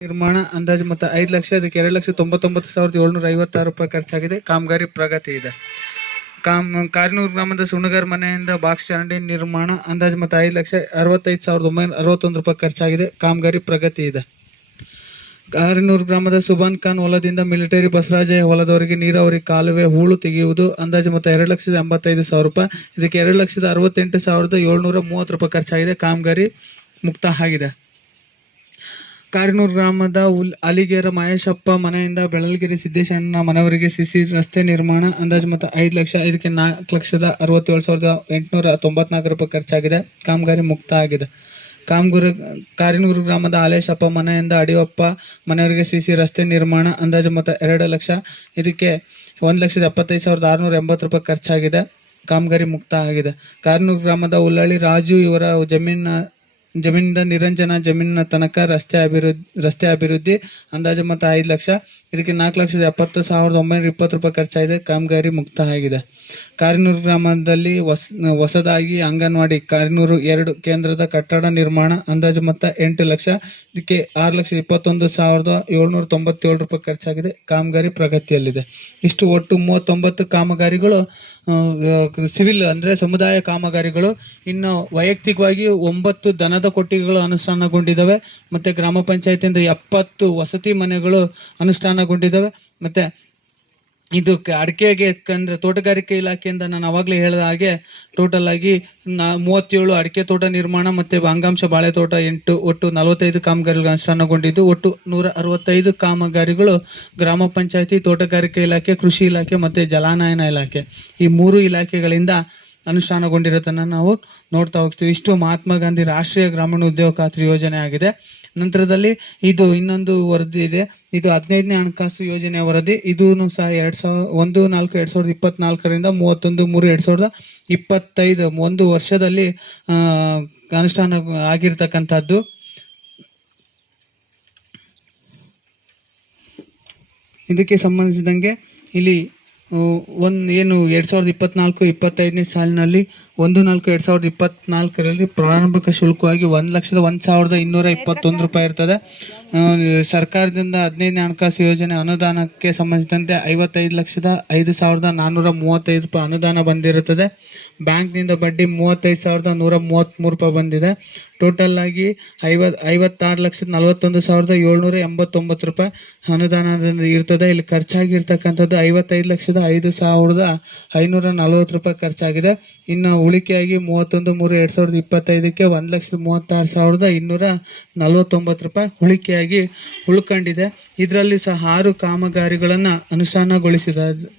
ನಿರ್ಮಾಣ ಅಂದಾಜು ಮೊತ್ತ 5 ಲಕ್ಷ, ಇದಕ್ಕೆ 2,99,756 ಖರ್ಚಾಗಿದೆ. ಕಾಮಗಾರಿ ಪ್ರಗತಿ ಇದೆ. ಕಾರ್ನೂರು ಗ್ರಾಮದ ಸುಣಗರ್ ಮನೆಯಿಂದ ಬಾಕ್ಸ್ ಚರಂಡಿ ನಿರ್ಮಾಣ ಅಂದಾಜು ಮೊತ್ತ 5,65,961 ಖರ್ಚಾಗಿದೆ. ಕಾಮಗಾರಿ ಪ್ರಗತಿ ಇದೆ. ಕಾರ್ನೂರು ಗ್ರಾಮದ ಸುಬಾನ್ ಖಾನ್ ಹೊಲದಿಂದ ಮಿಲಿಟರಿ ಬಸವರಾಜಯ್ಯ ಹೊಲದವರೆಗೆ ನೀರಾವರಿ ಕಾಲುವೆ ಹೂಳು ತೆಗೆಯುವುದು ಅಂದಾಜು ಮೊತ್ತ 2,85,000 ಇದಕ್ಕೆ 2,68,730 ಖರ್ಚಾಗಿದೆ. ಕಾಮಗಾರಿ ಮುಕ್ತ ಆಗಿದೆ. ಕಾರ್ನೂರು ಗ್ರಾಮದ ಅಲಿಗೇರ ಮಹೇಶಪ್ಪ ಮನೆಯಿಂದ ಬೆಳಲ್ಗೆರೆ ಸಿದ್ದೇಶಣ್ಣ ಮನೆಯವರೆಗೆ ಸಿಸಿ ರಸ್ತೆ ನಿರ್ಮಾಣ ಅಂದಾಜು ಮೊತ್ತ 5 ಲಕ್ಷ, ಇದಕ್ಕೆ 4,67,894 ಖರ್ಚಾಗಿದೆ. ಕಾಮಗಾರಿ ಮುಕ್ತ ಆಗಿದೆ. ಕಾರ್ನೂರು ಗ್ರಾಮದ ಹಾಲೇಶಪ್ಪ ಮನೆಯಿಂದ ಅಡಿಯಪ್ಪ ಮನೆಯವರೆಗೆ ಸಿಸಿ ರಸ್ತೆ ನಿರ್ಮಾಣ ಅಂದಾಜು ಮೊತ್ತ 2 ಲಕ್ಷ, ಇದಕ್ಕೆ 1,75,680 ಖರ್ಚಾಗಿದೆ. ಕಾಮಗಾರಿ ಮುಕ್ತ ಆಗಿದೆ. ಕಾರ್ನೂರು ಗ್ರಾಮದ ಉಳ್ಳಳ್ಳಿ ರಾಜು ಇವರ ಜಮೀನಿಂದ ನಿರಂಜನ ಜಮೀನಿನ ತನಕ ರಸ್ತೆ ಅಭಿವೃದ್ಧಿ ಅಂದಾಜು ಮೊತ್ತ 5 ಲಕ್ಷ, ಇದಕ್ಕೆ 4,70,920 ಖರ್ಚಾಗಿದೆ. ಕಾಮಗಾರಿ ಮುಕ್ತ ಆಗಿದೆ. ಕಾರ್ನೂರು ಗ್ರಾಮದಲ್ಲಿ ಹೊಸದಾಗಿ ಅಂಗನವಾಡಿ ಕಾರ್ನೂರು 2 ಕೇಂದ್ರದ ಕಟ್ಟಡ ನಿರ್ಮಾಣ ಅಂದಾಜು ಮೊತ್ತ 8 ಲಕ್ಷ, ಇದಕ್ಕೆ 6,21,797 ಖರ್ಚಾಗಿದೆ. ಕಾಮಗಾರಿ ಪ್ರಗತಿಯಲ್ಲಿದೆ. ಇಷ್ಟು ಒಟ್ಟು 39 ಕಾಮಗಾರಿಗಳು ಸಿವಿಲ್ ಅಂದ್ರೆ ಸಮುದಾಯ ಕಾಮಗಾರಿಗಳು. ಇನ್ನು ವೈಯಕ್ತಿಕವಾಗಿ 9 ದನದ ಕೊಟ್ಟಿಗೆಗಳು ಅನುಷ್ಠಾನಗೊಂಡಿದ್ದಾವೆ. ಮತ್ತೆ ಗ್ರಾಮ ಪಂಚಾಯತಿಯಿಂದ 70 ವಸತಿ ಮನೆಗಳು ಅನುಷ್ಠಾನಗೊಂಡಿದ್ದಾವೆ. ಮತ್ತೆ ಇದು ಅಡಿಕೆಗೆ ಅಂದ್ರೆ ತೋಟಗಾರಿಕೆ ಇಲಾಖೆಯಿಂದ ನಾನು ಅವಾಗಲೇ ಹೇಳಿದ ಹಾಗೆ ಟೋಟಲ್ ಆಗಿ 37 ಅಡಿಕೆ ತೋಟ ನಿರ್ಮಾಣ ಮತ್ತೆ ಅಂಗಾಂಶ ಬಾಳೆ ತೋಟ 8 ಒಟ್ಟು 45 ಕಾಮಗಾರಿಗಳು ಅನುಷ್ಠಾನಗೊಂಡಿದ್ದು ಒಟ್ಟು 165 ಕಾಮಗಾರಿಗಳು ಗ್ರಾಮ ಪಂಚಾಯತಿ, ತೋಟಗಾರಿಕೆ ಇಲಾಖೆ, ಕೃಷಿ ಇಲಾಖೆ ಮತ್ತೆ ಜಲಾನಯನ ಇಲಾಖೆ ಈ 3 ಇಲಾಖೆಗಳಿಂದ ಅನುಷ್ಠಾನಗೊಂಡಿರೋದನ್ನ ನಾವು ನೋಡ್ತಾ ಹೋಗ್ತೀವಿ. ಇಷ್ಟು ಮಹಾತ್ಮ ಗಾಂಧಿ ರಾಷ್ಟ್ರೀಯ ಗ್ರಾಮೀಣ ಉದ್ಯೋಗ ಖಾತ್ರಿ ಯೋಜನೆ ಆಗಿದೆ. ನಂತರದಲ್ಲಿ ಇದು ಇನ್ನೊಂದು ವರದಿ ಇದೆ. ಇದು 15ನೇ ಹಣಕಾಸು ಯೋಜನೆಯ ವರದಿ. ಇದೂ ಸಹ 1/4/2024 31/3/2025 ಒಂದು ವರ್ಷದಲ್ಲಿ ಅನುಷ್ಠಾನ ಆಗಿರ್ತಕ್ಕಂಥದ್ದು. ಇದಕ್ಕೆ ಸಂಬಂಧಿಸಿದಂಗೆ ಇಲ್ಲಿ ಏನು 2024-25ನೇ ಸಾಲಿನಲ್ಲಿ 1/4/2024 ಪ್ರಾರಂಭಿಕ ಶುಲ್ಕವಾಗಿ 1,01,221 ರೂಪಾಯಿ ಇರ್ತದೆ. ಸರ್ಕಾರದಿಂದ 15ನೇ ಹಣಕಾಸು ಯೋಜನೆ ಅನುದಾನಕ್ಕೆ ಸಂಬಂಧಿಸಿದಂತೆ 55,05,435 ರೂಪಾಯಿ ಅನುದಾನ ಬಂದಿರುತ್ತದೆ. ಬ್ಯಾಂಕ್ನಿಂದ ಬಡ್ಡಿ 35,133 ರೂಪಾಯಿ ಬಂದಿದೆ. ಟೋಟಲ್ ಆಗಿ 56,41,789 ರೂಪಾಯಿ ಅನುದಾನ ಇರ್ತದೆ. ಇಲ್ಲಿ ಖರ್ಚಾಗಿರ್ತಕ್ಕಂಥದ್ದು 55,05,540 ರೂಪಾಯಿ ಖರ್ಚಾಗಿದೆ. ಇನ್ನು ಉಳಿಕೆಯಾಗಿ 31/3/2025ಕ್ಕೆ 1,36,249 ರೂಪಾಯಿ ಉಳ್ಕೊಂಡಿದೆ. ಇದರಲ್ಲಿ ಸಹ 6 ಕಾಮಗಾರಿಗಳನ್ನು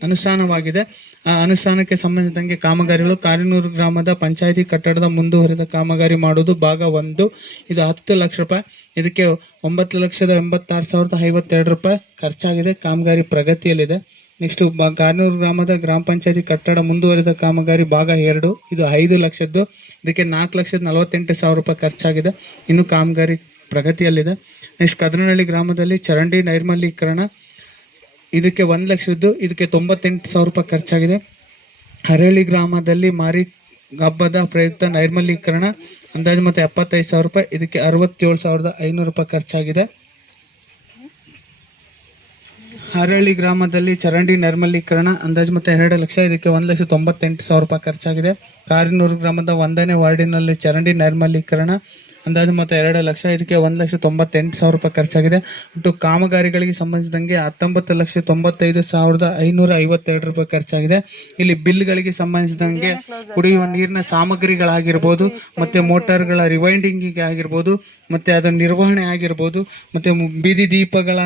ಅನುಷ್ಠಾನವಾಗಿದೆ. ಆ ಅನುಷ್ಠಾನಕ್ಕೆ ಸಂಬಂಧಿಸಿದಂಗೆ ಕಾಮಗಾರಿಗಳು ಕಾರ್ನೂರು ಗ್ರಾಮದ ಪಂಚಾಯಿತಿ ಕಟ್ಟಡದ ಮುಂದುವರಿದ ಕಾಮಗಾರಿ ಮಾಡುವುದು ಭಾಗ 1 ಇದು 10 ಲಕ್ಷ ರೂಪಾಯಿ, ಇದಕ್ಕೆ 9,86,052 ರೂಪಾಯಿ ಖರ್ಚಾಗಿದೆ. ಕಾಮಗಾರಿ ಪ್ರಗತಿಯಲ್ಲಿದೆ. ನೆಕ್ಸ್ಟ್ ಕಾರ್ನೂರು ಗ್ರಾಮದ ಗ್ರಾಮ ಪಂಚಾಯತಿ ಕಟ್ಟಡ ಮುಂದುವರಿದ ಕಾಮಗಾರಿ ಭಾಗ 2 ಇದು 5 ಲಕ್ಷದ್ದು, ಇದಕ್ಕೆ 4,48,000 ರೂಪಾಯಿ ಖರ್ಚಾಗಿದೆ. ಇನ್ನು ಕಾಮಗಾರಿ ಪ್ರಗತಿಯಲ್ಲಿದೆ. ನೆಕ್ಸ್ಟ್ ಕದನಹಳ್ಳಿ ಗ್ರಾಮದಲ್ಲಿ ಚರಂಡಿ ನೈರ್ಮಲೀಕರಣ ಇದಕ್ಕೆ 1 ಲಕ್ಷದ್ದು, ಇದಕ್ಕೆ 98,000 ರೂಪಾಯಿ ಖರ್ಚಾಗಿದೆ. ಹರಳಿ ಗ್ರಾಮದಲ್ಲಿ ಮಾರಿ ಹಬ್ಬದ ಪ್ರಯುಕ್ತ ನೈರ್ಮಲೀಕರಣ ಅಂದಾಜು ಮೊತ್ತ 75,000 ರೂಪಾಯಿ, ಇದಕ್ಕೆ 67,500 ರೂಪಾಯಿ ಖರ್ಚಾಗಿದೆ. ಹರಳಿ ಗ್ರಾಮದಲ್ಲಿ ಚರಂಡಿ ನೈರ್ಮಲೀಕರಣ ಅಂದಾಜು ಮೊತ್ತ 2 ಲಕ್ಷ, ಇದಕ್ಕೆ 1,98,000 ರೂಪಾಯಿ ಖರ್ಚಾಗಿದೆ. ಕಾರ್ನೂರು ಗ್ರಾಮದ 1ನೇ ವಾರ್ಡಿನಲ್ಲಿ ಚರಂಡಿ ನೈರ್ಮಲೀಕರಣ ಅಂದಾಜು ಮೊತ್ತ 2 ಲಕ್ಷ, ಇದಕ್ಕೆ 1,98,000 ರೂಪಾಯಿ ಖರ್ಚಾಗಿದೆ. ಒಟ್ಟು ಕಾಮಗಾರಿಗಳಿಗೆ ಸಂಬಂಧಿಸಿದಂಗೆ 19,95,552 ರೂಪಾಯಿ ಖರ್ಚಾಗಿದೆ. ಇಲ್ಲಿ ಬಿಲ್ಗಳಿಗೆ ಸಂಬಂಧಿಸಿದಂಗೆ ಕುಡಿಯುವ ನೀರಿನ ಸಾಮಗ್ರಿಗಳಾಗಿರ್ಬೋದು, ಮತ್ತೆ ಮೋಟಾರ್ಗಳ ರಿವೈಂಡಿಂಗಿಗೆ ಆಗಿರ್ಬೋದು, ಮತ್ತೆ ಅದರ ನಿರ್ವಹಣೆ ಆಗಿರ್ಬೋದು, ಮತ್ತೆ ಬೀದಿ ದೀಪಗಳ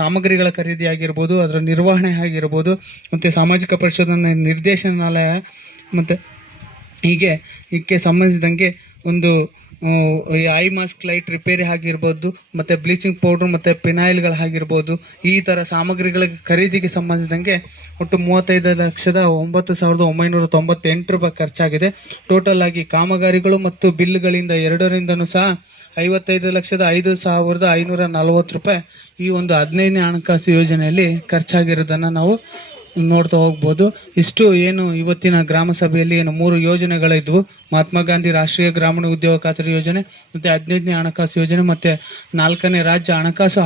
ಸಾಮಗ್ರಿಗಳ ಖರೀದಿ ಆಗಿರ್ಬೋದು, ಅದರ ನಿರ್ವಹಣೆ ಆಗಿರ್ಬೋದು, ಮತ್ತೆ ಸಾಮಾಜಿಕ ಪರಿಶೋಧನಾ ನಿರ್ದೇಶನಾಲಯ ಮತ್ತೆ ಇದಕ್ಕೆ ಸಂಬಂಧಿಸಿದಂಗೆ ಒಂದು ಐ ಮಾಸ್ಕ್ ಲೈಟ್ ರಿಪೇರಿ ಆಗಿರ್ಬೋದು, ಮತ್ತೆ ಬ್ಲೀಚಿಂಗ್ ಪೌಡರ್ ಮತ್ತೆ ಪಿನಾಯಿಲ್ಗಳಾಗಿರ್ಬೋದು, ಈ ಥರ ಸಾಮಗ್ರಿಗಳ ಖರೀದಿಗೆ ಸಂಬಂಧಿಸಿದಂಗೆ ಒಟ್ಟು 35,09,998 ರೂಪಾಯಿ ಖರ್ಚಾಗಿದೆ. ಟೋಟಲ್ ಆಗಿ ಕಾಮಗಾರಿಗಳು ಮತ್ತು ಬಿಲ್ಗಳಿಂದ ಎರಡರಿಂದನೂ ಸಹ 55,05,540 ರೂಪಾಯಿ ಈ ಒಂದು 15ನೇ ಹಣಕಾಸು ಯೋಜನೆಯಲ್ಲಿ ಖರ್ಚಾಗಿರೋದನ್ನು ನಾವು ನೋಡ್ತಾ ಹೋಗ್ಬೋದು. ಇಷ್ಟು ಏನು ಇವತ್ತಿನ ಗ್ರಾಮ ಸಭೆಯಲ್ಲಿ ಏನು 3 ಯೋಜನೆಗಳಿದ್ವು, ಮಹಾತ್ಮ ಗಾಂಧಿ ರಾಷ್ಟ್ರೀಯ ಗ್ರಾಮೀಣ ಉದ್ಯೋಗ ಖಾತರಿ ಯೋಜನೆ, ಮತ್ತೆ 15ನೇ ಹಣಕಾಸು ಯೋಜನೆ, ಮತ್ತೆ 4ನೇ ರಾಜ್ಯ ಹಣಕಾಸು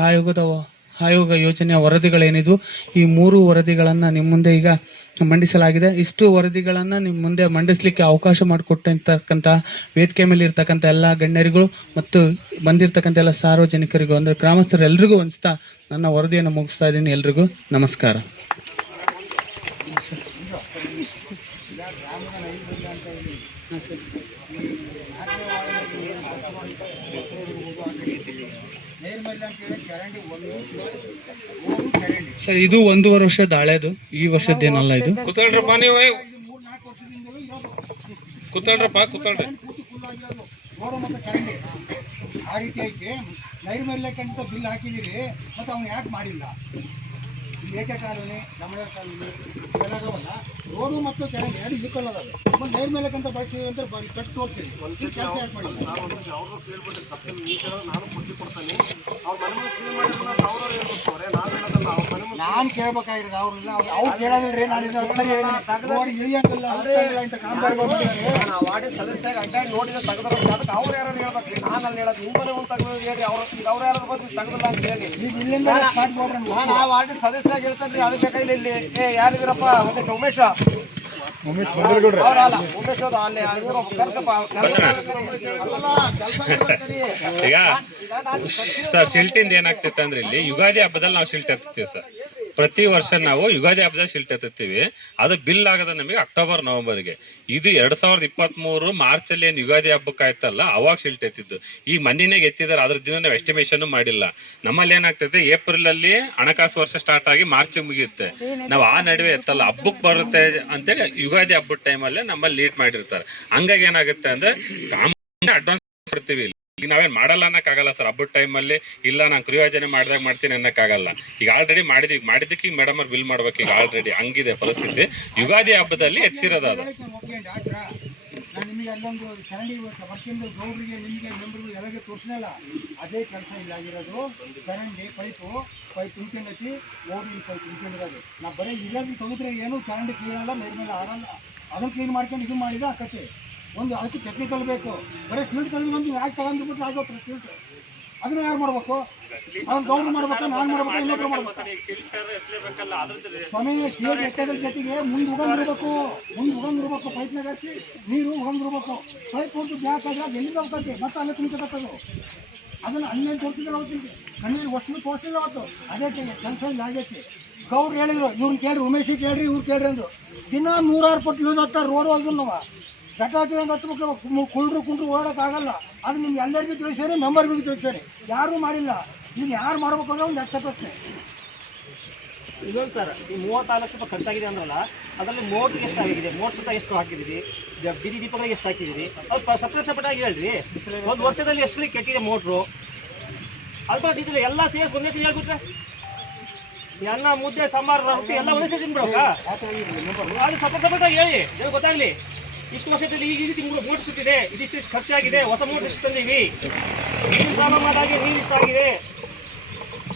ಆಯೋಗ ಯೋಜನೆಯ ವರದಿಗಳೇನಿದ್ವು, ಈ 3 ವರದಿಗಳನ್ನು ನಿಮ್ಮ ಮುಂದೆ ಈಗ ಮಂಡಿಸಲಾಗಿದೆ. ಇಷ್ಟು ವರದಿಗಳನ್ನು ನಿಮ್ಮ ಮುಂದೆ ಮಂಡಿಸಲಿಕ್ಕೆ ಅವಕಾಶ ಮಾಡಿಕೊಟ್ಟಿರ್ತಕ್ಕಂಥ ವೇದಿಕೆ ಮೇಲೆ ಇರ್ತಕ್ಕಂಥ ಎಲ್ಲ ಗಣ್ಯರಿಗೂ ಮತ್ತು ಬಂದಿರತಕ್ಕಂಥ ಎಲ್ಲ ಸಾರ್ವಜನಿಕರಿಗೂ ಅಂದರೆ ಗ್ರಾಮಸ್ಥರೆಲ್ಲರಿಗೂ ಹೊಂದಿಸ್ತಾ ನನ್ನ ವರದಿಯನ್ನು ಮುಗಿಸ್ತಾ ಇದ್ದೀನಿ. ಎಲ್ರಿಗೂ ನಮಸ್ಕಾರ. ಸರ್, ಇದು 1.5 ವರ್ಷದ ಹಳೇದು, ಈ ವರ್ಷದ್ದೇನಲ್ಲ ಇದು. ಕೂತ್ಕೊಳ್ರಪ್ಪ, ನೀವು ಕೂತ್ಕೊಳ್ರಿ. ಆ ರೀತಿ ಐತಿ. ನೈರ್ಮಲ್ಯಕ್ಕೆ ಅಂತ ಬಿಲ್ ಹಾಕಿದ್ದೀರಿ, ಮತ್ತು ಅವ್ನು ಯಾಕೆ ಮಾಡಿಲ್ಲ? ಏಕೆ ಕಾಲೋನಿ, ರಮಣ ಕಾಲೋನಿ ಎಲ್ಲವಲ್ಲ, ರೋಡು ಮತ್ತು ಚರಂಡಿ ಎರಡು ಈಕ್ವಲ್ ಅದಾವೆ. ಒಂದು ನೈರ್ಮಲ್ಯಕ್ಕೆ ಅಂತ ಬಳಸ್ತೀವಿ ಅಂತ ಕಟ್ಟು ತೋರಿಸಿ, ಕೆಲಸ ಯಾಕೆ ಮಾಡಿಲ್ಲ? ನಾನು ಕೇಳ್ಬೇಕಾಗಿರೋದು ಅವ್ರನ್ನ, ಅವ್ರು ಕೇಳೋದಿಲ್ರಿ. ನಾನು ಇಳಿಯಂಗಿಲ್ಲ ಅಂತ ವಾರ್ಡ್ ಸದಸ್ಯರಾಗಿ ಅಡ್ಡಾಡಿ ನೋಡಿದ ತೆಗೆದ್ರೆ ಅದಕ್ಕೆ ಅವ್ರು ಯಾರು ಹೇಳ್ಬೇಕು? ನಾನು ಅಲ್ಲಿ ಹೇಳೋದು ನಿಮ್ಮನೆ ಒಂದು ತೆಗೆದು ಹೇಳಿ, ಅವ್ರು ಯಾರು ಬಂದು ತೆಗೆದಿಲ್ಲ ಅಂತ ಹೇಳಿ ಇಲ್ಲಿಂದ ನಾನು ಆ ವಾರ್ಡ್ ಸದಸ್ಯ ಹೇಳ್ತೇನೆ ರೀ. ಅದಕ್ಕೆ ಕೈಲಿ ಇಲ್ಲಿ ಯಾರಿದ್ರಪ್ಪ ಮತ್ತೆ ಉಮೇಶ್ ಈಗ ಸರ್, ಶಿಲ್ಟಿಂದ ಏನಾಗ್ತೈತೆ ಅಂದ್ರೆ ಇಲ್ಲಿ ಯುಗಾದಿ ಹಬ್ಬದಲ್ಲಿ ನಾವು ಶಿಲ್ಟ್ ಎತ್ತೀವಿ ಸರ್. ಪ್ರತಿ ವರ್ಷ ನಾವು ಯುಗಾದಿ ಹಬ್ಬದಲ್ಲಿ ಶಿಲ್ಟ್ ಎತ್ತೀವಿ. ಅದು ಬಿಲ್ ಆಗದ ನಮಗೆ ಅಕ್ಟೋಬರ್ ನವೆಂಬರ್ಗೆ. ಇದು 2023 ಮಾರ್ಚಲ್ಲಿ ಏನು ಯುಗಾದಿ ಹಬ್ಬಕ್ಕೆ ಆಯ್ತಲ್ಲ, ಅವಾಗ ಶಿಲ್ಟ್ ಎತ್ತಿದ್ದು. ಈ ಮಣ್ಣಿನಾಗ ಎತ್ತಿದಾರೆ, ಅದ್ರ ದಿನ ನಾವು ಎಸ್ಟಿಮೇಷನ್ ಮಾಡಿಲ್ಲ. ನಮ್ಮಲ್ಲಿ ಏನಾಗ್ತೈತೆ, ಏಪ್ರಿಲ್ ಅಲ್ಲಿ ಹಣಕಾಸು ವರ್ಷ ಸ್ಟಾರ್ಟ್ ಆಗಿ ಮಾರ್ಚ್ ಮುಗಿಯುತ್ತೆ. ನಾವು ಆ ನಡುವೆ ಎತ್ತಲ್ಲ, ಹಬ್ಬಕ್ಕೆ ಬರುತ್ತೆ ಅಂತೇಳಿ ಯುಗಾದಿ ಹಬ್ಬದ ಟೈಮಲ್ಲೇ ನಮ್ಮಲ್ಲಿ ಲೀಟ್ ಮಾಡಿರ್ತಾರೆ. ಹಂಗಾಗಿ ಏನಾಗುತ್ತೆ ಅಂದ್ರೆ ಅಡ್ವಾನ್ಸ್ ಕೊಡ್ತೀವಿ. ಈಗ ನಾವೇನ್ ಮಾಡಲ್ಲ ಅನ್ನಕ್ಕಾಗಲ್ಲ ಸರ್. ಹಬ್ಬದ ಟೈಮಲ್ಲಿ ಇಲ್ಲ ನಾನು ಕ್ರಿಯೋಜನೆ ಮಾಡಿದಾಗ ಮಾಡ್ತೀನಿ ಅನ್ನಕ್ಕಾಗಲ್ಲ. ಈಗ ಆಲ್ರೆಡಿ ಮಾಡಿದ್ದಕ್ಕೆ ಈಗ ಮೇಡಮ್ ಅವ್ರು ಬಿಲ್ ಮಾಡ್ಬೇಕು. ಈಗ ಆಲ್ರೆಡಿ ಹಂಗಿದೆ ಪರಿಸ್ಥಿತಿ. ಯುಗಾದಿ ಹಬ್ಬದಲ್ಲಿ ಹೆಚ್ಚಿರೋದು ಅದು. ನಾನು ನಿಮಗೆ ಅಲ್ಲೊಂದು ಚರಂಡಿ ಬರ್ತಿಂದು ಗೌಡ್ರಿಗೆ ನಿಮಗೆ ಮೆಂಬರ್ಗಳು ಎಲ್ಲರಿಗೆ ತೋರಿಸಿನಲ್ಲ, ಅದೇ ಕೆಲಸ ಇಲ್ಲಾಗಿರೋದು. ಚರಂಡಿ ಪೈಪು ತುಂಬ್ಕೊಂಡೈತಿ, ಓಡಿ ಪೈಪ್ ತುಂಬ್ಕೊಂಡಿರೋದು. ನಾವು ಬರೀ ಇಲ್ಲದ ತೆಗೆದ್ರೆ ಏನು ಚರಂಡಿ ಕ್ಲೀನ್ ಅಲ್ಲ, ನೈರ್ಮಲ್ಯ ಆಗಲ್ಲ. ಅದನ್ನು ಕ್ಲೀನ್ ಮಾಡ್ಕೊಂಡು ಇದು ಮಾಡಿದ್ರೆ ಆಕತ್ತೆ. ಒಂದು ಅದಕ್ಕೆ ಟೆಕ್ನಿಕಲ್ ಬೇಕು. ಬರೀ ಫೀಲ್ಡ್ ತೆಗೆದು ಒಂದು ಯಾಕೆ ತಗೊಂಡ್ಬಿಟ್ರೆ ಆಗೋತ್ರ ಫೀಲ್ಡ್. ಅದನ್ನ ಯಾರು ಮಾಡ್ಬೇಕು? ಅವ್ನು ಗೌಡ್ರು ಮಾಡ್ಬೇಕು, ನಾನು ಮಾಡ್ಬೇಕು, ಇನ್ನೊಬ್ರು ಮಾಡ್ಬೇಕು. ಕೊನೆ ಫೀಲ್ಡ್ ಎತ್ತದ್ರ ಜೊತೆಗೆ ಮುಂದೆ ಉಗಂಗಿರ್ಬೇಕು. ಪೈಪ್ನಾಗ ಹಾಕಿ ನೀರು ಉಗಂಗಿರ್ಬೇಕು. ಪೈಪ್ ಹೊಂಟು ಬ್ಯಾಕ್ ಆದ್ರೆ ಅದು ಎಲ್ಲಿಂದ ಹೋಗ್ತೈತಿ, ಮತ್ತೆ ಅಲ್ಲೇ ತುಂಬಿಕತ್ತದು. ಅದನ್ನು ಅಲ್ಲೇನು ತೋರಿಸಿದ್ರೆ ಅವತ್ತಿಗೆ ಕಣ್ಣೀರು ವಸ್ತು ತೋರಿಸಿಲ್ಲ ಅವತ್ತು. ಅದೇ ಕೆಲಸ ಇಲ್ಲ ಆಗೈತಿ. ಗೌಡ್ರು ಹೇಳಿದ್ರು, ಇವ್ರನ್ನ ಕೇಳ್ರಿ, ಉಮೇಶಿಗೆ ಕೇಳ್ರಿ, ಇವ್ರು ಕೇಳ್ರಿ ಅಂದರು. ದಿನ 100 ಪಟ್ಟು ಯೂಸ್ ಆಗ್ತಾರೆ. ರೋಡ್ ಹೋಗಿಲ್ಲ ನಾವು ಗಟ್ಟ ಹಾಕಿದಂಗೆ ಹಚ್ಬೇಕು. ಕುಂಡ್ರು ಓಡೋಕ್ಕಾಗಲ್ಲ. ಅದು ನಿಮ್ಗೆ ಎಲ್ಲರಿಗೂ ತಿಳಿಸೇರಿ, ಮೆಂಬರ್ಗಳಿಗೂ ತಿಳಿಸೇರಿ. ಯಾರೂ ಮಾಡಿಲ್ಲ. ಈಗ ಯಾರು ಮಾಡ್ಬೇಕು ಅಂದ್ರೆ ಒಂದು ಯಕ್ಷ ಪ್ರಶ್ನೆ. ಇನ್ನೊಂದು ಸರ್, ಈ 36 ಲಕ್ಷ ರೂಪಾಯಿ ಖರ್ಚಾಗಿದೆ ಅಂದ್ರಲ್ಲ, ಅದರಲ್ಲಿ ಮೋಟ್ರಿಗೆ ಎಷ್ಟು ಆಗಿದೆ, ಮೋಟ್ರ್ ಸುತ್ತ ಎಷ್ಟು ಹಾಕಿದ್ದೀರಿ, ಬೀದಿ ದೀಪಗಳಿಗೆ ಎಷ್ಟು ಹಾಕಿದ್ದೀರಿ, ಅದು ಸಪ್ರೇಟ್ ಆಗಿ ಹೇಳ್ರಿ. ಒಂದು ವರ್ಷದಲ್ಲಿ ಎಷ್ಟು ಕೆಟ್ಟಿದೆ ಮೋಟ್ರು, ಅಲ್ಪ ಡೀಟೇಲ್ ಎಲ್ಲ ಸೇರಿಸಿ ಒಂದೇ ಸರಿ ಹೇಳ್ಬಿಟ್ರೆ ಅನ್ನ ಮುದ್ದೆ ಸಾಂಬಾರು ರೊಟ್ಟಿ ಎಲ್ಲ ಒಂದೇ ಸರಿ ತಿನ್ಬಿಡೋಕ. ಅದು ಸಪ್ರೇಟ್ ಆಗಿ ಹೇಳಿ, ಏನು ಗೊತ್ತಾಗಲಿ. ಇಷ್ಟು ವರ್ಷದಲ್ಲಿ ಈಗ ತಿಂಗಳು ಮೋಟ್ರ್ ಸುತ್ತಿದೆ, ಇದಿಷ್ಟು ಖರ್ಚಾಗಿದೆ, ಹೊಸ ಮೋಟ್ರ್ ಇಷ್ಟು ತಂದೀವಿ, ನೀರು ಸ್ನಾನ ಮಾಡಾಗಿ ನೀರು ಇಷ್ಟ ಆಗಿದೆ,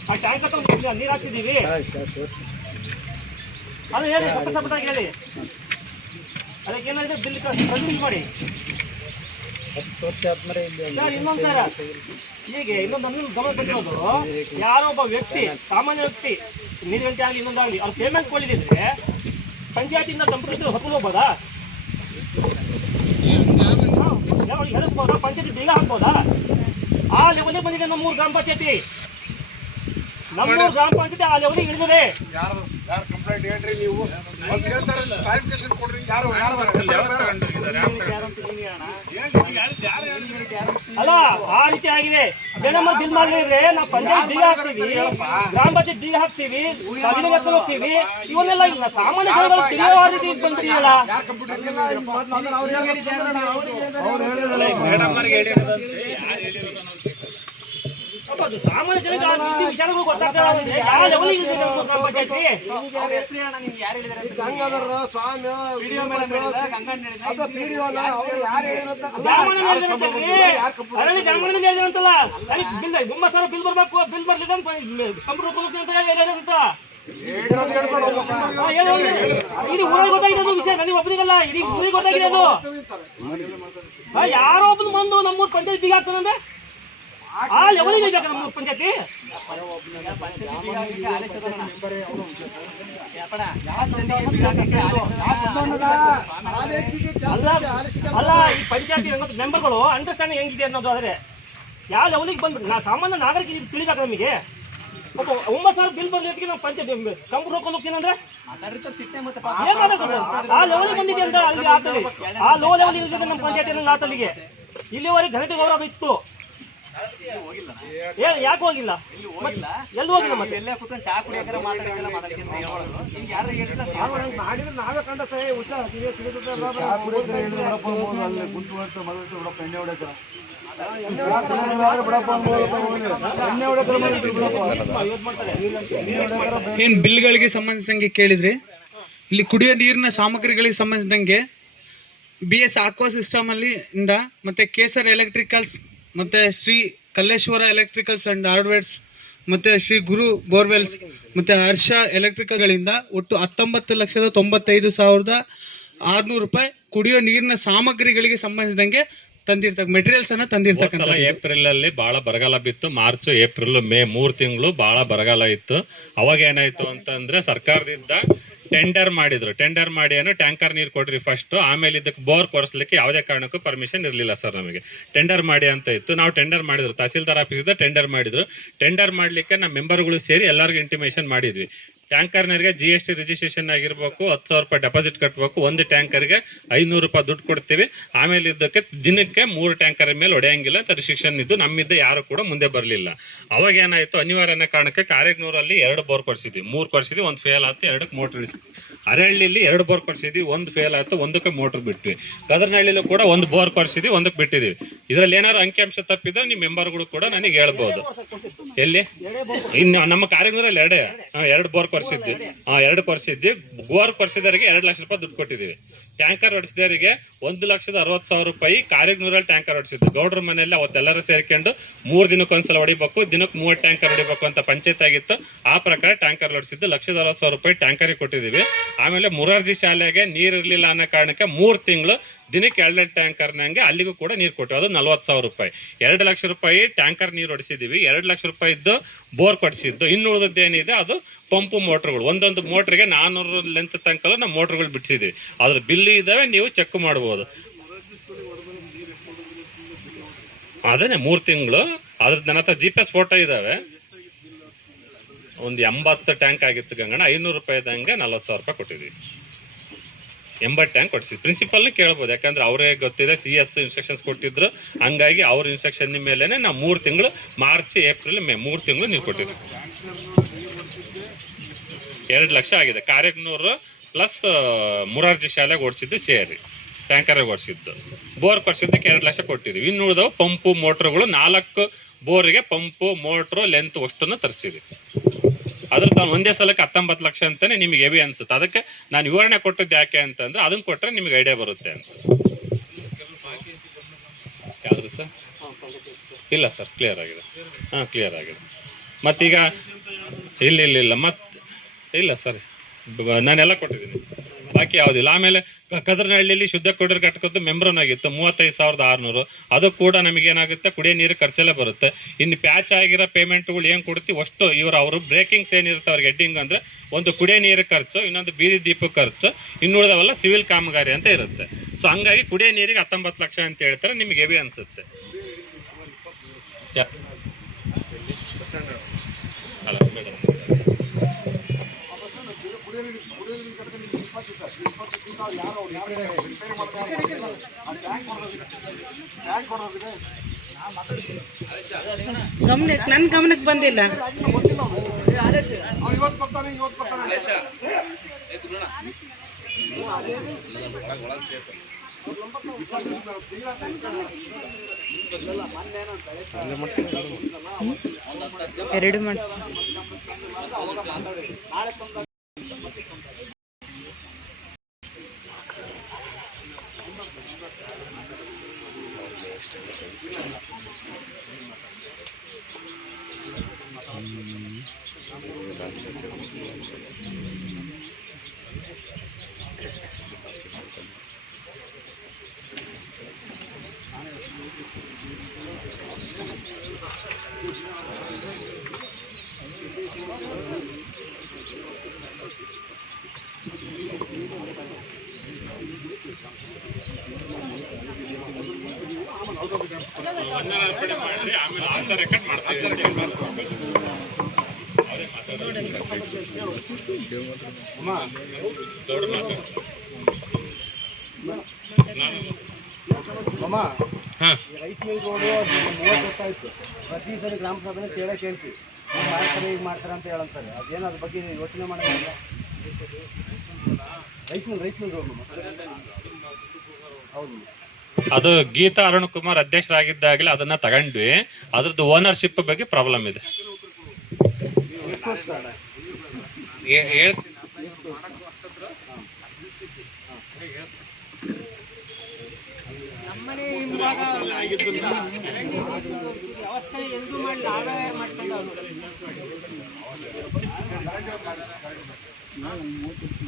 ಆ ಟ್ಯಾಂಕ್ ತಗೊಂಡು ನೀರು ಹಾಕ್ಸಿದ್ದೀವಿ, ಅದು ಹೇಳಿ ಸಪ್ರೇಟ್ ಆಗಿ ಹೇಳಿ. ಅದಕ್ಕೆ ಏನಾಗಿದೆ ಬಿಲ್ ಕಂಟಿನ್ಯೂ ಮಾಡಿ. ಸರ್, ಇನ್ನೊಂದು ಸರ್, ಹೀಗೆ ಇನ್ನೊಂದು ಗಮನ ಕೊಟ್ಟಿರೋದು, ಯಾರೋ ಒಬ್ಬ ವ್ಯಕ್ತಿ, ಸಾಮಾನ್ಯ ವ್ಯಕ್ತಿ, ನೀರುಗಂಟೆ ಆಗಲಿ ಇನ್ನೊಂದಾಗಲಿ, ಅವ್ರು ಪೇಮೆಂಟ್ ಕೊಟ್ಟಿದ್ರೆ ಪಂಚಾಯತಿಯಿಂದ ಕಂಪ್ಯೂಟರ್ ಹೊತ್ಕೊಂಡು ಹೋಗ್ಬೋದಾ? ಹೇಳಿಸ್ಬೋದಾ? ಪಂಚಾಯತಿ ಬೀಗ ಹಾಕ್ಬೋದಾ? ಆ ಲೆವೆಲಿಗೆ ಬಂದಿದೆ ನಮ್ಮೂರು ಗ್ರಾಮ ಪಂಚಾಯತಿ. ನಮ್ಮೂರು ಗ್ರಾಮ ಪಂಚಾಯತಿ ಆ ಲೆವೆಲಿಗೆ ಇಳಿದಿದೆ. ಅಲ್ಲ, ಆ ರೀತಿ ಆಗಿದೆ. ಬೇಡಮ್ಮ ಬಿಲ್ ಮಾಡಿದ್ರೆ ನಾವು ಪಂಚಾಯತ್ ಬೀಗ ಹಾಕ್ತೀವಿ, ಗ್ರಾಮ ಪಂಚಾಯತ್ ಬೀಗ ಹಾಕ್ತೀವಿ, ಹೋಗ್ತೀವಿ. ಇವನ್ನೆಲ್ಲ ಇಲ್ಲ ಸಾಮಾನ್ಯ ಜನಗಳು ತಿಳಿಯುವ ರೀತಿ ಬಂದಿರಲ್ಲ. ಅದು ಸಾಮಾನ್ಯ ಜನಕ್ಕೆ ವಿಚಾರಗಳು ಗೊತ್ತಾಗ್ತದೆ. ಯಾವ ಲೆವೆಲಿಗೆ ಇದೆ ಗ್ರಾಮ ಪಂಚಾಯತಿ? ಅರಲ್ಲಿ ಜಾಮಣದಲ್ಲಿ ಹೇಳಿದಂತಲ್ಲ, 9,000 ಬಿಲ್ ಬರ್ಬೇಕು, ಬಿಲ್ ಬರ್ಲಿಲ್ಲ ಕಂಪ್ಯೂಟರ್ ಅಂತ ಇಡೀ ಊರಿಗೆ ಗೊತ್ತಾಗಿದೆ ಅದು ವಿಷಯ, ನನಗೆ ಒಬ್ಬನಿಗಲ್ಲ, ಇಡೀ ಊರಿಗೆ ಗೊತ್ತಾಗಿದೆ ಅದು. ಯಾರೋ ಒಬ್ಬನು ಬಂದು ನಮ್ಮೂರು ಪಂಚಾಯತ್ ಬೀಗ ಆಗ್ತಾನಂದ್ರೆ ಆ ಲೆವೆಲಿಗೆ ಬೇಕು ನಮ್ಮೂರು ಪಂಚಾಯತಿ. ಅಲ್ಲ, ಈ ಪಂಚಾಯತಿ ಮೆಂಬರ್ಗಳು ಅಂಡರ್ಸ್ಟ್ಯಾಂಡಿಂಗ್ ಹೆಂಗಿದೆ ಅನ್ನೋದು. ಆದ್ರೆ ಯಾವ ಲೆವೆಲಿಗೆ ಬಂದ್ಬಿಟ್ಟು ನಾ ಸಾಮಾನ್ಯ ನಾಗರಿಕ ತಿಳಿಬೇಕು ನಮಗೆ. ಒಬ್ಬ 9,000 ಬಿಲ್ ಬರ್ಲಿಕ್ಕೆ ನಾವು ಪಂಚಾಯತ್ ಕಂಪ್ಯೂಟರ್ ಹೋಗ್ಕೊಂಡು ಹೋಗ್ತೀನಂದ್ರೆ ಏನ್ ಮಾತಾಡ್ತಾರೆ? ಆ ಲೆವೆಲಿಗೆ ಬಂದಿದೆ ಅಂತ ಅಲ್ಲಿಗೆ ಆತಲ್ಲಿ, ಆ ಲೋ ಲೆವೆಲ್ ಇರ್ತದೆ ನಮ್ಮ ಪಂಚಾಯತ್ ಆತಲ್ಲಿಗೆ. ಇಲ್ಲಿವರೆಗೆ ಜನತೆ ಗೌರವ ಇತ್ತು, ಯಾಕೆ ಹೋಗಿಲ್ಲ? ಎಲ್ಲಿ ಹೋಗಿಲ್ಲ? ಮತ್ತೆ ಎಲ್ಲೇ ಕೂತ್ಕೊಂಡು ಚಾ ಕುಡಿಯೋಕೆ ಮಾತಾಡಿದ್ರೆ ನಾವೇ ಕಂಡ ಏನ್ ಬಿಲ್ಗಳಿಗೆ ಸಂಬಂಧಿಸಿದಂಗೆ ಕೇಳಿದ್ರಿ. ಇಲ್ಲಿ ಕುಡಿಯೋ ನೀರಿನ ಸಾಮಗ್ರಿಗಳಿಗೆ ಸಂಬಂಧಿಸಿದಂಗೆ BS ಆಕ್ವಾ ಸಿಸ್ಟಮ್ ಅಲ್ಲಿ ಇಂದ ಮತ್ತೆ ಕೇಸರ್ ಎಲೆಕ್ಟ್ರಿಕಲ್ಸ್ ಮತ್ತೆ Shri Kalleshwara electricals and hardwares ಮತ್ತೆ ಶ್ರೀ ಗುರು ಬೋರ್ವೆಲ್ಸ್ ಮತ್ತೆ ಹರ್ಷ ಎಲೆಕ್ಟ್ರಿಕಲ್ ಗಳಿಂದ ಒಟ್ಟು 19,95,600 ರೂಪಾಯಿ ಕುಡಿಯೋ ನೀರಿನ ಸಾಮಗ್ರಿಗಳಿಗೆ ಸಂಬಂಧಿಸಿದಂಗೆ ತಂದಿರ್ತಕ್ಕ ಮೆಟೀರಿಯಲ್ಸ್ ಅನ್ನ ತಂದಿರ್ತಕ್ಕಂಥ. ಏಪ್ರಿಲ್ ಅಲ್ಲಿ ಬಹಳ ಬರಗಾಲ ಬಿತ್ತು. ಮಾರ್ಚ್, ಏಪ್ರಿಲ್, ಮೇ 3 ತಿಂಗಳು ಬಹಳ ಬರಗಾಲ ಇತ್ತು. ಅವಾಗ ಏನಾಯ್ತು ಅಂತಂದ್ರೆ ಸರ್ಕಾರದಿಂದ ಟೆಂಡರ್ ಮಾಡಿದ್ರು. ಟೆಂಡರ್ ಮಾಡಿ ಏನೋ ಟ್ಯಾಂಕರ್ ನೀರು ಕೊಡ್ರಿ ಫಸ್ಟ್, ಆಮೇಲೆ ಇದಕ್ಕೆ ಬೋರ್ ಕೊಡಿಸ್ಲಿಕ್ಕೆ ಯಾವುದೇ ಕಾರಣಕ್ಕೂ ಪರ್ಮಿಷನ್ ಇರಲಿಲ್ಲ ಸರ್ ನಮಗೆ. ಟೆಂಡರ್ ಮಾಡಿ ಅಂತ ಇತ್ತು. ನಾವು ಟೆಂಡರ್ ಮಾಡಿದ್ರು, ತಹಸೀಲ್ದಾರ್ ಆಫೀಸಿಂದ ಟೆಂಡರ್ ಮಾಡಿದ್ರು. ಟೆಂಡರ್ ಮಾಡ್ಲಿಕ್ಕೆ ನಮ್ಮ ಮೆಂಬರ್ಗಳು ಸೇರಿ ಎಲ್ಲರಿಗೂ ಇಂಟಿಮೇಷನ್ ಮಾಡಿದ್ವಿ. ಟ್ಯಾಂಕರ್ನರಿಗೆ GST ರಿಜಿಸ್ಟ್ರೇಷನ್ ಆಗಿರ್ಬೇಕು, 10,000 ರೂಪಾಯಿ ಡೆಪಾಸಿಟ್ ಕಟ್ಟಬೇಕು, ಒಂದು ಟ್ಯಾಂಕರ್ಗೆ 500 ರೂಪಾಯಿ ದುಡ್ಡು ಕೊಡ್ತೀವಿ. ಆಮೇಲೆ ಇದಕ್ಕೆ ದಿನಕ್ಕೆ 3 ಟ್ಯಾಂಕರ್ ಮೇಲೆ ಹೊಡೆಯಂಗಿಲ್ಲ ಅಂತ ರಿಸ್ಟ್ರಿಕ್ಷನ್ ಇದ್ದು ನಮ್ಮಿಂದ ಯಾರು ಕೂಡ ಮುಂದೆ ಬರಲಿಲ್ಲ. ಅವಾಗ ಏನಾಯ್ತು, ಅನಿವಾರ್ಯನ ಕಾರಣಕ್ಕೆ ಕಾರೇಗ್ನೂರಲ್ಲಿ 2 ಬೋರ್ ಕೊಡ್ಸಿದ್ವಿ, 3 ಕೊಡ್ಸಿದ್ವಿ, 1 ಫೇಲ್ ಆಯ್ತು, 2ಕ್ಕೆ ಮೋಟರ್ ಇಳಿಸಿದ್ವಿ. ಅರಹಳ್ಳಿಲಿ 2 ಬೋರ್ ಕೊಡ್ಸಿದ್ವಿ, 1 ಫೇಲ್ ಆಯ್ತು, 1ಕ್ಕೆ ಮೋಟರ್ ಬಿಟ್ವಿ. ಕದರ್ನಹಳ್ಳಿಲೂ ಕೂಡ 1 ಬೋರ್ ಕೊಡ್ಸಿದ್ವಿ, 1ಕ್ಕೆ ಬಿಟ್ಟಿದ್ವಿ. ಇದ್ರಲ್ಲಿ ಏನಾದ್ರು ಅಂಕಿಅಂಶ ತಪ್ಪಿದ್ರೆ ನಿಮ್ಮ ಮೆಂಬರ್ಗಳು ಕೂಡ ನನಗೆ ಹೇಳ್ಬೋದು. ಎಲ್ಲಿ ಇನ್ನು ನಮ್ಮ ಕಾರೇಗ್ನೂರಲ್ಲಿ 2 ಬೋರ್ ಕೊರ್ಸಿದ್ವಿ. 2 ಕೊರ್ಸಿದ್ವಿ. ಬೋರ್ ಕೊರ್ಸಿದವರಿಗೆ 2 ಲಕ್ಷ ರೂಪಾಯಿ ದುಡ್ಡು ಕೊಟ್ಟಿದ್ದೀವಿ. ಟ್ಯಾಂಕರ್ ಹೊಡಿಸಿದವರಿಗೆ 1,60,60,000 ರೂಪಾಯಿ ಕಾರೇಗ್ನೂರಲ್ಲಿ ಟ್ಯಾಂಕರ್ ಹೊಡಿಸಿದ್ವಿ. ಗೌಡ್ರ ಮನೆಯಲ್ಲಿ ಅವತ್ತೆಲ್ಲರೂ ಸೇರ್ಕೊಂಡು 3 ದಿನಕ್ಕೊಂದ್ಸಲ ಹೊಡಿಬೇಕು, ದಿನಕ್ಕೆ 30 ಟ್ಯಾಂಕರ್ ಹೊಡಿಬೇಕು ಅಂತ ಪಂಚಾಯತ್ ಆಗಿತ್ತು. ಆ ಪ್ರಕಾರ ಟ್ಯಾಂಕರ್ ಹೊಡಿಸಿದ್ದು 1,60,60,000 ರೂಪಾಯಿ ಟ್ಯಾಂಕರಿಗೆ ಕೊಟ್ಟಿದ್ದೀವಿ. ಆಮೇಲೆ ಮುರಾರ್ಜಿ ಶಾಲೆಗೆ ನೀರು ಇರಲಿಲ್ಲ ಅನ್ನೋ ಕಾರಣಕ್ಕೆ 3 ತಿಂಗಳು ದಿನಕ್ಕೆ 2 ಟ್ಯಾಂಕರ್ನಂಗೆ ಅಲ್ಲಿಗೂ ಕೂಡ ನೀರು ಕೊಟ್ಟಿವಿ. ಅದು 40,000 ರೂಪಾಯಿ. 2 ಲಕ್ಷ ರೂಪಾಯಿ ಟ್ಯಾಂಕರ್ ನೀರು ಹೊಡಿಸಿದ್ದೀವಿ. 2 ಲಕ್ಷ ರೂಪಾಯಿದ್ದು ಬೋರ್ ಕೊಡಿಸಿದ್ದು. ಇನ್ನು ಉಳಿದದ್ದೇನಿದೆ ಅದು ಪಂಪು ಮೋಟ್ರುಗಳು. ಒಂದೊಂದು ಮೋಟ್ರಿಗೆ 400 ಲೆಂತ್ ತನಕ ನಾವು ಮೋಟ್ರುಗಳು ಬಿಡಿಸಿದ್ವಿ. ಅದ್ರ ಬಿಲ್ ಇದಾವೆ, ನೀವು ಚೆಕ್ ಮಾಡ್ಬೋದು. ಅದೇನೆ 3 ತಿಂಗಳು. ಅದ್ರ ನನ್ನ ಹತ್ರ GPS ಫೋಟೋ ಇದಾವೆ. ಒಂದು 80 ಟ್ಯಾಂಕ್ ಆಗಿತ್ತು ಗಂಗಣ್ಣ. 500 ರೂಪಾಯಿದಂಗೆ 40,000 ರೂಪಾಯಿ ಕೊಟ್ಟಿದ್ವಿ. 80 ಟ್ಯಾಂಕ್ ಕೊಡ್ಸಿದ್ವಿ. ಪ್ರಿನ್ಸಿಪಲ್ನ ಕೇಳ್ಬೋದು, ಯಾಕಂದ್ರೆ ಅವರೇ ಗೊತ್ತಿದೆ, CS ಇನ್ಸ್ಟ್ರಕ್ಷನ್ಸ್ ಕೊಟ್ಟಿದ್ರು. ಹಂಗಾಗಿ ಅವ್ರ ಇನ್ಸ್ಟ್ರಕ್ಷನ್ ಮೇಲೆನೆ ನಾವು 3 ತಿಂಗಳು ಮಾರ್ಚ್, ಏಪ್ರಿಲ್, ಮೇ 3 ತಿಂಗಳು ನೀರು ಕೊಟ್ಟಿದ್ವಿ. 2 ಲಕ್ಷ ಆಗಿದೆ. ಕಾರೇಗ್ನೂರು ಪ್ಲಸ್ ಮುರಾರ್ಜಿ ಶಾಲೆಗೆ ಓಡಿಸಿದ್ದು ಸೇರಿ ಟ್ಯಾಂಕರ್ ಓಡಿಸಿದ್ದು. ಬೋರ್ ಕೊಡ್ಸಿದ್ದಕ್ಕೆ 2 ಲಕ್ಷ ಕೊಟ್ಟಿದ್ವಿ. ಇನ್ನು ಉಳಿದವು ಪಂಪು ಮೋಟ್ರುಗಳು 4 ಬೋರಿಗೆ ಪಂಪು ಮೋಟ್ರು ಲೆಂತ್ ಅಷ್ಟನ್ನು ತರಿಸಿದ್ವಿ. ಅದ್ರ ಒಂದೇ ಸಲಕ್ಕೆ 19 ಲಕ್ಷ ಅಂತಾನೆ ನಿಮಗೆ ಹೆವಿ ಅನ್ಸುತ್ತೆ. ಅದಕ್ಕೆ ನಾನು ವಿವರಣೆ ಕೊಟ್ಟಿದ್ದು ಯಾಕೆ ಅಂತಂದ್ರೆ ಅದನ್ನ ಕೊಟ್ಟರೆ ನಿಮಗೆ ಐಡಿಯಾ ಬರುತ್ತೆ ಅಂತ. ಯಾವ್ದು ಸರ್? ಇಲ್ಲ ಸರ್, ಕ್ಲಿಯರ್ ಆಗಿದೆ. ಕ್ಲಿಯರ್ ಆಗಿದೆ. ಮತ್ತೀಗ ಇಲ್ಲ ಇಲ್ಲ ಸರ್, ನಾನೆಲ್ಲ ಕೊಟ್ಟಿದ್ದೀನಿ, ಬಾಕಿ ಯಾವುದಿಲ್ಲ. ಆಮೇಲೆ ಕದರ್ನಹಳ್ಳಿಯಲ್ಲಿ ಶುದ್ಧ ಕುಡಿಯೋ ಘಟಕದ್ದು ಮೆಂಬ್ರನ್ನಾಗಿತ್ತು 35,600. ಅದು ಕೂಡ ನಮಗೇನಾಗುತ್ತೆ, ಕುಡಿಯೋ ನೀರು ಖರ್ಚಲ್ಲೇ ಬರುತ್ತೆ. ಇನ್ನು ಪ್ಯಾಚ್ ಆಗಿರೋ ಪೇಮೆಂಟ್ಗಳು ಏನು ಕೊಡ್ತೀವಿ ಅಷ್ಟು ಅವರು ಬ್ರೇಕಿಂಗ್ಸ್ ಏನಿರುತ್ತೆ ಅವ್ರಿಗೆ ಹೆಡ್ಡಿಂಗ್ ಅಂದರೆ ಒಂದು ಕುಡಿಯೋ ನೀರು ಖರ್ಚು, ಇನ್ನೊಂದು ಬೀದಿ ದೀಪ ಖರ್ಚು, ಇನ್ನುಳಿದವೆಲ್ಲ ಸಿವಿಲ್ ಕಾಮಗಾರಿ ಅಂತ ಇರುತ್ತೆ. ಸೊ ಹಂಗಾಗಿ ಕುಡಿಯೋ ನೀರಿಗೆ 19 ಲಕ್ಷ ಅಂತ ಹೇಳ್ತಾರೆ. ನಿಮಗೆ ಹೆವಿ ಅನಿಸುತ್ತೆ. ಅಲ್ಲ ಮೇಡಮ್, ನನ್ನ ಗಮನಕ್ಕೆ ಬಂದಿಲ್ಲ. ಎರಡು ಮಾಡಿಸ್ತೀನಿ. ರೈಸ್ ಮಿಲ್ ರೋಡು 30 ವರ್ಷ ಆಯ್ತು. ಪ್ರತಿ ಸರಿ ಗ್ರಾಮ ಸಭೆಯಲ್ಲಿ ಕೇಳ್ತೀವಿ, ಮಾಡ್ತಾರೆ ಈಗ ಮಾಡ್ತಾರೆ ಅಂತ ಹೇಳಂತಾರೆ. ಅದೇನು ಅದ್ರ ಬಗ್ಗೆ ಯೋಚನೆ ಮಾಡೋದಿಲ್ಲ. ರೈಸ್ ಮಿಲ್ ರೋಡ್ ಹೌದು. ಅದು ಗೀತಾ ಅರುಣ್ ಕುಮಾರ್ ಅಧ್ಯಕ್ಷರಾಗಿದ್ದಾಗಲೇ ಅದನ್ನ ತಗೊಂಡ್ವಿ. ಅದ್ರದ್ದು ಓನರ್ಶಿಪ್ ಬಗ್ಗೆ ಪ್ರಾಬ್ಲಮ್ ಇದೆ. ನಮ್ಮನೆ ಇವಾಗ ವ್ಯವಸ್ಥೆ ಎಂದು ಮಾಡಿ ನಾವೇ ಮಾಡ್ಕೊಂಡು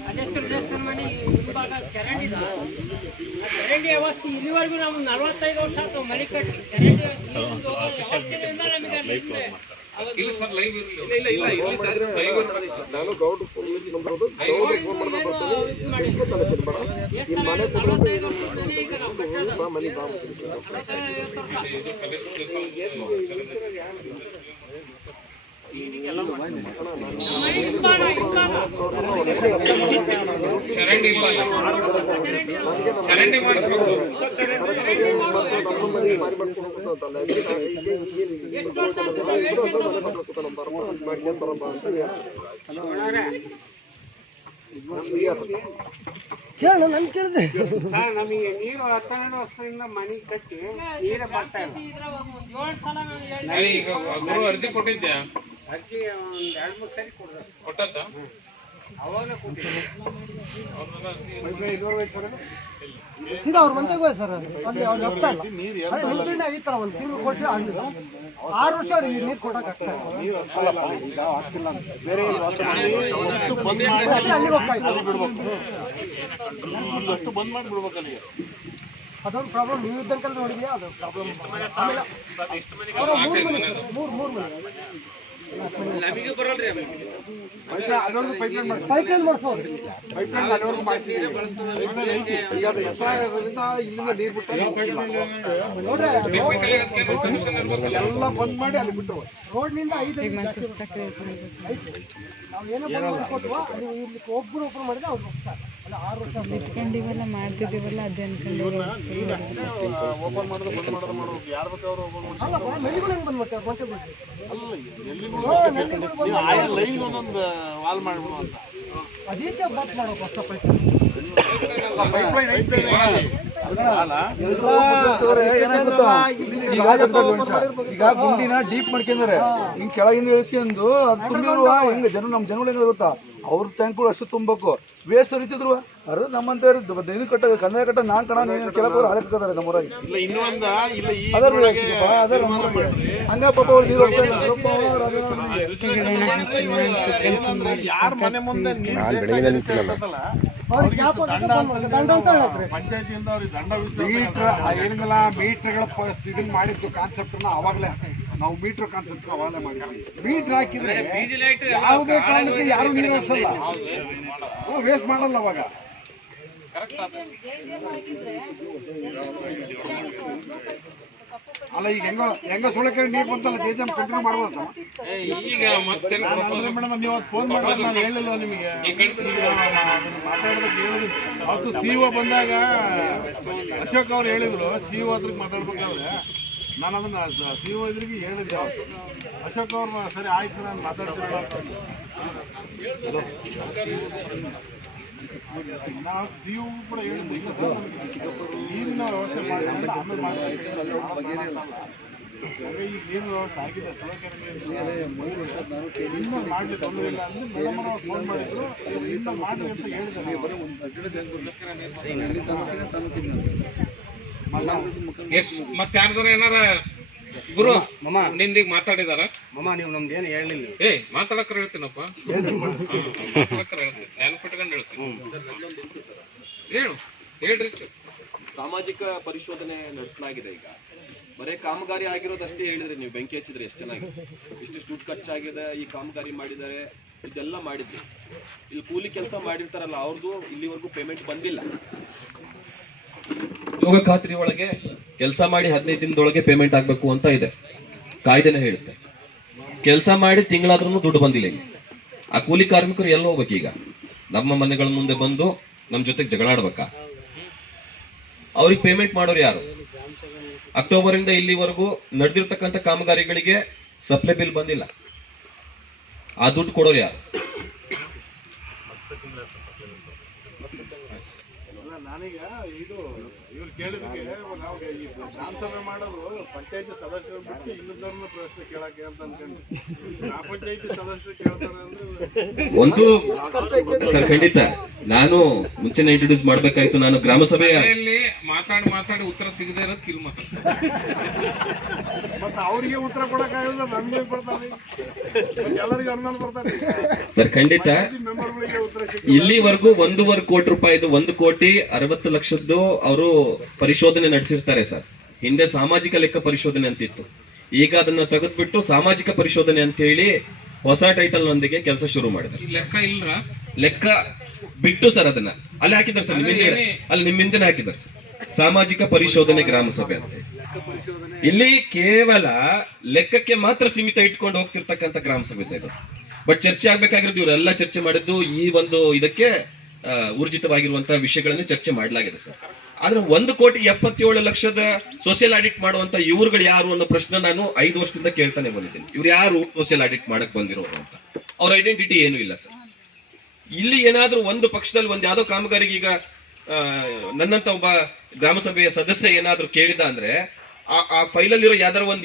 ಅಧ್ಯಕ್ಷರ ದೇವಸ್ಥಾನ ಮಾಡಿ ಇವಾಗ ಚರಂಡಿ ವ್ಯವಸ್ಥೆ ಇಲ್ಲಿವರೆಗೂ ನಾವು 45 ವರ್ಷ ಆಯ್ತು ಮನೆ ಕಟ್ಟಿ. ಚರಂಡಿ ವ್ಯವಸ್ಥೆಯಿಂದ ನಮಗೆ ಚರಂಡಿ ಮಾಡಿಸ್ಬೇಕು. ಕೇಳ ನನ್ ಕೇಳಿದೆ ನಮಗೆ ನೀರು 12 ವರ್ಷದಿಂದ ಮನೆ ಕಟ್ಟಿ ನೀರೇ ಬರ್ತಾ ಇಲ್ಲ. 7 ಸಲ ನಾನು ಅರ್ಜಿ ಕೊಟ್ಟಿದ್ದೆ. ಅರ್ಜಿ ಒಂದು 2-3 ಸರಿ ಕೊಟ್ಟದ್ದ ಅವಾಗ ಕೊಟ್ಟಿದ್ದೆ. ಸೀದಾ ಅವ್ರ ಮನೆಗೆ ಹೋಗಿ ಸರ್, ಅಲ್ಲಿ ಅವ್ರು ಹೋಗ್ತಾ ಇಲ್ಲ. ನಿಂಬೆಹಣ್ಣೆ ಈ ತರ ಒಂದು ತಿಂಗಳು ಕೊಟ್ಟು ಆಗಿಲ್ಲ. 6 ವರ್ಷ ಅವ್ರಿಗೆ ನೀರು ಕೊಡಕ್ ಆಗ್ತಾ ಇಲ್ಲ. ಅಲ್ಲಿಗೆ ಹೋಗ್ತಾ ಇತ್ತು. ಅದೊಂದು ಪ್ರಾಬ್ಲಮ್. ನೀವು ಇದ್ದಂಕಲ್ಲಿ ನೋಡಿದ್ಯಾ ಅದು ಪ್ರಾಬ್ಲಮ್. ಆಮೇಲೆ ಅವರು 3 ಮನೆ ನಮಗೆ ಬರಲ್ರಿ ಪೈಪ್ಲೈನ್ ಮಾಡಿಸೋದು. ಎಲ್ಲ ಬಂದ್ ಮಾಡಿ ಅಲ್ಲಿ ಬಿಟ್ಟರು. ರೋಡ್ನಿಂದ 5 ನಾವು ಏನೋ ಕೊಟ್ಟುವ ಅಲ್ಲಿ ಇಲ್ಲಿ ಒಬ್ರು ಮಾಡಿದ್ರೆ ಅವ್ರು ಹೋಗ್ತಾರೆ. ಅಲ್ಲಿ 6 ವರ್ಷ ಇಟ್ಕೊಂಡಿವಲ್ಲ ಮಾಡ್ತಿದ್ದೀವಲ್ಲ ಅದೇ ಅನ್ಕೊಂಡು ಓಪನ್ ಮಾಡೋದು ಬಂದ್ ಮಾಡೋದು ಮಾಡ್ಬೇಕು. ಯಾರು ಬೇಕಾದ್ರು ಓಪನ್ ಮಾಡಿ ಅಲ್ಲ ಮೆಲಿಗಳು ಹೆಂಗ್ ಬಂದ್ಬಿಡ್ತಾರೆ ಮೊಟ್ಟೆ ಬಿಟ್ಟು. ಆಯಾ ಲೈನ್ ಒಂದೊಂದು ವಾಲ್ ಮಾಡ್ಬಿಡು ಅಂತ. ಅದಕ್ಕೆ ಬಾತ್ ಮಾಡೋ ಕಷ್ಟ ಪೈಪ್ಲೈನ್ ಐತೆ. ಈಗ ಗುಂಡಿನ ಡೀಪ್ ಮಾಡ್ಕೊಂಡ್ರೆ ಹಿಂಗ್ ಕೆಳಗಿಂದ ಇಳಿಸ್ಕೊಂಡು ಅದು ತುಂಬಿರುವ ಹೆಂಗ ಜನ ನಮ್ಮ ಜನಗಳು ಹೆಂಗ ಗೊತ್ತಾ, ಅವ್ರ ಟ್ಯಾಂಕ್ಗಳು ಅಷ್ಟು ತುಂಬಬೇಕು. ವೇಸ್ಟ್ ಹರಿತಿದ್ರು ಅರೆ ನಮ್ಮಂತ ಇದು ಕಟ್ಟ ಕಂದಾಯ ಕಟ್ಟ ನಾನ್ ಕಣ ನೀನು ಕೆಳಗೆ ಅದೇ ಕಟ್ತಾರೆ ನಮ್ಮೂರಾಗಿ. ಹಂಗ ಪಾಪ ಅವ್ರು ನೀರು ಯಾರ ಮನೆ ಮುಂದೆ ಪಂಚಾಯತಿಯಿಂದ ಅವ್ರಿಗೆ ದಂಡ ಏನಿಲ್ಲ. ಮೀಟರ್ಗಳ ಇದನ್ನ ಮಾಡಿದ್ದು ಕಾನ್ಸೆಪ್ಟ್ ಅವಾಗಲೇ ನಾವು ಮೀಟರ್ ಕಾನ್ಸೆಪ್ಟ್ ಅವಾಗಲೇ ಮಾಡಿದ್ವಿ. ಮೀಟರ್ ಹಾಕಿದ್ರೆ ಯಾವುದೇ ಕಾರಣಕ್ಕೆ ಯಾರು ನೀರು ಹರಿಸಲ್ಲ, ವೇಸ್ಟ್ ಮಾಡಲ್ಲ ಅವಾಗ. ಅಲ್ಲ ಈಗ ಹೆಂಗೋ ಸುಳಕೆ ನೀರು ಬಂತಲ್ಲ, ಜೆಜೆಎಂ ಕಂಟಿನ್ಯೂ ಮಾಡ್ಬೋದ ಈಗ ಮತ್ತೆ ಮೇಡಮ್. ನೀವು ಫೋನ್ ಮಾಡಿದ್ರೆ ನಾನು ಹೇಳಿಲ್ಲ ನಿಮಗೆ, ಮಾತಾಡೋದಕ್ಕೆ ಹೇಳಿದ್ವಿ. ಅವತ್ತು ಸಿಒ ಬಂದಾಗ ಅಶೋಕ್ ಅವ್ರು ಹೇಳಿದ್ರು, ಸಿಒ ಅದ್ರಿಗೆ ಮಾತಾಡ್ಬೇಕಾದ್ರೆ ನಾನು ಅದನ್ನ ಸಿಒ ಇದ್ರಿಗೆ ಹೇಳಿದ್ದೆ. ಅವತ್ತು ಅಶೋಕ್ ಅವ್ರು ಸರಿ ಆಯ್ತು ನಾನು ಮಾತಾಡ್ತೀನಿ. ನಾವು ಸಿಒ ಕೂಡ ಹೇಳಿದ್ದೆ, ನೀರಿನ ವ್ಯವಸ್ಥೆ ಮಾಡಿ ಆಮೇಲೆ ಮಾಡ್ತೀವಿ. ಈಗ ನೀರಿನ ವ್ಯವಸ್ಥೆ ಆಗಿದೆ, ಇನ್ನೂ ಮಾಡಲಿ ತೊಂದರೆ ಇಲ್ಲ ಅಂದ್ರೆ ಮೇಡಮ್ ಅವ್ರು ಫೋನ್ ಮಾಡಿದ್ರು, ಇನ್ನೂ ಮಾಡಿ ಅಂತ ಹೇಳಿದ್ದಾರೆ. ಮತ್ತೆ ಯಾರ್ದಾರ ಏನಾರ ಗುರು ನಿಂದೀಗ ಮಾತಾಡಿದಾರ ಮಮ್ಮ ನೀವು ನಮ್ದು ಏನು ಹೇಳಲಿಲ್ಲ. ಏ ಮಾತಾಡಕ್ರ ಹೇಳ್ತೀನಪ್ಪ, ಮಾತಾಡಕ್ರ ಹೇಳ್ತೀನಿ, ನೆನ್ಪಿಟ್ಕೊಂಡು ಹೇಳ್ತೀನಿ. ಹೇಳ್ರಿ. ಸಾಮಾಜಿಕ ಪರಿಶೋಧನೆ ನಡೆಸಲಾಗಿದೆ. ಈಗ ಬರೇ ಕಾಮಗಾರಿ ಆಗಿರೋದಷ್ಟೇ ಹೇಳಿದ್ರಿ ನೀವು, ಬೆಂಕಿ ಹಚ್ಚಿದ್ರಿ ಎಷ್ಟು ಚೆನ್ನಾಗಿದೆ, ಇಷ್ಟು ದುಡ್ಡು ಖರ್ಚಾಗಿದೆ, ಈ ಕಾಮಗಾರಿ ಮಾಡಿದ್ದಾರೆ, ಇದೆಲ್ಲ ಮಾಡಿದ್ರಿ. ಇಲ್ಲಿ ಕೂಲಿ ಕೆಲಸ ಮಾಡಿರ್ತಾರಲ್ಲ ಅವ್ರದ್ದು ಇಲ್ಲಿವರೆಗೂ ಪೇಮೆಂಟ್ ಬಂದಿಲ್ಲ. ಉದ್ಯೋಗ ಖಾತ್ರಿ ಒಳಗೆ ಕೆಲಸ ಮಾಡಿ 15 ದಿನದೊಳಗೆ ಪೇಮೆಂಟ್ ಆಗ್ಬೇಕು ಅಂತ ಇದೆ, ಕಾಯ್ದೆನೇ ಹೇಳುತ್ತೆ. ಕೆಲಸ ಮಾಡಿ ತಿಂಗಳಾದ್ರೂ ದುಡ್ಡು ಬಂದಿಲ್ಲ. ಇಲ್ಲಿ ಆ ಕೂಲಿ ಕಾರ್ಮಿಕರು ಎಲ್ಲ ಹೋಗ್ಬೇಕು? ಈಗ ನಮ್ಮ ಮನೆಗಳ ಮುಂದೆ ಬಂದು ನಮ್ ಜೊತೆಗೆ ಜಗಳ ಆಡ್ಬೇಕಾ? ಅವ್ರಿಗೆ ಪೇಮೆಂಟ್ ಮಾಡೋರು ಯಾರು? ಅಕ್ಟೋಬರ್ ಇಂದ ಇಲ್ಲಿವರೆಗೂ ನಡೆದಿರ್ತಕ್ಕಂಥ ಕಾಮಗಾರಿಗಳಿಗೆ ಸಪ್ಲೈ ಬಿಲ್ ಬಂದಿಲ್ಲ, ಆ ದುಡ್ಡು ಕೊಡೋರು ಯಾರು? ನಾನೀಗ ಇದು ಇವ್ರು ಕೇಳಿದಕ್ಕೆ ನಾವು ಈ ಶಾಂತನೆ ಮಾಡೋದು ಪಂಚಾಯತಿ ಸದಸ್ಯರು ಬಿಟ್ಟು ಇನ್ನೊಂದವ್ರನ್ನ ಪ್ರಶ್ನೆ ಕೇಳಕ್ಕೆ ಅಂತ ಅನ್ಕೊಂಡು, ಆ ಪಂಚಾಯತಿ ಸದಸ್ಯರು ಕೇಳ್ತಾರೆ ಅಂದ್ರೆ ಒಂದು ಸರ್ ಖಂಡಿತ ನಾನು ಮುಂಚೆನೆ ಇಂಟ್ರೊಡ್ಯೂಸ್ ಮಾಡ್ಬೇಕಾಯ್ತು. ನಾನು ಗ್ರಾಮ ಸಭೆಯ ಮಾತಾಡಿ ಉತ್ತರ ಸಿಗದೆ ಇರೋದು ಕಿರು ಮತ್ತೆ ಅವ್ರಿಗೆ ಉತ್ತರ ಕೊಡಕ್ಕಾಗಲ್ಲ, ನಮ್ಗೆ ಬರ್ತಾರೆ, ಎಲ್ಲರಿಗೂ ಅನುಮಾನ ಬರ್ತಾರೆ. ಸರ್ ಖಂಡಿತ ಮೆಂಬರ್ಗಳಿಗೆ ಉತ್ತರ ಇಲ್ಲಿವರೆಗೂ 1.25 ಕೋಟಿ ರೂಪಾಯಿದು 1,60,00,000 ಅವರು ಪರಿಶೋಧನೆ ನಡೆಸಿರ್ತಾರೆ ಸರ್. ಹಿಂದೆ ಸಾಮಾಜಿಕ ಲೆಕ್ಕ ಪರಿಶೋಧನೆ ಅಂತಿತ್ತು, ಈಗ ಅದನ್ನ ತೆಗೆದ್ಬಿಟ್ಟು ಸಾಮಾಜಿಕ ಪರಿಶೋಧನೆ ಅಂತ ಹೇಳಿ ಹೊಸ ಟೈಟಲ್ ನೊಂದಿಗೆ ಕೆಲಸ ಶುರು ಮಾಡಿದ್ದಾರೆ. ಲೆಕ್ಕ ಇಲ್ರ ಲೆಕ್ಕ ಬಿಟ್ಟು ಸರ್ ಅದನ್ನ ಅಲ್ಲಿ ಹಾಕಿದ್ದಾರೆ ಸರ್, ಅಲ್ಲಿ ನಿಮ್ಮಿಂದನೇ ಹಾಕಿದ್ದಾರೆ ಸರ್, ಸಾಮಾಜಿಕ ಪರಿಶೋಧನೆ ಗ್ರಾಮ ಸಭೆ ಅಂತ. ಇಲ್ಲಿ ಕೇವಲ ಲೆಕ್ಕಕ್ಕೆ ಮಾತ್ರ ಸೀಮಿತ ಇಟ್ಕೊಂಡು ಹೋಗ್ತಿರ್ತಕ್ಕಂಥ ಗ್ರಾಮ ಸಭೆ ಸರ್ ಇದು. ಬಟ್ ಚರ್ಚೆ ಆಗ್ಬೇಕಾಗಿರೋದು ಇವರೆಲ್ಲ ಚರ್ಚೆ ಮಾಡಿದ್ದು ಈ ಒಂದು ಇದಕ್ಕೆ ಊರ್ಜಿತವಾಗಿರುವಂತಹ ವಿಷಯಗಳನ್ನೇ ಚರ್ಚೆ ಮಾಡಲಾಗಿದೆ ಸರ್. ಆದ್ರೆ 1,77,00,000 ಸೋಷಿಯಲ್ ಆಡಿಟ್ ಮಾಡುವಂತ ಇವ್ರುಗಳು ಯಾರು ಅನ್ನೋ ಪ್ರಶ್ನೆ ನಾನು 5 ವರ್ಷದಿಂದ ಕೇಳ್ತಾನೆ ಬಂದಿದ್ದೀನಿ. ಇವ್ರು ಯಾರು ಸೋಷಿಯಲ್ ಆಡಿಟ್ ಮಾಡಕ್ ಬಂದಿರೋರು ಅಂತ? ಅವ್ರ ಐಡೆಂಟಿಟಿ ಏನು ಇಲ್ಲ ಸರ್. ಇಲ್ಲಿ ಏನಾದ್ರೂ ಒಂದು ಪಕ್ಷದಲ್ಲಿ ಒಂದ್ ಯಾವ್ದೋ ಕಾಮಗಾರಿಗೆ ಈಗ ನನ್ನಂತ ಒಬ್ಬ ಗ್ರಾಮ ಸಭೆಯ ಸದಸ್ಯ ಏನಾದ್ರೂ ಕೇಳಿದ ಅಂದ್ರೆ ಆ ಫೈಲಲ್ಲಿರೋ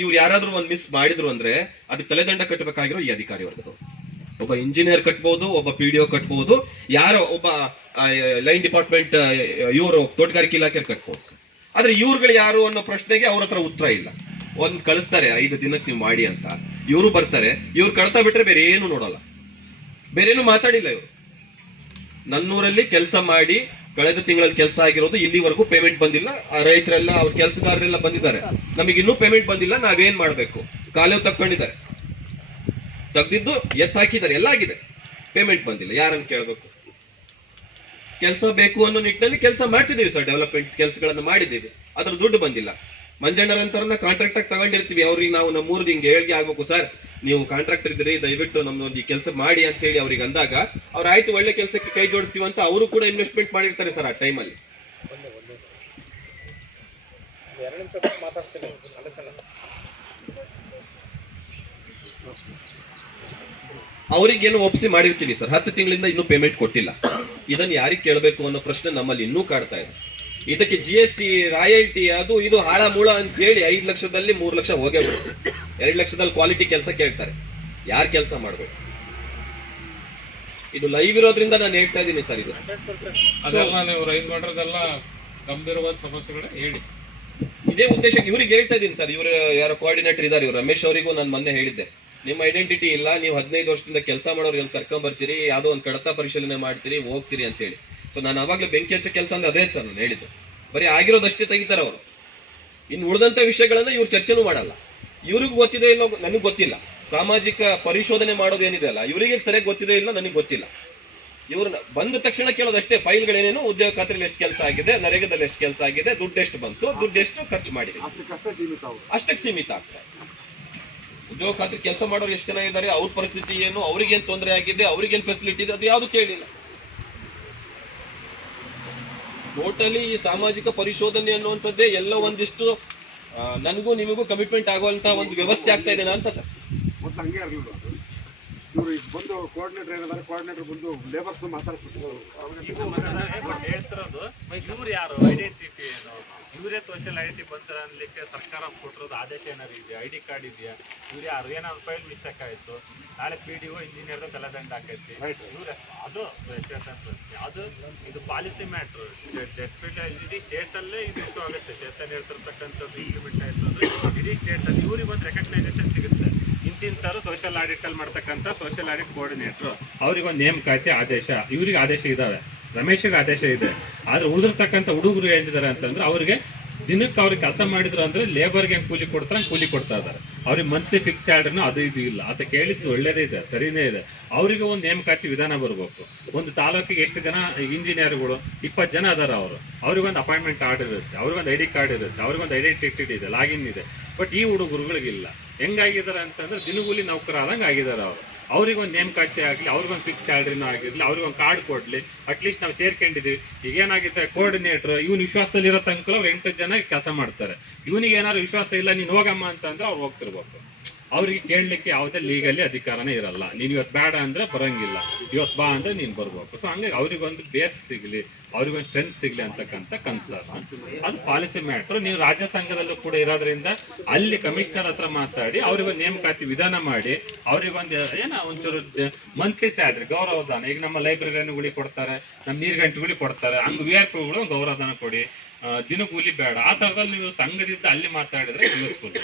ಇವ್ರು ಯಾರಾದ್ರೂ ಒಂದ್ ಮಿಸ್ ಮಾಡಿದ್ರು ಅಂದ್ರೆ ಅದಕ್ಕೆ ತಲೆದಂಡ ಕಟ್ಟಬೇಕಾಗಿರೋ ಈ ಅಧಿಕಾರಿ ವರ್ಗದವರು. ಒಬ್ಬ ಇಂಜಿನಿಯರ್ ಕಟ್ಬಹುದು, ಒಬ್ಬ PDO ಕಟ್ಬಹುದು, ಯಾರೋ ಒಬ್ಬ ಲೈನ್ ಡಿಪಾರ್ಟ್ಮೆಂಟ್ ಇವರು ತೋಟಗಾರಿಕೆ ಇಲಾಖೆ ಕಟ್ಬಹುದು. ಆದ್ರೆ ಇವ್ರುಗಳು ಯಾರು ಅನ್ನೋ ಪ್ರಶ್ನೆಗೆ ಅವ್ರ ಹತ್ರ ಉತ್ತರ ಇಲ್ಲ. ಒಂದ್ ಕಳಿಸ್ತಾರೆ 5 ದಿನಕ್ಕೆ ನೀವು ಮಾಡಿ ಅಂತ, ಇವರು ಬರ್ತಾರೆ, ಇವ್ರು ಕಳ್ತಾ ಬಿಟ್ರೆ ಬೇರೆ ಏನು ನೋಡಲ್ಲ, ಬೇರೇನು ಮಾತಾಡಿಲ್ಲ ಇವರು. ನನ್ನೂರಲ್ಲಿ ಕೆಲಸ ಮಾಡಿ ಕಳೆದ ತಿಂಗಳಲ್ಲಿ ಕೆಲಸ ಆಗಿರೋದು, ಇಲ್ಲಿವರೆಗೂ ಪೇಮೆಂಟ್ ಬಂದಿಲ್ಲ. ಆ ರೈತರೆಲ್ಲ ಅವ್ರ ಕೆಲಸಗಾರರೆಲ್ಲ ಬಂದಿದ್ದಾರೆ, ನಮಗೆ ಇನ್ನೂ ಪೇಮೆಂಟ್ ಬಂದಿಲ್ಲ, ನಾವೇನ್ ಮಾಡ್ಬೇಕು? ಕಾಲೇವು ತಕ್ಕೊಂಡಿದ್ದಾರೆ, ತೆಗ್ದಿದ್ದು ಹಾಕಿದ್ದಾರೆ, ಎಲ್ಲ ಆಗಿದೆ, ಪೇಮೆಂಟ್ ಬಂದಿಲ್ಲ, ಯಾರನ್ನು ಕೇಳಬೇಕು? ಕೆಲಸ ಬೇಕು ಅನ್ನೋ ನಿಟ್ಟಿನಲ್ಲಿ ಕೆಲಸ ಮಾಡಿಸಿದೀವಿ ಸರ್, ಡೆವಲಪ್ಮೆಂಟ್ ಕೆಲಸಗಳನ್ನ ಮಾಡಿದ್ದೀವಿ, ಅದ್ರ ದುಡ್ಡು ಬಂದಿಲ್ಲ. ಮಂಜಣ್ಣರಂತರನ್ನ ಕಾಂಟ್ರಾಕ್ಟ್ ಆಗಿ ತಗೊಂಡಿರ್ತೀವಿ, ಅವ್ರಿಗೆ ನಾವು ನಮ್ಮೂರ್ದು ಹಿಂಗೆ ಹೇಳಿಕೆ ಆಗ್ಬೇಕು ಸರ್, ನೀವು ಕಾಂಟ್ರಾಕ್ಟರ್ ಇದ್ರಿ, ದಯವಿಟ್ಟು ನಮ್ದೊಂದು ಈ ಕೆಲಸ ಮಾಡಿ ಅಂತ ಹೇಳಿ ಅವ್ರಿಗೆ ಅಂದಾಗ ಅವ್ರು ಆಯ್ತು ಒಳ್ಳೆ ಕೆಲಸಕ್ಕೆ ಕೈ ಜೋಡಿಸ್ತೀವಿ ಅಂತ ಅವರು ಕೂಡ ಇನ್ವೆಸ್ಟ್ಮೆಂಟ್ ಮಾಡಿರ್ತಾರೆ ಸರ್. ಆ ಟೈಮಲ್ಲಿ ಅವ್ರಿಗೇನು ಒಪ್ಪಿಸಿ ಮಾಡಿರ್ತೀವಿ ಸರ್, 10 ತಿಂಗಳಿಂದ ಇನ್ನೂ ಪೇಮೆಂಟ್ ಕೊಟ್ಟಿಲ್ಲ. ಇದನ್ನ ಯಾರಿಗೆ ಕೇಳಬೇಕು ಅನ್ನೋ ಪ್ರಶ್ನೆ ನಮ್ಮಲ್ಲಿ ಇನ್ನೂ ಕಾಡ್ತಾ ಇದೆ. ಇದಕ್ಕೆ GST ರಾಯಲ್ಟಿ ಅದು ಇದು ಹಾಳ ಮೂಳ ಅಂತ ಹೇಳಿ 5 ಲಕ್ಷದಲ್ಲಿ 3 ಲಕ್ಷ ಹೋಗೇ ಬಿಡುತ್ತೆ. 2 ಲಕ್ಷದಲ್ಲಿ ಕ್ವಾಲಿಟಿ ಕೆಲಸ ಕೇಳ್ತಾರೆ, ಯಾರು ಕೆಲಸ ಮಾಡ್ಬೇಕು? ಇದು ಲೈವ್ ಇರೋದ್ರಿಂದ ನಾನು ಹೇಳ್ತಾ ಇದ್ದೀನಿ ಸರ್. ಇದು ಅದೆಲ್ಲ ನೀವು ರೈಸ್ ಮಾಡೋದೆಲ್ಲ ಗಂಭೀರವಾದ ಸಮಸ್ಯೆಗಳು ಹೇಳಿ, ಇದೇ ಉದ್ದೇಶಕ್ಕೆ ಇವ್ರಿಗೆ ಹೇಳ್ತಾ ಇದ್ದೀನಿ ಸರ್. ಇವರು ಯಾರೋ ಕೋಆರ್ಡಿನೇಟರ್ ಇದ್ದಾರೆ, ಇವರು ರಮೇಶ್ ಅವರಿಗೂ ನಾನು ಮೊನ್ನೆ ಹೇಳಿದ್ದೆ, ನಿಮ್ಮ ಐಡೆಂಟಿಟಿ ಇಲ್ಲ, ನೀವು 15 ವರ್ಷದಿಂದ ಕೆಲಸ ಮಾಡೋರು ಕರ್ಕೊಂಡ್ ಬರ್ತೀರಿ, ಯಾವ್ದೋ ಒಂದು ಕಡತ ಪರಿಶೀಲನೆ ಮಾಡ್ತೀರಿ, ಹೋಗ್ತೀರಿ ಅಂತ ಹೇಳಿ. ಸೊ ನಾನು ಅವಾಗ್ಲೇ ಬೆಂಕಿ ಹಚ್ಚೋ ಕೆಲಸ ಅಂದ್ರೆ ಅದೇ ಸರ್ ನಾನು ಹೇಳಿದ್ದು. ಬರೀ ಆಗಿರೋದಷ್ಟೇ ತೆಗಿತಾರೆ ಅವರು, ಇನ್ನು ಉಳಿದಂತ ವಿಷಯಗಳನ್ನ ಇವ್ರು ಚರ್ಚೆನೂ ಮಾಡಲ್ಲ. ಇವ್ರಿಗೂ ಗೊತ್ತಿದೆ ಇಲ್ಲೋ ನನಗೆ ಗೊತ್ತಿಲ್ಲ. ಸಾಮಾಜಿಕ ಪರಿಶೋಧನೆ ಮಾಡೋದು ಏನಿದೆ ಅಲ್ಲ, ಇವರಿಗೆ ಸರಿಯಾಗಿ ಗೊತ್ತಿದೆ ಇಲ್ಲ ನನಗೆ ಗೊತ್ತಿಲ್ಲ. ಇವ್ರನ್ನ ಬಂದ ತಕ್ಷಣ ಕೇಳೋದಷ್ಟೇ, ಫೈಲ್ಗಳೇನೇನು, ಉದ್ಯೋಗ ಖಾತ್ರಿಯಲ್ಲಿ ಎಷ್ಟು ಕೆಲಸ ಆಗಿದೆ, ನರೇಗಾದಲ್ಲಿ ಎಷ್ಟು ಕೆಲಸ ಆಗಿದೆ, ದುಡ್ಡು ಎಷ್ಟು ಬಂತು, ದುಡ್ಡು ಎಷ್ಟು ಖರ್ಚು ಮಾಡಿದೆ, ಅಷ್ಟಕ್ಕೆ ಸೀಮಿತ ಆಗ್ತದೆ. ಉದ್ಯೋಗ ಖಾತ್ರಿ ಕೆಲಸ ಮಾಡೋರು ಎಷ್ಟು ಜನ ಇದ್ದಾರೆ, ಅವ್ರ ಪರಿಸ್ಥಿತಿ ಏನು, ಅವ್ರಿಗೇನು ತೊಂದರೆ ಆಗಿದೆ, ಅವ್ರಿಗೇನು ಫೆಸಿಲಿಟಿ ಇದೆ, ಅದು ಯಾವುದು ಕೇಳಿಲ್ಲ. ಟೋಟಲಿ ಈ ಸಾಮಾಜಿಕ ಪರಿಶೋಧನೆ ಅನ್ನುವಂಥದ್ದೇ ಎಲ್ಲ ಒಂದಿಷ್ಟು ನನಗೂ ನಿಮಗೂ ಕಮಿಟ್ಮೆಂಟ್ ಆಗುವಂತ ಒಂದು ವ್ಯವಸ್ಥೆ ಆಗ್ತಾ ಇದೆ ಅಂತ ಸರ್. ಮತ್ತೆ ಹಂಗೆ ಇರಲಿಲ್ಲ, ಇವ್ರು ಈಗ ಬಂದು ಕೋಆರ್ಡಿನೇಟರ್ ಏನಾದ್ರೆ ಕೋಆರ್ಡಿನೇಟರ್ ಬಂದು ಲೇಬರ್ಸ್ ಮಾತಾಡ್ಸ್ಬಿಟ್ಟು ಹೇಳ್ತಿರೋದು ಇವ್ರು ಯಾರು ಐಡೆಂಟಿಟಿ ಏನು, ಇವರೇ ಸೋಷಿಯಲ್ ಐಡೆಂಟಿಟಿ ಬಂದ್ರೆ ಅನ್ಲಿಕ್ಕೆ ಸರ್ಕಾರ ಕೊಟ್ಟಿರೋದು ಆದೇಶ ಏನಾದ್ರು ಇದೆಯಾ, ಐಡಿ ಕಾರ್ಡ್ ಇದೆಯಾ, ಇವ್ರು ಯಾರು ಏನಾದ್ರು ಫೈಲ್ ಮಿಸ್ಟೇಕ್ ಆಯಿತು ನಾಳೆ PDO ಇಂಜಿನಿಯರ್ದು ತಲೆದಂಡ ಹಾಕೈತಿ ಇವ್ರೆ ಅದು ಅದು ಇದು ಪಾಲಿಸಿ ಮ್ಯಾಟ್ರು. ಇಡೀ ಸ್ಟೇಟಲ್ಲೇ ಇದು ಇಶ್ಯೂ ಆಗುತ್ತೆ. ಚೇತನ್ ಹೇಳ್ತಿರ್ತಕ್ಕಂಥದ್ದು ಇಂಪ್ಲಿಮೆಂಟ್ ಆಯಿತು ಅಂದ್ರೆ ಇಡೀ ಸ್ಟೇಟಲ್ಲಿ ಇವ್ರಿಗೆ ಒಂದು ರೆಕಗ್ನೈಸೇಷನ್ ಸಿಗುತ್ತೆ. ಇಂತಿಂಥವ್ರು ಸೋಷಿಯಲ್ ಆಡಿಟಲ್ಲಿ ಮಾಡ್ತಕ್ಕಂಥ ಸೋಷಿಯಲ್ ಆಡಿಟ್ ಕೋಆರ್ಡಿನೇಟ್ರು, ಅವ್ರಿಗೊಂದು ನೇಮಕಾತಿ ಆದೇಶ, ಇವ್ರಿಗೆ ಆದೇಶ ಇದಾವೆ, ರಮೇಶ್ಗೆ ಆದೇಶ ಇದೆ. ಆದ್ರೆ ಉಳಿದಿರ್ತಕ್ಕಂಥ ಹುಡುಗರು ಏನಿದ್ದಾರೆ ಅಂತಂದ್ರೆ ಅವ್ರಿಗೆ ದಿನಕ್ಕೆ ಅವ್ರಿಗೆ ಕೆಲಸ ಮಾಡಿದ್ರು ಅಂದ್ರೆ ಲೇಬರ್ಗೆ ಕೂಲಿ ಕೊಡ್ತಾರೆ, ಕೂಲಿ ಕೊಡ್ತಾ ಇದ್ದಾರೆ. ಅವ್ರಿಗೆ ಮಂತ್ಲಿ ಫಿಕ್ಸ್ ಸ್ಯಾಲರಿನೂ ಅದು ಇದು ಇಲ್ಲ. ಅಂತ ಕೇಳಿದ್ದು ಒಳ್ಳೇದೇ ಇದೆ, ಸರಿನೇ ಇದೆ. ಅವರಿಗೆ ಒಂದು ನೇಮಕಾತಿ ವಿಧಾನ ಬರಬೇಕು. ಒಂದು ತಾಲೂಕಿಗೆ ಎಷ್ಟು ಜನ ಇಂಜಿನಿಯರ್ಗಳು 20 ಜನ ಅದಾರ, ಅವ್ರಿಗೊಂದು ಅಪಾಯಿಂಟ್ಮೆಂಟ್ ಆರ್ಡರ್ ಇರುತ್ತೆ, ಅವ್ರಿಗೊಂದು ಐಡಿ ಕಾರ್ಡ್ ಇರುತ್ತೆ, ಅವ್ರಿಗೊಂದು ಐಡೆಂಟಿಟಿ ಇದೆ, ಲಾಗಿನ್ ಇದೆ. ಬಟ್ ಈ ಹುಡುಗರುಗಳಿಗಿಲ್ಲ. ಹೆಂಗಾಗಿದ್ದಾರೆ ಅಂತಂದ್ರೆ ದಿನಗೂಲಿ ನೌಕರ ಆದಂಗೆ ಆಗಿದ್ದಾರೆ ಅವರು. ಅವ್ರಿಗೊಂದು ನೇಮಕಾತಿ ಆಗಲಿ, ಅವ್ರಿಗೊಂದು ಫಿಕ್ಸ್ ಸ್ಯಾಲ್ರಿನೂ ಆಗಿರಲಿ, ಅವ್ರಿಗೊಂದು ಕಾರ್ಡ್ ಕೊಡ್ಲಿ. ಅಟ್ಲೀಸ್ಟ್ ನಾವು ಸೇರ್ಕೊಂಡಿದ್ದೀವಿ. ಈಗ ಏನಾಗಿದೆ, ಕೋಆರ್ಡಿನೇಟರ್ ಇವನು ವಿಶ್ವಾಸದಲ್ಲಿ ಇರೋ ತನಕ ಅವ್ರು 8 ಜನ ಕೆಲಸ ಮಾಡ್ತಾರೆ. ಇವನಿಗೆ ಏನಾದ್ರು ವಿಶ್ವಾಸ ಇಲ್ಲ, ನೀನು ಹೋಗಮ್ಮ ಅಂತಂದ್ರೆ ಅವ್ರು ಹೋಗ್ತಿರ್ಬೇಕು. ಅವ್ರಿಗೆ ಕೇಳಲಿಕ್ಕೆ ಯಾವುದೇ ಲೀಗಲಿ ಅಧಿಕಾರನೇ ಇರಲ್ಲ. ನೀನು ಇವತ್ತು ಬೇಡ ಅಂದ್ರೆ ಬರಂಗಿಲ್ಲ, ಇವತ್ತು ಬಾ ಅಂದ್ರೆ ನೀನು ಬರ್ಬೇಕು. ಸೊ ಹಂಗಾಗಿ ಅವ್ರಿಗೊಂದು ಬೇಸ್ ಸಿಗಲಿ, ಅವ್ರಿಗೊಂದು ಸ್ಟ್ರೆಂತ್ ಸಿಗ್ಲಿ ಅಂತಕ್ಕಂಥ ಕನ್ಸರ್ನ್. ಅದು ಪಾಲಿಸಿ ಮ್ಯಾಟ್ರು. ನೀವು ರಾಜ್ಯ ಸಂಘದಲ್ಲೂ ಕೂಡ ಇರೋದ್ರಿಂದ ಅಲ್ಲಿ ಕಮಿಷನರ್ ಹತ್ರ ಮಾತಾಡಿ ಅವ್ರಿಗೊಂದು ನೇಮಕಾತಿ ವಿಧಾನ ಮಾಡಿ ಅವ್ರಿಗೊಂದು ಒಂಚೂರು ಮಂತ್ಲಿ ಸ್ಯಾಲ್ರಿ ಗೌರವಧನ. ಈಗ ನಮ್ಮ ಲೈಬ್ರರಿಯನ್ನುಗಳಿಗೆ ಕೊಡ್ತಾರೆ, ನಮ್ಮ ನೀರ್ಗಂಟೆಗಳಿಗೆ ಕೊಡ್ತಾರೆ, ಹಂಗೆ VRPಗಳು ಗೌರವಧನ ಕೊಡಿ, ದಿನಗೂಲಿ ಬೇಡ. ಆ ಥರದಲ್ಲಿ ನೀವು ಸಂಘದಿಂದ ಅಲ್ಲಿ ಮಾತಾಡಿದ್ರೆ ಯೂಸ್ಫುಲ್.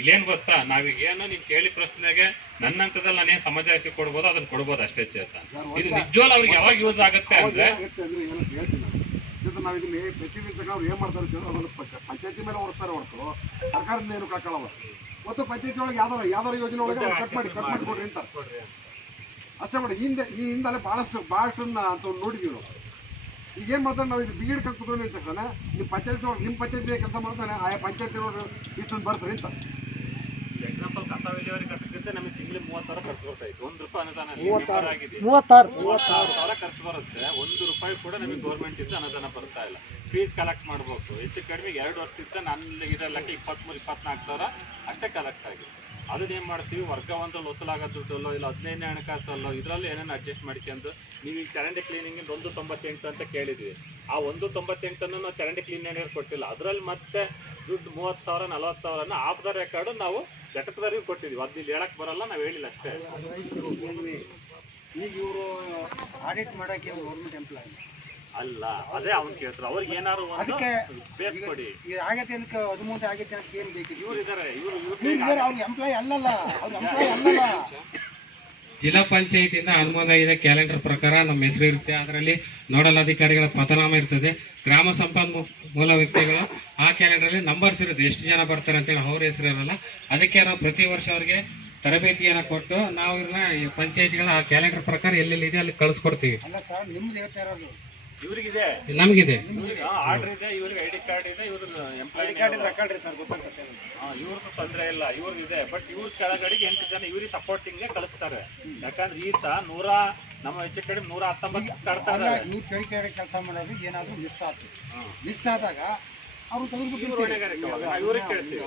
ಇಲ್ಲೇನ್ ಗೊತ್ತಾ, ನಾವೀಗ ಏನೋ ನೀವು ಕೇಳಿ ಪ್ರಶ್ನೆಗೆ ನನ್ನಂತದಲ್ಲಿ ನಾನೇನು ಸಮಜಾಯಿಸಿ ಕೊಡ್ಬೋದು, ಅದನ್ನ ಕೊಡ್ಬೋದು ಅಷ್ಟೇ ಚೇತನ್. ಇದು ನಿಜವಾಗ್ಲೂ ಅವ್ರಿಗೆ ಯಾವಾಗ ಯೂಸ್ ಆಗುತ್ತೆ ಅಂದ್ರೆ ನಾವು ಇದನ್ನ ಪ್ರತಿನಿಧಿಸಿದಾಗ ಅವ್ರು ಏನ್ ಮಾಡ್ತಾರೆ ಅದನ್ನು ಪಂಚಾಯತಿ ಮೇಲೆ ಹೊರಡ್ತಾರೆ ಹೊರತು ಸರ್ಕಾರದಿಂದ ಏನು ಕಾಕಳವ. ಮತ್ತು ಪಂಚಾಯತಿ ಒಳಗೆ ಯಾವ್ದಾರ ಯೋಜನೆ ಒಳಗೆ ಕಟ್ ಮಾಡಿ ಕೊಡ್ರಿ ಅಂತ ಅಷ್ಟೇ ಮಾಡಿ. ಈ ಹಿಂದಲ್ಲೇ ಬಹಳಷ್ಟು ಅಂತ ನೋಡಿದೀವಿ ನಾವು. ಈಗ ಏನ್ ಮಾಡ್ತಾರೆ, ನಾವು ಇದು ಬಿಗಿಡ್ ಕೂತ್ಕೊಂಡು ಅಂತ ನಿಮ್ಮ ಪಂಚಾಯತಿ ಒಳಗೆ ನಿಮ್ಮ ಪಂಚಾಯತಿ ಕೆಲಸ ಮಾಡ್ತಾನೆ, ಆಯಾ ಪಂಚಾಯತಿ ಒಳಗೆ ಇಷ್ಟೊಂದು ಬರ್ತಾರೆ ಅಂತ. ಎಕ್ಸಾಂಪಲ್ ಕಸ ವಿಲೇವಾರಿ ಕಟ್ಟಕ್ಕೆ ನಮಗೆ ತಿಂಗಳಿಗೆ 30,000 ಖರ್ಚು ಬರ್ತಾ ಇತ್ತು. 1 ರೂಪಾಯಿ ಅನುದಾನ 36,000 ಖರ್ಚು ಬರುತ್ತೆ. 1 ರೂಪಾಯಿ ಕೂಡ ನಮಗೆ ಗೌರ್ಮೆಂಟ್ ಇಂದ ಅನುದಾನ ಬರ್ತಾ ಇಲ್ಲ. ಫೀಸ್ ಕಲೆಕ್ಟ್ ಮಾಡ್ಬೇಕು. ಹೆಚ್ಚು ಕಡಿಮೆ 2 ವರ್ಷದಿಂದ ನನ್ನ ಇದೆಲ್ಲಕ್ಕೆ 23-24,000 ಅಷ್ಟೇ ಕಲೆಕ್ಟ್ ಆಗಿದೆ. ಅದನ್ನ ಏನ್ ಮಾಡ್ತೀವಿ, ವರ್ಗವಂತಲ್ಲಿ ವಸೂಲಾಗೋ ದುಡ್ಡಲ್ಲೋ ಇಲ್ಲ 15ನೇ ಹಣಕಾಸಲ್ಲೋ ಇದರಲ್ಲಿ ಏನೇನು ಅಡ್ಜಸ್ಟ್ ಮಾಡ್ಕೊಂಡು ನೀವು ಈಗ ಚರಂಡಿ ಕ್ಲೀನಿಂಗ್ 198 ಅಂತ ಕೇಳಿದ್ವಿ. ಆ 198 ನಾವು ಚರಂಡಿ ಕ್ಲೀನಿಂಗ್ ಕೊಟ್ಟಿಲ್ಲ. ಅದರಲ್ಲಿ ಮತ್ತೆ ದುಡ್ಡು 30,000 40,000 ಆಫ್ ದ ರೆಕಾರ್ಡ್ ನಾವು ಘಟಕದವರಿಗೆ ಕೊಟ್ಟಿದ್ವಿ. ಅದು ಇಲ್ಲಿ ಹೇಳಕ್ ಬರಲ್ಲ, ನಾವು ಹೇಳಿಲ್ಲ ಅಷ್ಟೇ. ಈಗ ಇವರು ಆಡಿಟ್ ಮಾಡಕ್ಕೆ ಗೌರ್ಮೆಂಟ್ ಎಂಪ್ಲಾಯ್ ಅಲ್ಲ, ಅದೇ ಅವ್ನು ಕೇಳ್ತಾರೆ. ಅವ್ರಿಗೆ ಏನಾದ್ರು ಒಂದು ಬೇಸ್ ಕೊಡಿ. ಆಗತ್ತೆ ಅಂತ 13 ಆಗತ್ತೆ ಅಂತ ಏನು ಬೇಕಿದೆ? ಇವ್ರು ಇದಾರೆ, ಅವ್ರು ಎಂಪ್ಲಾಯ್ ಅಲ್ಲಲ್ಲ, ಅವ್ರು ಎಂಪ್ಲಾಯ್ ಅಲ್ಲಲ್ಲ. ಜಿಲ್ಲಾ ಪಂಚಾಯತಿಯಿಂದ ಅನುಮೋದನೆ ಇದೆ. ಕ್ಯಾಲೆಂಡರ್ ಪ್ರಕಾರ ನಮ್ಮ ಹೆಸರು ಇರುತ್ತೆ. ಅದರಲ್ಲಿ ನೋಡಲ್ ಅಧಿಕಾರಿಗಳ ಪಥನಾಮ ಇರ್ತದೆ. ಗ್ರಾಮ ಸಂಪನ್ಮೂಲ ವ್ಯಕ್ತಿಗಳು ಆ ಕ್ಯಾಲೆಂಡರಲ್ಲಿ ನಂಬರ್ಸ್ ಇರುತ್ತೆ, ಎಷ್ಟು ಜನ ಬರ್ತಾರೆ ಅಂತೇಳಿ ಅವ್ರ ಹೆಸರು ಇರಲ್ಲ. ಅದಕ್ಕೆ ನಾವು ಪ್ರತಿ ವರ್ಷ ಅವ್ರಿಗೆ ತರಬೇತಿಯನ್ನು ಕೊಟ್ಟು ನಾವು ಇವ್ರನ್ನ ಪಂಚಾಯತಿಗಳ ಆ ಕ್ಯಾಲೆಂಡರ್ ಪ್ರಕಾರ ಎಲ್ಲೆಲ್ಲಿದೆ ಅಲ್ಲಿ ಕಳಿಸ್ಕೊಡ್ತೀವಿ. ಅಲ್ಲ ಸರ್, ನಿಮ್ದು ಹೇಳ್ತಾ ಇರೋದು ಇವ್ರಿಗಿದೆ, ನಮಗಿದೆ ಆರ್ಡರ್ ಇದೆ, ಇವ್ರಿಗೆ ಐಡಿ ಕಾರ್ಡ್ ಇದೆ, ಇವ್ರದ್ದು ಎಂಪ್ಲಾಯ್ ಕಾರ್ಡ್ ರೆಕಾರ್ಡ್ ಸರ್ ಗೊತ್ತಾಗುತ್ತೆ. ಇವ್ರದ್ದು ತೊಂದರೆ ಇಲ್ಲ, ಇವ್ರಿಗೆ ಇದೆ. ಬಟ್ ಇವ್ರ ಕೆಳಗಡೆಗೆ 8 ಜನ ಇವ್ರಿಗೆ ಸಪೋರ್ಟಿಂಗ್ ಕಳಿಸ್ತಾರೆ. ಯಾಕಂದ್ರೆ ಈತ ನಮ್ಮ ಹೆಚ್ಚು ಕಡಿಮೆ 119 ಕಟ್ತಾ ಇದ್ದಾರೆ. ಇವ್ರು ಕೆಳಗಡೆ ಕೆಲಸ ಮಾಡೋದು ಏನಾದ್ರು ಮಿಸ್ ಆದಾಗ ಅವ್ರು ಇವ್ರಿಗೆ ಕೇಳ್ತೀವಿ.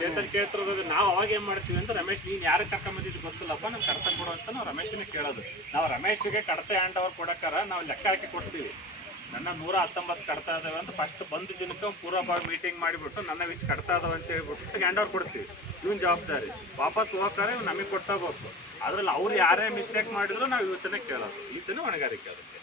ಚೇತನ್ ಕೇಳ್ತಿರೋದು ನಾವು ಅವಾಗ ಏನ್ ಮಾಡ್ತೀವಿ ಅಂತ, ರಮೇಶ್ ನೀನ್ ಯಾರು ಕರ್ಕೊಂಡ್ ಬಂದಿದ್ದು ಗೊತ್ತಿಲ್ಲಪ್ಪ, ನಮ್ ಕಡತ ಕೊಡು ಅಂತ ನಾವು ರಮೇಶನೇ ಕೇಳೋದು. ನಾವು ರಮೇಶ್ಗೆ ಕಡತ ಹ್ಯಾಂಡ್ ಓವರ್ ಕೊಡಕ್ಕಾರ ನಾವು ಲೆಕ್ಕ ಹಾಕಿ ಕೊಡ್ತೀವಿ. ನನ್ನ 119 ಕಡ್ತಾ ಇದಾವೆ ಅಂತ ಫಸ್ಟ್ ಬಂದ ದಿನಕ್ಕೆ ಪೂರ್ವಭಾವಿ ಮೀಟಿಂಗ್ ಮಾಡಿಬಿಟ್ಟು ನನ್ನ ವಿಚ್ ಕಡ್ತಾ ಇದಾವೆ ಅಂತ ಹೇಳ್ಬಿಟ್ಟು ಹ್ಯಾಂಡ್ ಓವರ್ ಕೊಡ್ತೀವಿ. ಇವನ್ ಜವಾಬ್ದಾರಿ ವಾಪಸ್ ಹೋಗ್ತಾರೆ, ನಮಗೆ ಕೊಟ್ಟೋಗ್ಬೇಕು. ಅದ್ರಲ್ಲಿ ಅವ್ರು ಯಾರೇ ಮಿಸ್ಟೇಕ್ ಮಾಡಿದ್ರು ನಾವು ಇವತ್ತನೇ ಕೇಳೋದು. ಈತನೇ ಹೊಣೆಗಾರಿಕೆ ಆಗುತ್ತೆ.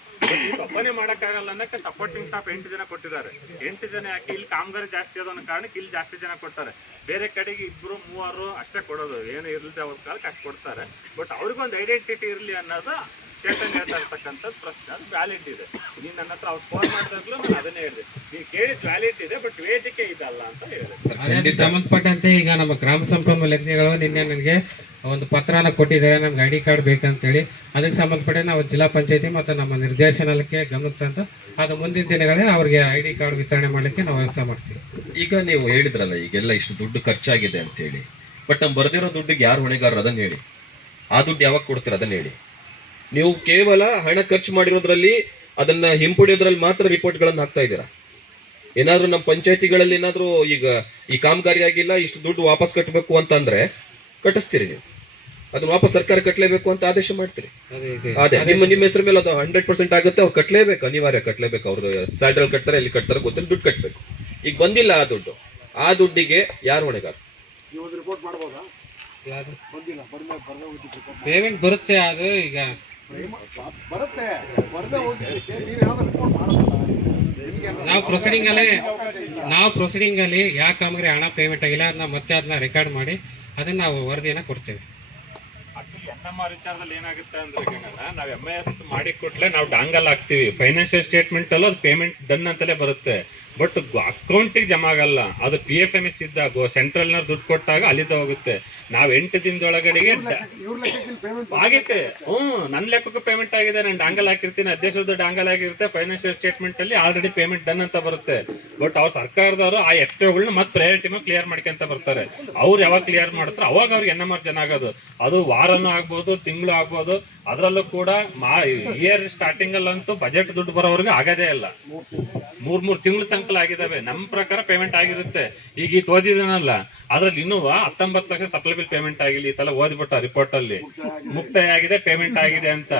ಒಬ್ಬನೇ ಮಾಡೋಕ್ಕಾಗಲ್ಲ ಅನ್ನಕ್ಕೆ ಸಪೋರ್ಟಿಂಗ್ ಸ್ಟಾಫ್ 8 ಜನ ಕೊಟ್ಟಿದ್ದಾರೆ. 8 ಜನ ಯಾಕೆ, ಇಲ್ಲಿ ಕಾಮಗಾರಿ ಜಾಸ್ತಿ ಆದ ಕಾರಣಕ್ಕೆ ಇಲ್ಲಿ ಜಾಸ್ತಿ ಜನ ಕೊಡ್ತಾರೆ. ಬೇರೆ ಕಡೆಗೆ 2-3 ಅಷ್ಟೇ ಕೊಡೋದು, ಏನು ಇರಲಿದೆ ಅವ್ರ ಕಾಲಕ್ಕೆ ಅಷ್ಟು ಕೊಡ್ತಾರೆ. ಬಟ್ ಅವ್ರಿಗೊಂದು ಐಡೆಂಟಿಟಿ ಇರಲಿ ಅನ್ನೋದು ಚೇತನ್ ಹೇಳ್ತಾ ಇರ್ತಕ್ಕಂಥದ್ದು ಪ್ರಶ್ನೆ. ಅದು ವ್ಯಾಲಿಡ್ ಇದೆ. ನೀನು ನನ್ನ ಹತ್ರ ಅವ್ರು ಫೋನ್ ಮಾಡಿದಾಗಲೂ ನಾನು ಅದನ್ನೇ ಹೇಳಿದೆ, ನೀವು ಕೇಳಿದ ವ್ಯಾಲಿಡ್ ಇದೆ, ಬಟ್ ವೇದಿಕೆ ಇದಲ್ಲ ಅಂತ ಹೇಳಿದೆ. ಅದಕ್ಕೆ ಸಂಬಂಧಪಟ್ಟಂತೆ ಈಗ ನಮ್ಮ ಗ್ರಾಮ ಸಂಪನ್ಮೂಲ ವ್ಯಕ್ತಿಗಳು ನಿನ್ನೆ ನನಗೆ ಒಂದು ಪತ್ರನ ಕೊಟ್ಟಿದ್ದಾರೆ, ನಮ್ಗೆ ಐಡಿ ಕಾರ್ಡ್ ಬೇಕಂತೇಳಿ. ಅದಕ್ಕೆ ಸಂಬಂಧಪಟ್ಟ ನಾವು ಜಿಲ್ಲಾ ಪಂಚಾಯತಿ ಮತ್ತು ನಮ್ಮ ನಿರ್ದೇಶನಕ್ಕೆ ಗಮನಿಸ್ತಂತ ಅದು ಮುಂದಿನ ದಿನಗಳೇ ಅವ್ರಿಗೆ ಐಡಿ ಕಾರ್ಡ್ ವಿತರಣೆ ಮಾಡಲಿಕ್ಕೆ ನಾವು ವ್ಯವಸ್ಥೆ ಮಾಡ್ತೀವಿ. ಈಗ ನೀವು ಹೇಳಿದ್ರಲ್ಲ ಈಗೆಲ್ಲ ಇಷ್ಟು ದುಡ್ಡು ಖರ್ಚಾಗಿದೆ ಅಂತ ಹೇಳಿ, ಬಟ್ ನಮ್ ಬರ್ದಿರೋ ದುಡ್ಡಿಗೆ ಯಾರು ಹೊಣೆಗಾರರು ಅದನ್ನ ಹೇಳಿ. ಆ ದುಡ್ಡು ಯಾವಾಗ ಕೊಡ್ತೀರ ಅದನ್ನ ಹೇಳಿ. ನೀವು ಕೇವಲ ಹಣ ಖರ್ಚು ಮಾಡಿರೋದ್ರಲ್ಲಿ ಅದನ್ನ ಹಿಂಪಡೆಯೋದ್ರಲ್ಲಿ ಮಾತ್ರ ರಿಪೋರ್ಟ್ ಗಳನ್ನ ಹಾಕ್ತಾ ಇದ್ದೀರಾ. ಏನಾದ್ರು ನಮ್ಮ ಪಂಚಾಯತಿಗಳಲ್ಲಿ ಏನಾದ್ರು ಈಗ ಈ ಕಾಮಗಾರಿ ಆಗಿಲ್ಲ, ಇಷ್ಟು ದುಡ್ಡು ವಾಪಸ್ ಕಟ್ಟಬೇಕು ಅಂತಂದ್ರೆ ಕಟ್ಟಿಸ್ತೀರಿ ನೀವು. ಅದನ್ನ ವಾಪಸ್ ಸರ್ಕಾರ ಕಟ್ಟಲೇಬೇಕು ಅಂತ ಆದೇಶ ಮಾಡ್ತೀರಿ. ಅದೇ ನಿಮ್ಮ ಹೆಸರು ಮೇಲೆ ಅದು 100% ಆಗುತ್ತೆ. ಅವ್ರು ಕಟ್ಟಲೇಬೇಕು, ಅನಿವಾರ್ಯ ಕಟ್ಟಲೇಬೇಕು. ಅವ್ರು ಸ್ಯಾಲ್ರಿ ಕಟ್ತಾರೆ, ಎಲ್ಲಿ ಕಟ್ತಾರೆ ಗೊತ್ತಿಲ್ಲ, ದುಡ್ಡು ಕಟ್ಟಬೇಕು. ಈಗ ಬಂದಿಲ್ಲ ಆ ದುಡ್ಡು, ಆ ದುಡ್ಡಿಗೆ ಯಾರು ಹೊಣೆಗಾರ? ರಿಪೋರ್ಟ್ ಮಾಡ್ಬೋದಾ? ಪೇಮೆಂಟ್ ಬರುತ್ತೆ, ಅದು ಈಗ ಬರುತ್ತೆ, ಬರ್ದೇ ಹೋಗಿದ್ದಕ್ಕೆ ನೀವೇನಾದ್ರೂ ರಿಪೋರ್ಟ್ ಮಾಡೋದಲ್ಲ. ನಾವು ಪ್ರೊಸೀಡಿಂಗ್ ಅಲ್ಲಿ ಯಾವ ಕಾಮಗಾರಿ ಹಣ ಪೇಮೆಂಟ್ ಆಗಿಲ್ಲ ಅದನ್ನ ಮತ್ತೆ ಅದನ್ನ ರೆಕಾರ್ಡ್ ಮಾಡಿ ಅದನ್ನ ನಾವು ವರದಿಯನ್ನ ಕೊಡ್ತೇವೆ. NMR ವಿಚಾರದಲ್ಲಿ ಏನಾಗುತ್ತೆ ಅಂದ್ರೆ ನಾವು MIS ಮಾಡಿ ಕೊಟ್ಲೆ ನಾವು ಡಾಂಗಲ್ ಹಾಕ್ತಿವಿ. ಫೈನಾನ್ಷಿಯಲ್ ಸ್ಟೇಟ್ಮೆಂಟ್ ಅಲ್ಲೂ ಅದು ಪೇಮೆಂಟ್ ಡನ್ ಅಂತಲೇ ಬರುತ್ತೆ. ಬಟ್ ಅಕೌಂಟಿಗೆ ಜಮಾ ಆಗಲ್ಲ. ಅದು PFMS ಇದ್ದಾಗ ಸೆಂಟ್ರಲ್ ನವ್ರು ದುಡ್ಡು ಕೊಟ್ಟಾಗ ಅಲ್ಲಿಂದ ಹೋಗುತ್ತೆ. ನಾವ್ 8 ದಿನದೊಳಗಡೆಗೆ ಆಗೈತೆ. ನನ್ ಲೆಕ್ಕಕ್ಕೂ ಪೇಮೆಂಟ್ ಆಗಿದೆ, ನಾನು ಡಾಂಗಲ್ ಹಾಕಿರ್ತೀನಿ, ಅಧ್ಯಕ್ಷರದ್ದು ಡಾಂಗಲ್ ಆಗಿರುತ್ತೆ. ಫೈನಾನ್ಷಿಯಲ್ ಸ್ಟೇಟ್ಮೆಂಟ್ ಅಲ್ಲಿ ಆಲ್ರೆಡಿ ಪೇಮೆಂಟ್ ಡನ್ ಅಂತ ಬರುತ್ತೆ. ಬಟ್ ಅವ್ರ ಸರ್ಕಾರದವರು ಆ FTOಗಳನ್ನ ಮತ್ತೆ ಪ್ರಯಾರಿಟಿ ಮೇಲೆ ಕ್ಲಿಯರ್ ಮಾಡ್ಕೊಂತ ಬರ್ತಾರೆ. ಅವ್ರು ಯಾವಾಗ ಕ್ಲಿಯರ್ ಮಾಡ್ತಾರೆ ಅವಾಗ ಅವ್ರಿಗೆ NMR ಜನ ಆಗೋದು. ಅದು ವಾರನೂ ಆಗ್ಬೋದು, ತಿಂಗಳು ಆಗ್ಬೋದು. ಅದರಲ್ಲೂ ಕೂಡ ಇಯರ್ ಸ್ಟಾರ್ಟಿಂಗ್ ಅಲ್ಲಂತೂ ಬಜೆಟ್ ದುಡ್ಡು ಬರೋವರೆಗೂ ಆಗದೇ ಇಲ್ಲ. 3 ತಿಂಗಳು ತನಕ ಆಗಿದಾವೆ. ನಮ್ಮ ಪ್ರಕಾರ ಪೇಮೆಂಟ್ ಆಗಿರುತ್ತೆ. ಈಗ ಈ ಓದಿದನಲ್ಲ ಅದ್ರಲ್ಲಿ ಇನ್ನೂ 19 ಲಕ್ಷ ಸಪ್ಲೈ ಬಿಲ್ ಪೇಮೆಂಟ್ ಆಗಿಲ್ಲ. ಈ ತರ ಓದ್ಬಿಟ್ಟ ರಿಪೋರ್ಟ್ ಅಲ್ಲಿ ಮುಕ್ತಾಯ ಆಗಿದೆ, ಪೇಮೆಂಟ್ ಆಗಿದೆ ಅಂತ.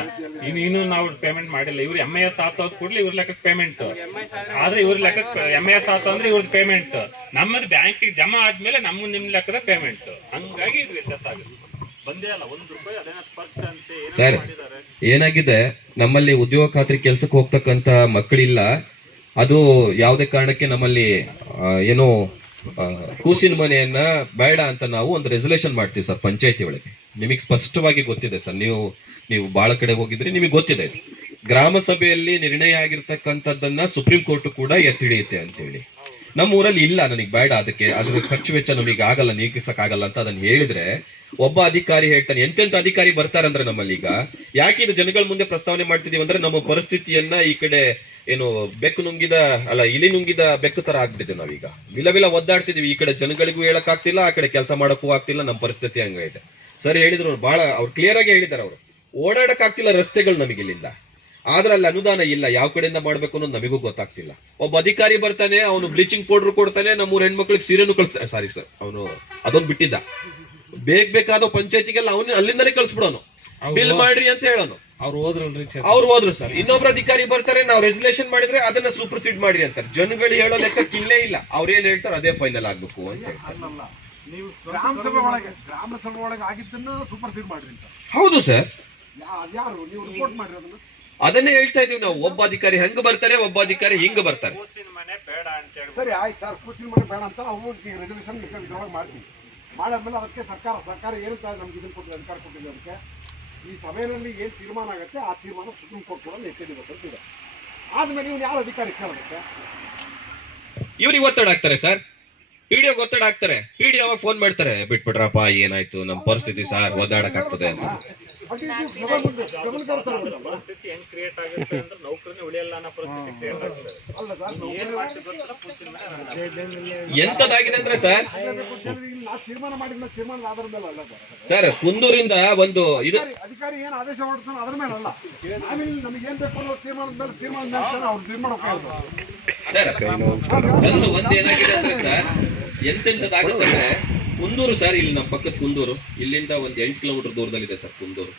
ಇನ್ನು ನಾವು ಪೇಮೆಂಟ್ ಮಾಡಿಲ್ಲ. ಇವ್ರು MIS ಆತೋದ್ ಕೂಡಲೇ ಇವ್ರ ಲೆಕ್ಕಕ್ಕೆ ಪೇಮೆಂಟ್. ಆದ್ರೆ ಇವ್ರ ಲೆಕ್ಕಕ್ಕೆ MIS ಆತ ಅಂದ್ರೆ ಇವ್ರದ್ದು ಪೇಮೆಂಟ್. ನಮ್ಮದು ಬ್ಯಾಂಕಿಗೆ ಜಮಾ ಆದ್ಮೇಲೆ ನಿಮ್ ಲೆಕ್ಕದ ಪೇಮೆಂಟ್. ಹಂಗಾಗಿ ಇದು ವ್ಯತ್ಯಾಸ ಆಗುತ್ತೆ. ಬಂದೇ ಅಲ್ಲ ₹1 ಅದೇನ ಸ್ಪರ್ಶ ಅಂತ ಸರ್ ಏನಾಗಿದೆ, ನಮ್ಮಲ್ಲಿ ಉದ್ಯೋಗ ಖಾತ್ರಿ ಕೆಲ್ಸಕ್ಕೆ ಹೋಗ್ತಕ್ಕಂತ ಮಕ್ಕಳಿಲ್ಲ. ಅದು ಯಾವುದೇ ಕಾರಣಕ್ಕೆ ನಮ್ಮಲ್ಲಿ ಏನೋ ಕೂಸಿನ ಮನೆಯನ್ನ ಬೇಡ ಅಂತ ನಾವು ಒಂದು ರೆಸಲ್ಯೂಷನ್ ಮಾಡ್ತೀವಿ ಸರ್ ಪಂಚಾಯತಿ ಒಳಗೆ. ನಿಮಗೆ ಸ್ಪಷ್ಟವಾಗಿ ಗೊತ್ತಿದೆ ಸರ್, ನೀವು ಬಹಳ ಕಡೆ ಹೋಗಿದ್ರಿ, ನಿಮಗೆ ಗೊತ್ತಿದೆ. ಗ್ರಾಮ ಸಭೆಯಲ್ಲಿ ನಿರ್ಣಯ ಆಗಿರ್ತಕ್ಕಂಥದ್ದನ್ನ ಸುಪ್ರೀಂ ಕೋರ್ಟ್ ಕೂಡ ಎತ್ತಿ ಹಿಡಿಯುತ್ತೆ ಅಂತ ಹೇಳಿ. ನಮ್ಮ ಊರಲ್ಲಿ ಇಲ್ಲ, ನನಗೆ ಬೇಡ, ಅದ್ರ ಖರ್ಚು ವೆಚ್ಚ ನಮಗೆ ಆಗಲ್ಲ, ನೀಗಿಸಕ್ ಆಗಲ್ಲ ಅಂತ ಅದನ್ನ ಹೇಳಿದ್ರೆ ಒಬ್ಬ ಅಧಿಕಾರಿ ಹೇಳ್ತಾನೆ. ಎಂತೆಂತ ಅಧಿಕಾರಿ ಬರ್ತಾರಂದ್ರೆ ನಮ್ಮಲ್ಲಿ ಈಗ ಯಾಕೆ ಇದು ಜನಗಳ ಮುಂದೆ ಪ್ರಸ್ತಾವನೆ ಮಾಡ್ತಿದೀವಿ ಅಂದ್ರೆ ನಮ್ಮ ಪರಿಸ್ಥಿತಿಯನ್ನ ಈ ಕಡೆ ಏನು ಇಲಿ ನುಂಗಿದ ಬೆಕ್ಕು ತರ ಆಗ್ಬಿಟ್ಟಿದೆ. ನಾವೀಗ ವಿಲ ಒದ್ದಾಡ್ತಿದೀವಿ. ಈ ಕಡೆ ಜನಗಳಿಗೂ ಹೇಳಕ್ ಆಗ್ತಿಲ್ಲ, ಆ ಕಡೆ ಕೆಲಸ ಮಾಡಕ್ಕೂ ಆಗ್ತಿಲ್ಲ. ನಮ್ಮ ಪರಿಸ್ಥಿತಿ ಹಂಗೈತೆ. ಸರಿ ಹೇಳಿದ್ರು, ಬಹಳ ಅವ್ರು ಕ್ಲಿಯರ್ ಆಗಿ ಹೇಳಿದಾರೆ. ಅವರು ಓಡಾಡಕ್ ಆಗ್ತಿಲ್ಲ ರಸ್ತೆಗಳು ನಮಗೆ ಇಲ್ಲಿಂದ. ಆದ್ರೆ ಅಲ್ಲಿ ಅನುದಾನ ಇಲ್ಲ, ಯಾವ ಕಡೆಯಿಂದ ಮಾಡ್ಬೇಕು ಅನ್ನೋದು ನಮಗೂ ಗೊತ್ತಾಗ್ತಿಲ್ಲ. ಒಬ್ಬ ಅಧಿಕಾರಿ ಬರ್ತಾನೆ, ಅವನು ಬ್ಲೀಚಿಂಗ್ ಪೌಡರ್ ಕೊಡ್ತಾನೆ, ನಮ್ಮೂರ್ ಹೆಣ್ಮಕ್ಳಿಗೆ ಸೀರೆನು ಕಳಿಸ್ತಾನೆ. ಸಾರಿ ಸರ್, ಅವನು ಅದೊಂದು ಬಿಟ್ಟಿದ್ದ. ಬೇಕಾದ ಪಂಚಾಯತಿಗೆಲ್ಲ ಅವನು ಅಲ್ಲಿಂದನೇ ಕಳ್ಸ್ಬಿಡೋನು, ಬಿಲ್ ಮಾಡ್ರಿ ಅಂತ ಹೇಳೋನು. ಅವ್ರು ಹೋದ್ರು ಸರ್. ಇನ್ನೊಬ್ರು ಅಧಿಕಾರಿ ಬರ್ತಾರೆ, ನಾವು ರೆಸಲ್ಯೂಷನ್ ಮಾಡಿದ್ರೆ ಅದನ್ನ ಸೂಪರ್ಸೀಡ್ ಮಾಡ್ರಿ ಅಂತಾರೆ. ಜನಗಳು ಹೇಳೋ ಲೆಕ್ಕಕ್ಕೆ ಇಲ್ಲೇ ಇಲ್ಲ. ಅವ್ರೇನ್ ಹೇಳ್ತಾರೆ ಅದೇ ಫೈನಲ್ ಆಗ್ಬೇಕು ಅಂತ ಹೇಳ್ತಾರೆ. ನೀವು ಗ್ರಾಮ ಸಭೆ ಒಳಗೆ ಆಗಿದ್ದನ್ನ ಸೂಪರ್ಸೀಡ್ ಮಾಡ್ರಿ ಅಂತ. ಹೌದು ಸರ್, ಯಾರು ನೀವು ರಿಪೋರ್ಟ್ ಮಾಡ್ರಿ ಅದನ್ನ. ಅದನ್ನೇ ಹೇಳ್ತಾ ಇದೀವಿ ನಾವು. ಒಬ್ಬ ಅಧಿಕಾರಿ ಹೆಂಗ್ ಬರ್ತಾರೆ, ಒಬ್ಬ ಅಧಿಕಾರಿ ಹಿಂಗ್ ಬರ್ತಾರೆ. ಸರಿ ಆಯ್ತು ಸರ್, ಕೂಸಿನ ಮನೆ ಬೇಡ ಅಂತ ಅವ್ರು ರೆಸಲ್ಯೂಷನ್ ಇದ್ರೊಳಗೆ ಮಾಡ್ತೀವಿ. ಮಾಡಾದ್ಮೇಲೆ ಅದಕ್ಕೆ ಸರ್ಕಾರ ಏನು ನಮ್ಗೆ ಇದನ್ನ ಕೊಟ್ಟಿದೆ, ಅಧಿಕಾರ ಕೊಟ್ಟಿದೆ. ಅದಕ್ಕೆ ಈ ಸಭೆಯಲ್ಲಿ ಏನ್ ತೀರ್ಮಾನ ಆಗುತ್ತೆ ಆ ತೀರ್ಮಾನ ಸುಪ್ರೀಂ ಕೋರ್ಟ್ ಕೂಡ ಎತ್ತಿದೆ. ಆದ್ಮೇಲೆ ನೀವು ಯಾವ ಅಧಿಕಾರಿ ಕೇಳೋದಕ್ಕೆ ಇವ್ರಿಗೆ ಒತ್ತಡ ಆಗ್ತಾರೆ ಸರ್, ಪಿಡಿಒ ಒತ್ತಡ ಆಗ್ತಾರೆ. ಪಿಡಿಒ ಅವಾಗ ಫೋನ್ ಮಾಡ್ತಾರೆ, ಬಿಟ್ಬಿಟ್ರಪ್ಪ ಏನಾಯ್ತು ನಮ್ಮ ಪರಿಸ್ಥಿತಿ ಸರ್, ಒದ್ದಾಡಕ್ ಆಗ್ತದೆ ಅಂತ. ಪರಿಸ್ಥಿತಿ ಹೆಂಗ್ ಕ್ರಿಯೇಟ್ ಆಗುತ್ತೆ ಅಂದ್ರೆ ನೌಕರನೇ ಉಳಿಯಲ್ಲ ಅನ್ನೋ ಪರಿಸ್ಥಿತಿ ಕ್ರಿಯೇಟ್ ಆಗುತ್ತೆ. ಎಂತದಾಗಿದೆ ಅಂದ್ರೆ ಸರ್, ತೀರ್ಮಾನ ಮಾಡಿದ ತೀರ್ಮಾನದ ಆಧಾರದ ಮೇಲೆ ಅಲ್ಲ ಸರ್, ಕುಂದೂರಿಂದ ಒಂದು ಇದು ಅಧಿಕಾರಿ ಏನ್ ಆದೇಶ ಹೊರಡ್ತಾನೆ ಅದ್ರ ಮೇಲೆ ಅಲ್ಲ. ನಮಗೆ ಏನ್ ಬೇಕು ಅನ್ನೋ ತೀರ್ಮಾನದ ಮೇಲೆ ಅವ್ರು ತೀರ್ಮಾನ ಸರ್. ಒಂದೇನಾಗಿದೆ ಅಂದ್ರೆ ಸರ್, ಎಂತೆಂತದಾಗುತ್ತೆ ಅಂದ್ರೆ ಕುಂದೂರು ಸರ್, ಇಲ್ಲಿ ನಮ್ಮ ಪಕ್ಕದ ಕುಂದೂರು, ಇಲ್ಲಿಂದ ಒಂದು 8 ಕಿಲೋಮೀಟರ್ ದೂರದಲ್ಲಿದೆ ಸರ್ ಕುಂದೂರು.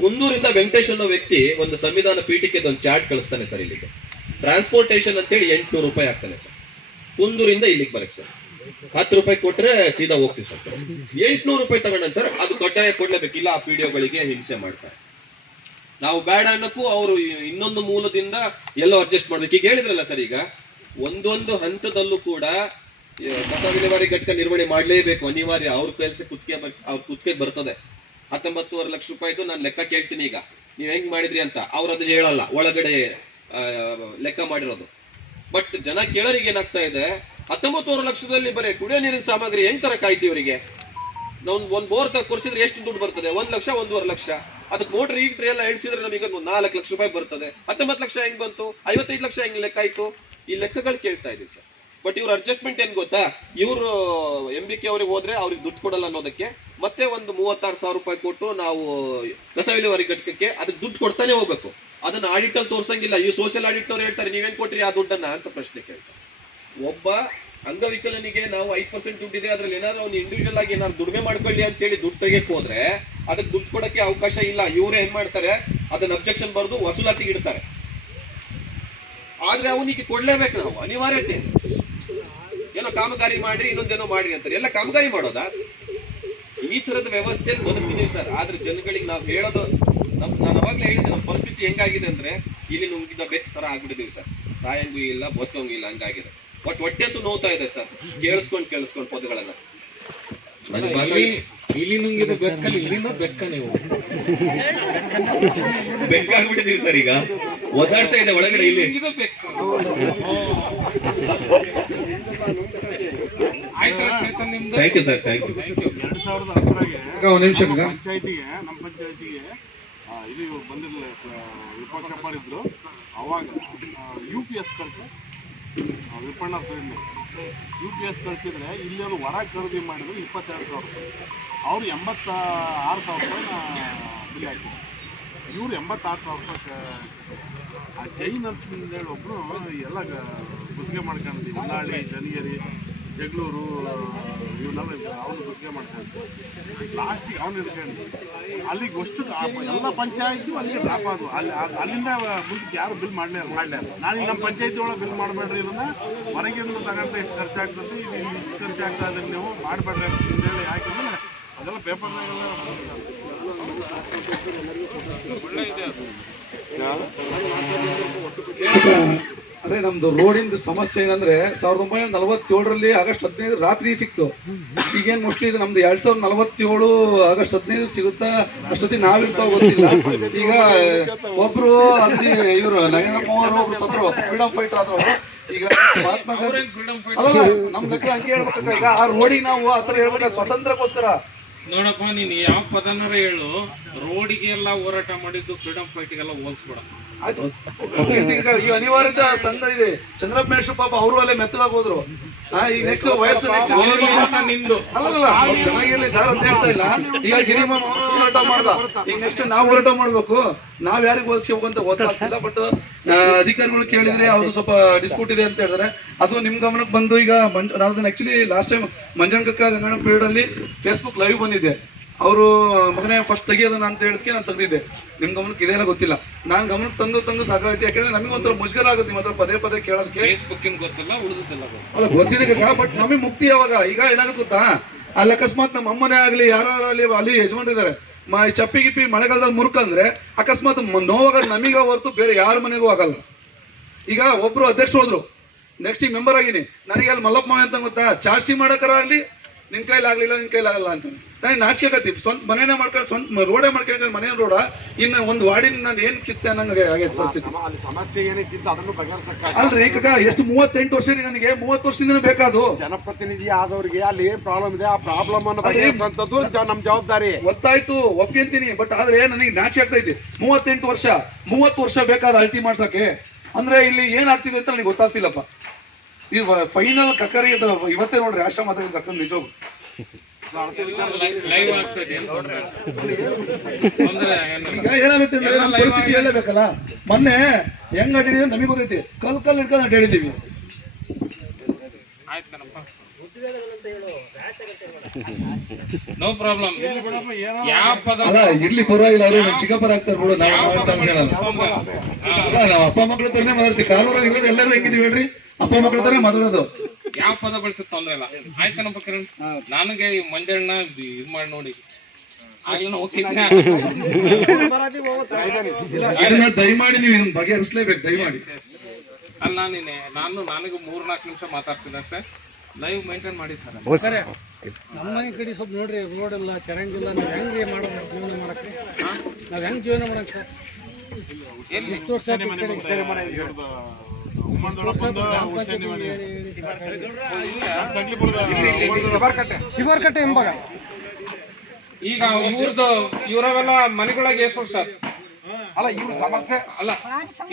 ಕುಂದೂರಿಂದ ವೆಂಕಟೇಶ್ ಅನ್ನೋ ವ್ಯಕ್ತಿ ಒಂದು ಸಂವಿಧಾನ ಪೀಠಕ್ಕೆ ಒಂದು ಚಾರ್ಟ್ ಕಳಿಸ್ತಾನೆ ಸರ್. ಇಲ್ಲಿಗೆ ಟ್ರಾನ್ಸ್ಪೋರ್ಟೇಷನ್ ಅಂತೇಳಿ ₹800 ಆಗ್ತಾನೆ ಸರ್. ಕುಂದೂರಿಂದ ಇಲ್ಲಿಗೆ ಬರಕ್ ಸರ್ ₹10 ಕೊಟ್ರೆ ಸೀದಾ ಹೋಗ್ತೀವಿ ಸರ್. ₹800 ತಗೊಂಡ ಸರ್, ಅದು ಕಡ್ಡಾಯ ಕೊಡ್ಲೇಬೇಕು, ಇಲ್ಲ ಆ ಪಿಡಿಒಗಳಿಗೆ ಹಿಂಸೆ ಮಾಡ್ತಾರೆ. ನಾವು ಬೇಡ ಅನ್ನಕ್ಕೂ ಅವರು ಇನ್ನೊಂದು ಮೂಲದಿಂದ ಎಲ್ಲೋ ಅಡ್ಜಸ್ಟ್ ಮಾಡ್ಬೇಕು. ಈಗ ಹೇಳಿದ್ರಲ್ಲ ಸರ್, ಈಗ ಒಂದೊಂದು ಹಂತದಲ್ಲೂ ಕೂಡ ಕಸ ವಿಲೇವಾರಿ ಘಟಕ ನಿರ್ವಹಣೆ ಮಾಡ್ಲೇಬೇಕು, ಅನಿವಾರ್ಯ. ಅವ್ರ ಕೆಲಸ ಕುತ್ತಿಗೆ ಬರ್ತದೆ. ₹19.5 ಲಕ್ಷ ನಾನು ಲೆಕ್ಕ ಕೇಳ್ತೀನಿ. ಈಗ ನೀವ್ ಹೆಂಗ್ ಮಾಡಿದ್ರಿ ಅಂತ ಅವ್ರು ಅದನ್ನ ಹೇಳಲ್ಲ, ಒಳಗಡೆ ಲೆಕ್ಕ ಮಾಡಿರೋದು. ಬಟ್ ಜನ ಕೇಳೋರಿಗೆ ಏನಾಗ್ತಾ ಇದೆ, 19.5 ಲಕ್ಷದಲ್ಲಿ ಬರೀ ಕುಡಿಯೋ ನೀರಿನ ಸಾಮಗ್ರಿ ಹೆಂಗ್ ತರಕ್ ಆಯ್ತು ಇವರಿಗೆ? ನಾವು ಒಂದ್ ಬೋರ್ ಕೊರ್ಸಿದ್ರೆ ಎಷ್ಟು ದುಡ್ಡು ಬರ್ತದೆ? 1 ಲಕ್ಷ 1.5 ಲಕ್ಷ. ಅದಕ್ಕೆ ಮೋಟರ್ ಈಟ್ರಿ ಎಲ್ಲ ಹೇಳ್ಸಿದ್ರೆ ನಮಗೆ ₹4 ಲಕ್ಷ ಬರ್ತದೆ. 19 ಲಕ್ಷ ಹೆಂಗ್ ಬಂತು? 55 ಲಕ್ಷ ಹೆಂಗ್ ಲೆಕ್ಕ ಆಯ್ತು? ಈ ಲೆಕ್ಕಗಳು ಕೇಳ್ತಾ ಇದೀವಿ ಸರ್. ಬಟ್ ಇವ್ರ ಅಡ್ಜಸ್ಟ್ಮೆಂಟ್ ಏನ್ ಗೊತ್ತಾ, ಇವರು MBK ಅವ್ರಿಗೆ ಹೋದ್ರೆ ಅವ್ರಿಗೆ ದುಡ್ಡು ಕೊಡಲ್ಲ ಅನ್ನೋದಕ್ಕೆ ಮತ್ತೆ ಒಂದು ₹36,000 ಕೊಟ್ಟು ನಾವು ಕಸ ವಿಲೇವಾರಿ ಘಟಕಕ್ಕೆ ಅದಕ್ಕೆ ದುಡ್ಡು ಕೊಡ್ತಾನೆ ಹೋಗ್ಬೇಕು. ಅದನ್ನ ಆಡಿಟ್ ಅಲ್ಲಿ ತೋರ್ಸಂಗಿಲ್ಲ. ಈ ಸೋಷಿಯಲ್ ಆಡಿಟ್ ಅವ್ರು ಹೇಳ್ತಾರೆ ನೀವೇನ್ ಕೊಟ್ರಿ ಆ ದುಡ್ಡನ್ನ ಅಂತ ಪ್ರಶ್ನೆ ಕೇಳ್ತಾರೆ. ಒಬ್ಬ ಅಂಗವಿಕಲನಿಗೆ ನಾವು 5% ದುಡ್ಡಿದೆ, ಅದ್ರಲ್ಲಿ ಏನಾದ್ರು ಅವ್ನು ಇಂಡಿವಿಜುವಲ್ ಆಗಿ ಏನಾದ್ರು ದುಡಿಮೆ ಮಾಡ್ಕೊಳ್ಳಿ ಅಂತ ಹೇಳಿ ದುಡ್ಡು ತೆಗೆಯಕ್ ಹೋದ್ರೆ ಅದಕ್ಕೆ ದುಡ್ಡು ಕೊಡಕ್ಕೆ ಅವಕಾಶ ಇಲ್ಲ. ಇವರೇ ಏನ್ ಮಾಡ್ತಾರೆ, ಅದನ್ನ ಅಬ್ಜೆಕ್ಷನ್ ಬರೆದು ವಸೂಲಾತಿಗೆ ಇಡ್ತಾರೆ. ಆದ್ರೆ ಅವನಿಗೆ ಕೊಡ್ಲೇಬೇಕು ನಾವು, ಅನಿವಾರ್ಯತೆ. ಏನೋ ಕಾಮಗಾರಿ ಮಾಡ್ರಿ, ಇನ್ನೊಂದೇನೋ ಮಾಡ್ರಿ ಅಂತಾರೆ. ಎಲ್ಲ ಕಾಮಗಾರಿ ಮಾಡೋದಾ? ಈ ತರದ ವ್ಯವಸ್ಥೆಯಲ್ಲಿ ಬದುಕ್ತಿದೀವಿ ಸರ್. ಆದ್ರೆ ಜನಗಳಿಗೆ ನಾವು ಹೇಳೋದು, ನಾನು ಅವಾಗ್ಲೇ ಹೇಳಿದ್ದೆ, ನಮ್ಮ ಪರಿಸ್ಥಿತಿ ಹೆಂಗಾಗಿದೆ ಅಂದ್ರೆ ಇಲ್ಲಿ ನುಂಗಿದ ಬೆಕ್ಕ ತರ ಆಗ್ಬಿಟ್ಟಿದೀವಿ ಸರ್. ಸಾಯಂಗೂ ಇಲ್ಲ, ಬದುಕಂಗೂ ಇಲ್ಲ, ಹಂಗಾಗಿದೆ. ಬಟ್ ಹೊಟ್ಟೆ ಅಂತೂ ನೋವ್ತಾ ಇದೆ ಸರ್, ಕೇಳಿಸ್ಕೊಂಡ್ ಪದಗಳನ್ನ. ಇಲ್ಲಿ ನುಂಗಿದ ಬೆಕ್ಕಲ್ಲಿ ಇಲ್ಲಿಂದ ಬೆಕ್ಕ ನೀವು ಬೆಕ್ಕಾಗ್ಬಿಟ್ಟಿದೀವಿ ಸರ್. ಈಗ ಒದ್ದಾಡ್ತಾ ಇದೆ ಒಳಗಡೆ ಇಲ್ಲಿ. Thank you sir, thank you. 2010 ಪಂಚಾಯತಿಗೆ, ನಮ್ಮ ಪಂಚಾಯತಿಗೆ ಇಲ್ಲಿ ಬಂದಿರಲಿಲ್ಲ, ವಿಪಕ್ಷ ಮಾಡಿದ್ರು. ಅವಾಗ UPS ಕಳಿಸಿ ವಿಪಣ್ಣ UPS ಕಳಿಸಿದ್ರೆ ಇಲ್ಲಿ ಅವರು ಹೊರ ಖರೀದಿ ಮಾಡಿದ್ರು 22,000 ರೂಪಾಯಿ. ಅವ್ರು 86,000 ರೂಪಾಯಿನ ಬಿಲ್ ಹಾಕಿದ್ರು. ಇವ್ರು 86,000 ರೂಪಾಯಿ. ಆ ಜೈನ್ ಅಂತ ಹೇಳಿ ಒಬ್ರು ಎಲ್ಲ ಗುತ್ತಿಗೆ ಮಾಡ್ಕೊಂಡಿದ್ವಿ. ಹೊನ್ನಾಳಿ, ಜನಿಯರಿ, ಜಗಳೂರು ಇವನ್ನೆಲ್ಲ ಅವನು ಗುತ್ತಿಗೆ ಮಾಡ್ಕೊಂಡಿದ್ವಿ. ಲಾಸ್ಟಿಗೆ ಅವನು ಇಟ್ಕೊಂಡು ಅಲ್ಲಿಗೆ ಅಷ್ಟು ಎಲ್ಲ ಪಂಚಾಯತಿ ಅಲ್ಲಿಗೆ ಡ್ರಾಪ್ ಆದವು. ಅಲ್ಲಿಂದ ಮುಂದಕ್ಕೆ ಯಾರು ಬಿಲ್ ಮಾಡಲೇ. ನಾನೀಗ ನಮ್ಮ ಪಂಚಾಯತಿ ಒಳಗೆ ಬಿಲ್ ಮಾಡಬೇಡ್ರಿ, ಇದನ್ನ ಹೊರಗಿಂದ ತಗೊಂಡ್ರೆ ಎಷ್ಟು ಖರ್ಚಾಗ್ತದೆ, ಇದು ಇಷ್ಟು ಖರ್ಚಾಗ್ತಾ ಇದ್ರೆ ನೀವು ಮಾಡಬೇಡ್ರಿ ಅಂತ ಹೇಳಿ ಹಾಕಿದ್ರೆ ಅದೆಲ್ಲ ಪೇಪರ್ನಾಗೆಲ್ಲ ಒಳ್ಳೆ ಇದೆ. ಅದು ಅದೇ ನಮ್ದು ರೋಡಿಂದ ಸಮಸ್ಯೆ ಏನಂದ್ರೆ 1947 ಆಗಸ್ಟ್ 15 ರಾತ್ರಿ ಸಿಕ್ತು. ಈಗೇನ್ ಮೋಸ್ಟ್ಲಿ ಇದು ನಮ್ದು 2047 ಆಗಸ್ಟ್ 15 ಸಿಗುತ್ತಾ, ಅಷ್ಟೊತ್ತಿಗೆ ನಾವಿರ್ತಾವ ಗೊತ್ತಿಲ್ಲ. ಈಗ ಒಬ್ರು ಅಲ್ಲಿ ಇವರು ನರೇಂದ್ರ ಒಬ್ರು ಸತ್ರು, ಫ್ರೀಡಮ್ ಫೈಟರ್ ಆದವರು. ಈಗ ಮಹಾತ್ಮ ಗಾಂಧಿ ಅಲ್ಲ, ನಮ್ ಲೆಕ್ಕ ಹಂಗೆ ಹೇಳ್ಬೇಕ. ಈಗ ಆ ರೋಡಿಗೆ ನಾವು ಆತರ ಹೇಳ್ಬೇಕ, ಸ್ವಾತಂತ್ರ್ಯಕ್ಕೋಸ್ಕರ. ನೋಡಪ್ಪ, ನೀನು ಯಾವ ಪದನಾರ ಹೇಳು, ರೋಡಿಗೆ ಎಲ್ಲ ಹೋರಾಟ ಮಾಡಿದ್ದು ಫ್ರೀಡಮ್ ಫೈಟಿಗೆಲ್ಲ ಹೋಲ್ಸ್ಬೇಡ. ಈಗ ಈ ಅನಿವಾರ್ಯತೆ ಸಂಘ ಇದೆ. ಚಂದ್ರಪ್ಪ ಮೇಶ್ವರ ಪಾಪ ಅವರು ಅಲ್ಲೇ ಮೆತ್ತಗಾಗಿ ಹೋದ್ರು. ಈಗ ನೆಕ್ಸ್ಟ್ ವಯಸ್ಸು ನಿಂದು ಅಲ್ಲಲ್ಲ, ಚೆನ್ನಾಗಿರ್ಲಿ ಸರ್ ಅಂತ ಹೇಳ್ತಾ ಇಲ್ಲ. ಈಗ ಗಿರಿಮ ಹೋರಾಟ ಮಾಡ್ದ, ಈಗ ನೆಕ್ಸ್ಟ್ ನಾವು ಹೋರಾಟ ಮಾಡ್ಬೇಕು. ನಾವ್ ಯಾರಿಗೆ ಹೋಲಿಸ್ಬೇಕು ಅಂತ ಗೊತ್ತಾಗ್ತಿಲ್ಲ. ಬಟ್ ಅಧಿಕಾರಿಗಳು ಕೇಳಿದ್ರೆ ಅವ್ರು ಸ್ವಲ್ಪ ಡಿಸ್ಪ್ಯೂಟ್ ಇದೆ ಅಂತ ಹೇಳಿದ್ರೆ ಅದು ನಿಮ್ ಗಮನಕ್ಕೆ ಬಂದು. ಈಗ ನಾನು ಆಕ್ಚುಲಿ ಲಾಸ್ಟ್ ಟೈಮ್ ಮಂಜಣ್ಕಕ್ಕ ಗಂಗಣ್ಣ ಪೀರಿಯಡ್ ಅಲ್ಲಿ ಫೇಸ್ಬುಕ್ ಲೈವ್ ಬಂದಿದ್ದೆ. ಅವರು ಮಗನೇ ಫಸ್ಟ್ ತೆಗಿಯೋದನ್ನ ಅಂತ ಹೇಳಿದ್ಕೆ ನಾನು ತೆಗೆದಿದ್ದೆ. ನಿಮ್ ಗಮನಕ್ಕೆ ಇದೇನೋ ಗೊತ್ತಿಲ್ಲ. ನಾನ್ ಗಮನಕ್ಕೆ ತಂದು ಸಾಕಾಯ್ತು. ಯಾಕಂದ್ರೆ ನಮಗೆ ಒಂಥರ ಮುಜುಗರ ಆಗುತ್ತೆ ನಿಮ್ಮ ಹತ್ರ ಪದೇ ಕೇಳೋದಕ್ಕೆ. ಫೇಸ್ಬುಕ್ ಗೊತ್ತಿಲ್ಲ, ಉಳಿದಿಲ್ಲ ಅಲ್ಲ ಗೊತ್ತಿದೆ. ಬಟ್ ನಮಗೆ ಮುಕ್ತಿ ಯಾವಾಗ? ಈಗ ಏನಾಗುತ್ತೆ ಗೊತ್ತಾ, ಅಲ್ಲಿ ಅಕಸ್ಮಾತ್ ನಮ್ಮ ಅಮ್ಮನೇ ಆಗ್ಲಿ ಯಾರಲ್ಲಿ ಅಲ್ಲಿ ಯಜಮಾನ್ರಿದ್ದಾರೆ, ಚಪ್ಪಿ ಗಿಪ್ಪಿ ಮಳೆಗಾಲದಲ್ಲಿ ಮುರುಕಂದ್ರೆ ಅಕಸ್ಮಾತ್ ನೋವಾಗ ನಮಗ ಹೊರತು ಬೇರೆ ಯಾರ ಮನೆಗೂ ಆಗಲ್ಲ. ಈಗ ಒಬ್ರು ಅಧ್ಯಕ್ಷರು ಹೋದ್ರು, ನೆಕ್ಸ್ಟ್ ಈ ಮೆಂಬರ್ ಆಗಿನಿ. ನನಗೆ ಅಲ್ಲಿ ಮಲ್ಲಪ್ಪ ಮಾವ ಅಂತ ಗೊತ್ತಾ, ಚಾರ್ಜಿ ಮಾಡಕರ ಆಗ್ಲಿ ನಿನ್ ಕೈಲಿ ಆಗ್ಲಿಲ್ಲ, ನಿನ್ ಕೈಲಿ ಆಗಲ್ಲ ಅಂತ ನನಗೆ ನಾಚಿಕೆ ಆಗತ್ತಿ. ಸ್ವಂತ ಮನೇನೆ ಮಾಡ್ಕೊಂಡು, ಸ್ವಂತ ರೋಡೇ ಮಾಡ್ಕೊಂಡು ಮನೆ ರೋಡ ಇನ್ನು ಒಂದು ವಾರ್ಡಿನ ನಾನು ಏನ್ ಕಿಸ್ತೆ ಅನ್ನಂಗೆ ಆಗೈತೆ ಪರಿಸ್ಥಿತಿ. ಸಮಸ್ಯೆ ಏನೈತಿ ಅದನ್ನು ಬಗೆಹರಿಸಕ್ಕ ಅಲ್ರಿ ಈಗ ಎಷ್ಟು 38 ವರ್ಷ ನನಗೆ 30 ವರ್ಷದಿಂದ ಬೇಕಾದು ಜನಪ್ರತಿನಿಧಿ ಆದವ್ರಿಗೆ ಅಲ್ಲಿ ಏನ್ ಪ್ರಾಬ್ಲಮ್ ಇದೆ, ಆ ಪ್ರಾಬ್ಲಮ್ ಅನ್ನು ಬಗೆಹರಿಸುವಂತದ್ದು ನಮ್ ಜವಾಬ್ದಾರಿ. ಗೊತ್ತಾಯ್ತು, ಒಪ್ಪಿಂತೀನಿ. ಬಟ್ ಆದ್ರೆ ನನಗೆ ನಾಚಿ ಆಗ್ತೈತಿ. 38 ವರ್ಷ 30 ವರ್ಷ ಬೇಕಾದ ಅಲ್ಟಿ ಮಾಡ್ಸಕ್ಕೆ ಅಂದ್ರೆ ಇಲ್ಲಿ ಏನಾಗ್ತಿದೆ ಅಂತ ನನಗೆ ಗೊತ್ತಾಗ್ತಿಲ್ಲಪ್ಪ. ಈ ಫೈನಲ್ ಕಕ್ಕರಿ ಇವತ್ತೇ ನೋಡ್ರಿ ಆಶ್ರಮ ಕಕ್ಕ ನಿಜವಾಗ್ಲು ಲೈವ್ ಆಗ್ತದೆ. ಏನಾಗುತ್ತೆ ಅಂದ್ರೆ ನಮ್ಮ ಪರಿಸ್ಥಿತಿ ಹೇಳಬೇಕಲ್ಲ. ಮೊನ್ನೆ ಹೆಂಗ್ ಅಡ್ಡಿದೆ ನಮಗೆ ಗೊತ್ತೈತಿ. ಕಲ್ ಇಟ್ಕೊಂಡು ಅಡ್ಡಿದೀವಿ. No problem. ಯಾವ ಪದ ಅಲ್ಲ ಇರ್ಲಿ, ಪರವಾಗಿಲ್ಲ. ಅವರು ಚಿಕ್ಕಪ್ಪರ ಆಗ್ತಾರೆ ಬಿಡು. ನಾವು ಅಪ್ಪ ಮಕ್ಳ ತರನೇ ಮಾತಾಡ್ತೀವಿ. ಕಾಲೂರಲ್ಲಿ ಇರೋದು ಎಲ್ಲರೂ ಹೆಂಗಿದೀವಿ ಹೇಳ್ರಿ, ಅಪ್ಪ ಮಕ್ಳ ತರ ಮಾತಾಡೋದು. ಯಾವ ಪದ ಬಳಸುತ್ತೆ ತೊಂದ್ರೆ ಇಲ್ಲ. ಆಯ್ತಾನಪ್ಪ ಕಿರಣ್, ನನಗೆ ಈ ಮಂಜಣ್ಣ ಇದು ಮಾಡಿ ನೋಡಿ ದಯಮಾಡಿ ನೀವು ಬಗೆಹರಿಸಲೇಬೇಕು, ದಯಮಾಡಿ. ಅಲ್ಲ ನನಗೆ 3-4 ನಿಮಿಷ ಮಾತಾಡ್ತೀನಿ ಅಷ್ಟೇ. ಲೈವ್ ಮೇಂಟೈನ್ ಮಾಡಿ ಸರ್. ನಮ್ಮ ಕಡೆ ಸ್ವಲ್ಪ ನೋಡ್ರಿ, ರೋಡ್ ಎಲ್ಲ ಚರಂಡಿ ಇಲ್ಲ. ನಾವು ಹೆಂಗೆ ಮಾಡೋದು ಜೀವನ ಮಾಡಕ್ಕೆ? ನಾವು ಹೆಂಗೆ ಜೀವನ ಮಾಡಕ್ಕೆ? ಎಷ್ಟು ವರ್ಷ ಶಿವರ್ಕಟ್ಟೆ ಎಂಬಾಗ ಈಗ ಇವರವೆಲ್ಲ ಮನೆಗಳಿಗೆ ಎಷ್ಟು ವರ್ಷ? ಅಲ್ಲ ಇವ್ರ ಸಮಸ್ಯೆ ಅಲ್ಲ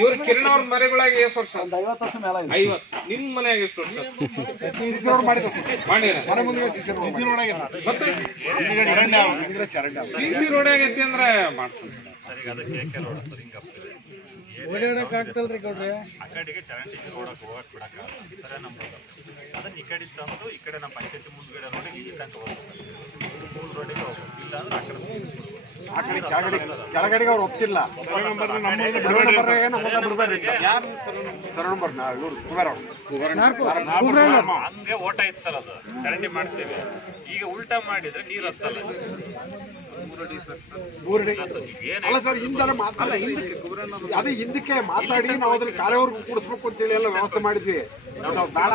ಇವ್ರ ಕಿರಣ್ ಅವ್ರ ಮನೆಗಳಾಗಿ ಎಷ್ಟು ವರ್ಷ? ಒಂದು 50 ವರ್ಷ ಮೇಲೆ ಆಯ್ತು. 50. ನಿಮ್ ಮನೆಯಾಗ ಎಷ್ಟು ವರ್ಷ? ಸಿಸಿ ರೋಡ್ ಮಾಡಿದ್ರು ಮಾಡಿರ ಮನೆ ಮುಂದೆ ಸಿಸಿ ರೋಡ್ ಆಗಿಲ್ಲ. ಮತ್ತೆ ಸಿಸಿ ರೋಡ್ ಆಗೈತಿ ಅಂದ್ರೆ ಮಾಡ್ತೀನಿ. ಓಡಾಡಕ್ ಆಗ್ತಲ್ರಿ ಗೌಡ್ರೆ. ಆ ಕಡೆಗೆ ಚರಂಡಿಗೆ ರೋಡಕ್ಕೆ ಹೋಗಕ್ ಬಿಡಕ್ಕಾಗಲ್ಲ ಸರಿ ನಮ್ಮ ಅದನ್ನ ಈ ಕಡೆ ತಂದು ಈ ಕಡೆ ನಮ್ಮ ಪಂಚಾಯತಿ ಮುಂದ್ಗಡೆ ರೋಡಿಗೆ ಇಲ್ಲಿ ತನಕ ಹೋಗ್ತಾರೆ. ಮೂರು ರೋಡಿಗೆ ಹೋಗ್ಬೇಕು. ಇಲ್ಲ ಅಂದ್ರೆ ಆ ಕಡೆ ಕೆಳಗಡೆಗೆ ಅವ್ರು ಒಪ್ತಿಲ್ಲ. ಹಂಗೆ ಓಟ ಇತ್ತು ಸರ್, ಅದು ಚರಂಡಿ ಮಾಡ್ತೇವೆ. ಈಗ ಉಲ್ಟಾ ಮಾಡಿದ್ರೆ ನೀರು ಹತ್ತಲ್ಲ. ಅಲ್ಲ ಸರ್ ಹಿಂದೆಲ್ಲ ಮಾತಾಡ ಅದೇ ಹಿಂದಕ್ಕೆ ಮಾತಾಡಿ ನಾವು ಅದ್ರ ಕಾರ್ಯವರ್ಗು ಕೂಡಿಸ್ಬೇಕು ಅಂತೇಳಿ ಎಲ್ಲ ವ್ಯವಸ್ಥೆ ಮಾಡಿದ್ವಿ. ನಾವು ಬೇಡ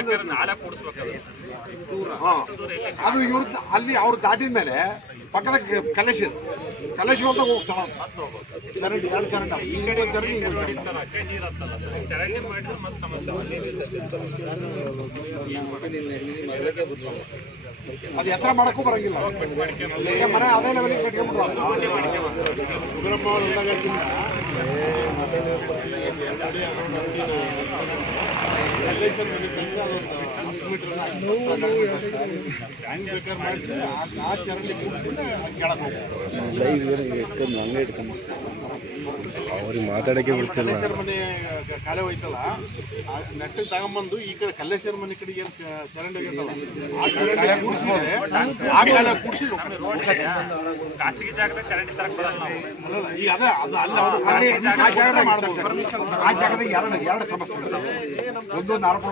ಅಂದ್ರೆ ನಾಳೆ ಕೂಡಿಸ್ಬೇಕಲ್ಲ. ಅದು ಇವ್ರ ಅಲ್ಲಿ ಅವ್ರು ದಾಟಿದ ಮೇಲೆ ಪಕ್ಕದ ಕಲೇಶ್ ಇದೆ. ಕಲೇಶ್ ಅಂತ ಹೋಗ್ತಾಳ ಚರಂಡಿ, 2 ಚರಂಡಿ, ಇನ್ನೊಂದು ಚರಂಡಿ, ಇನ್ನೊಂದು ಚರಂಡಿ. ನೀರು ಹತ್ತಲ್ಲ ಸರ್. ಚರಂಡಿ ಮಾಡಿದ್ರೆ ಮತ್ತೆ ಸಮಸ್ಯೆ. ಅದು ಎತ್ತರ ಮಾಡಕ್ಕೂ ಬರಂಗಿಲ್ಲ. ಈಗ ಮನೆ ಅದೇ ಲೆವೆಲ್ ಕಟ್ಕೊಂಡ್ಬಿಟ್ಟು ಅವ್ರಿಗೆ ಮಾತಾಡಕ್ಕೆ ಬಿಡ್ತಿಲ್ಲ. ಮನೆ ಕಾಲೇ ಹೋಯ್ತಲ್ಲ, ನೆಟ್ಟಿಗೆ ತಗೊಂಬಂದು ಈ ಕಡೆ ಕಲ್ಲೇಶ್ವರ ಮನೆ ಕಡೆಗೆ ಚರಂಡಿ ಖಾಸಗಿ ಜಾಗದಾಗ ಚರಂಡಿ ತರಕ್ ಬರಲ್ಲ ನಾವು. ಆ ಜಾಗದಾಗ ಎರಡು ಸಮಸ್ಯೆ ಇದೆ. ಒಂದು ನಾಲ್ಕು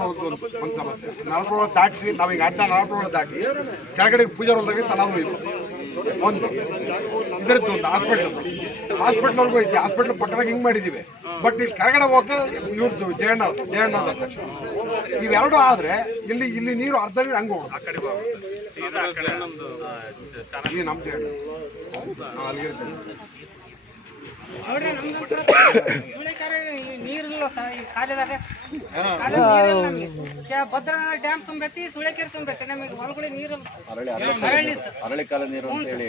ಸಮಸ್ಯೆ. ನಾಲ್ಕು ದಾಟಿಸಿ ನಾವೀಗ ಅಡ್ಡ 4 ದಾಟಿ ಕೆಳಗಡೆ ಪೂಜಾ ಹೊಲದಾಗ ತಲಾವು ಇದು ಒಂದು ಇದರದ್ದು ಒಂದು ಹಾಸ್ಪಿಟ್ಲ್ವರೆಗೂ ಐತಿ. ಹಾಸ್ಪಿಟ್ಲ್ ಪಕ್ಕದಾಗ ಹಿಂಗ್ ಮಾಡಿದೀವಿ. ಬಟ್ ಇಲ್ಲಿ ಕೆಳಗಡೆ ಹೋಗಕ್ಕೆ ಇವ್ರದ್ದು ಜಯಣ್ಣ ಇವೆರಡು ಆದ್ರೆ ಇಲ್ಲಿ ನೀರು ಅರ್ಧ ನೀರು ಹಂಗ ಹೋಗೋದು. ಈ ನಮ್ ಜಯಣ್ಣ ನೀರಿಲ್ಲ ಸರ್ ಈ ಕಾಲದಾಗ. ಭದ್ರಾ ಡ್ಯಾಮ್ ತುಂಬೈತಿ, ಸುಳೆಕೆರೆ ತುಂಬೈತಿ. ನಮಗೆ ಹೊಲಗಡೆ ನೀರು ಅರಳಿಕಾಲ ನೀರು ಅಂತ ಹೇಳಿ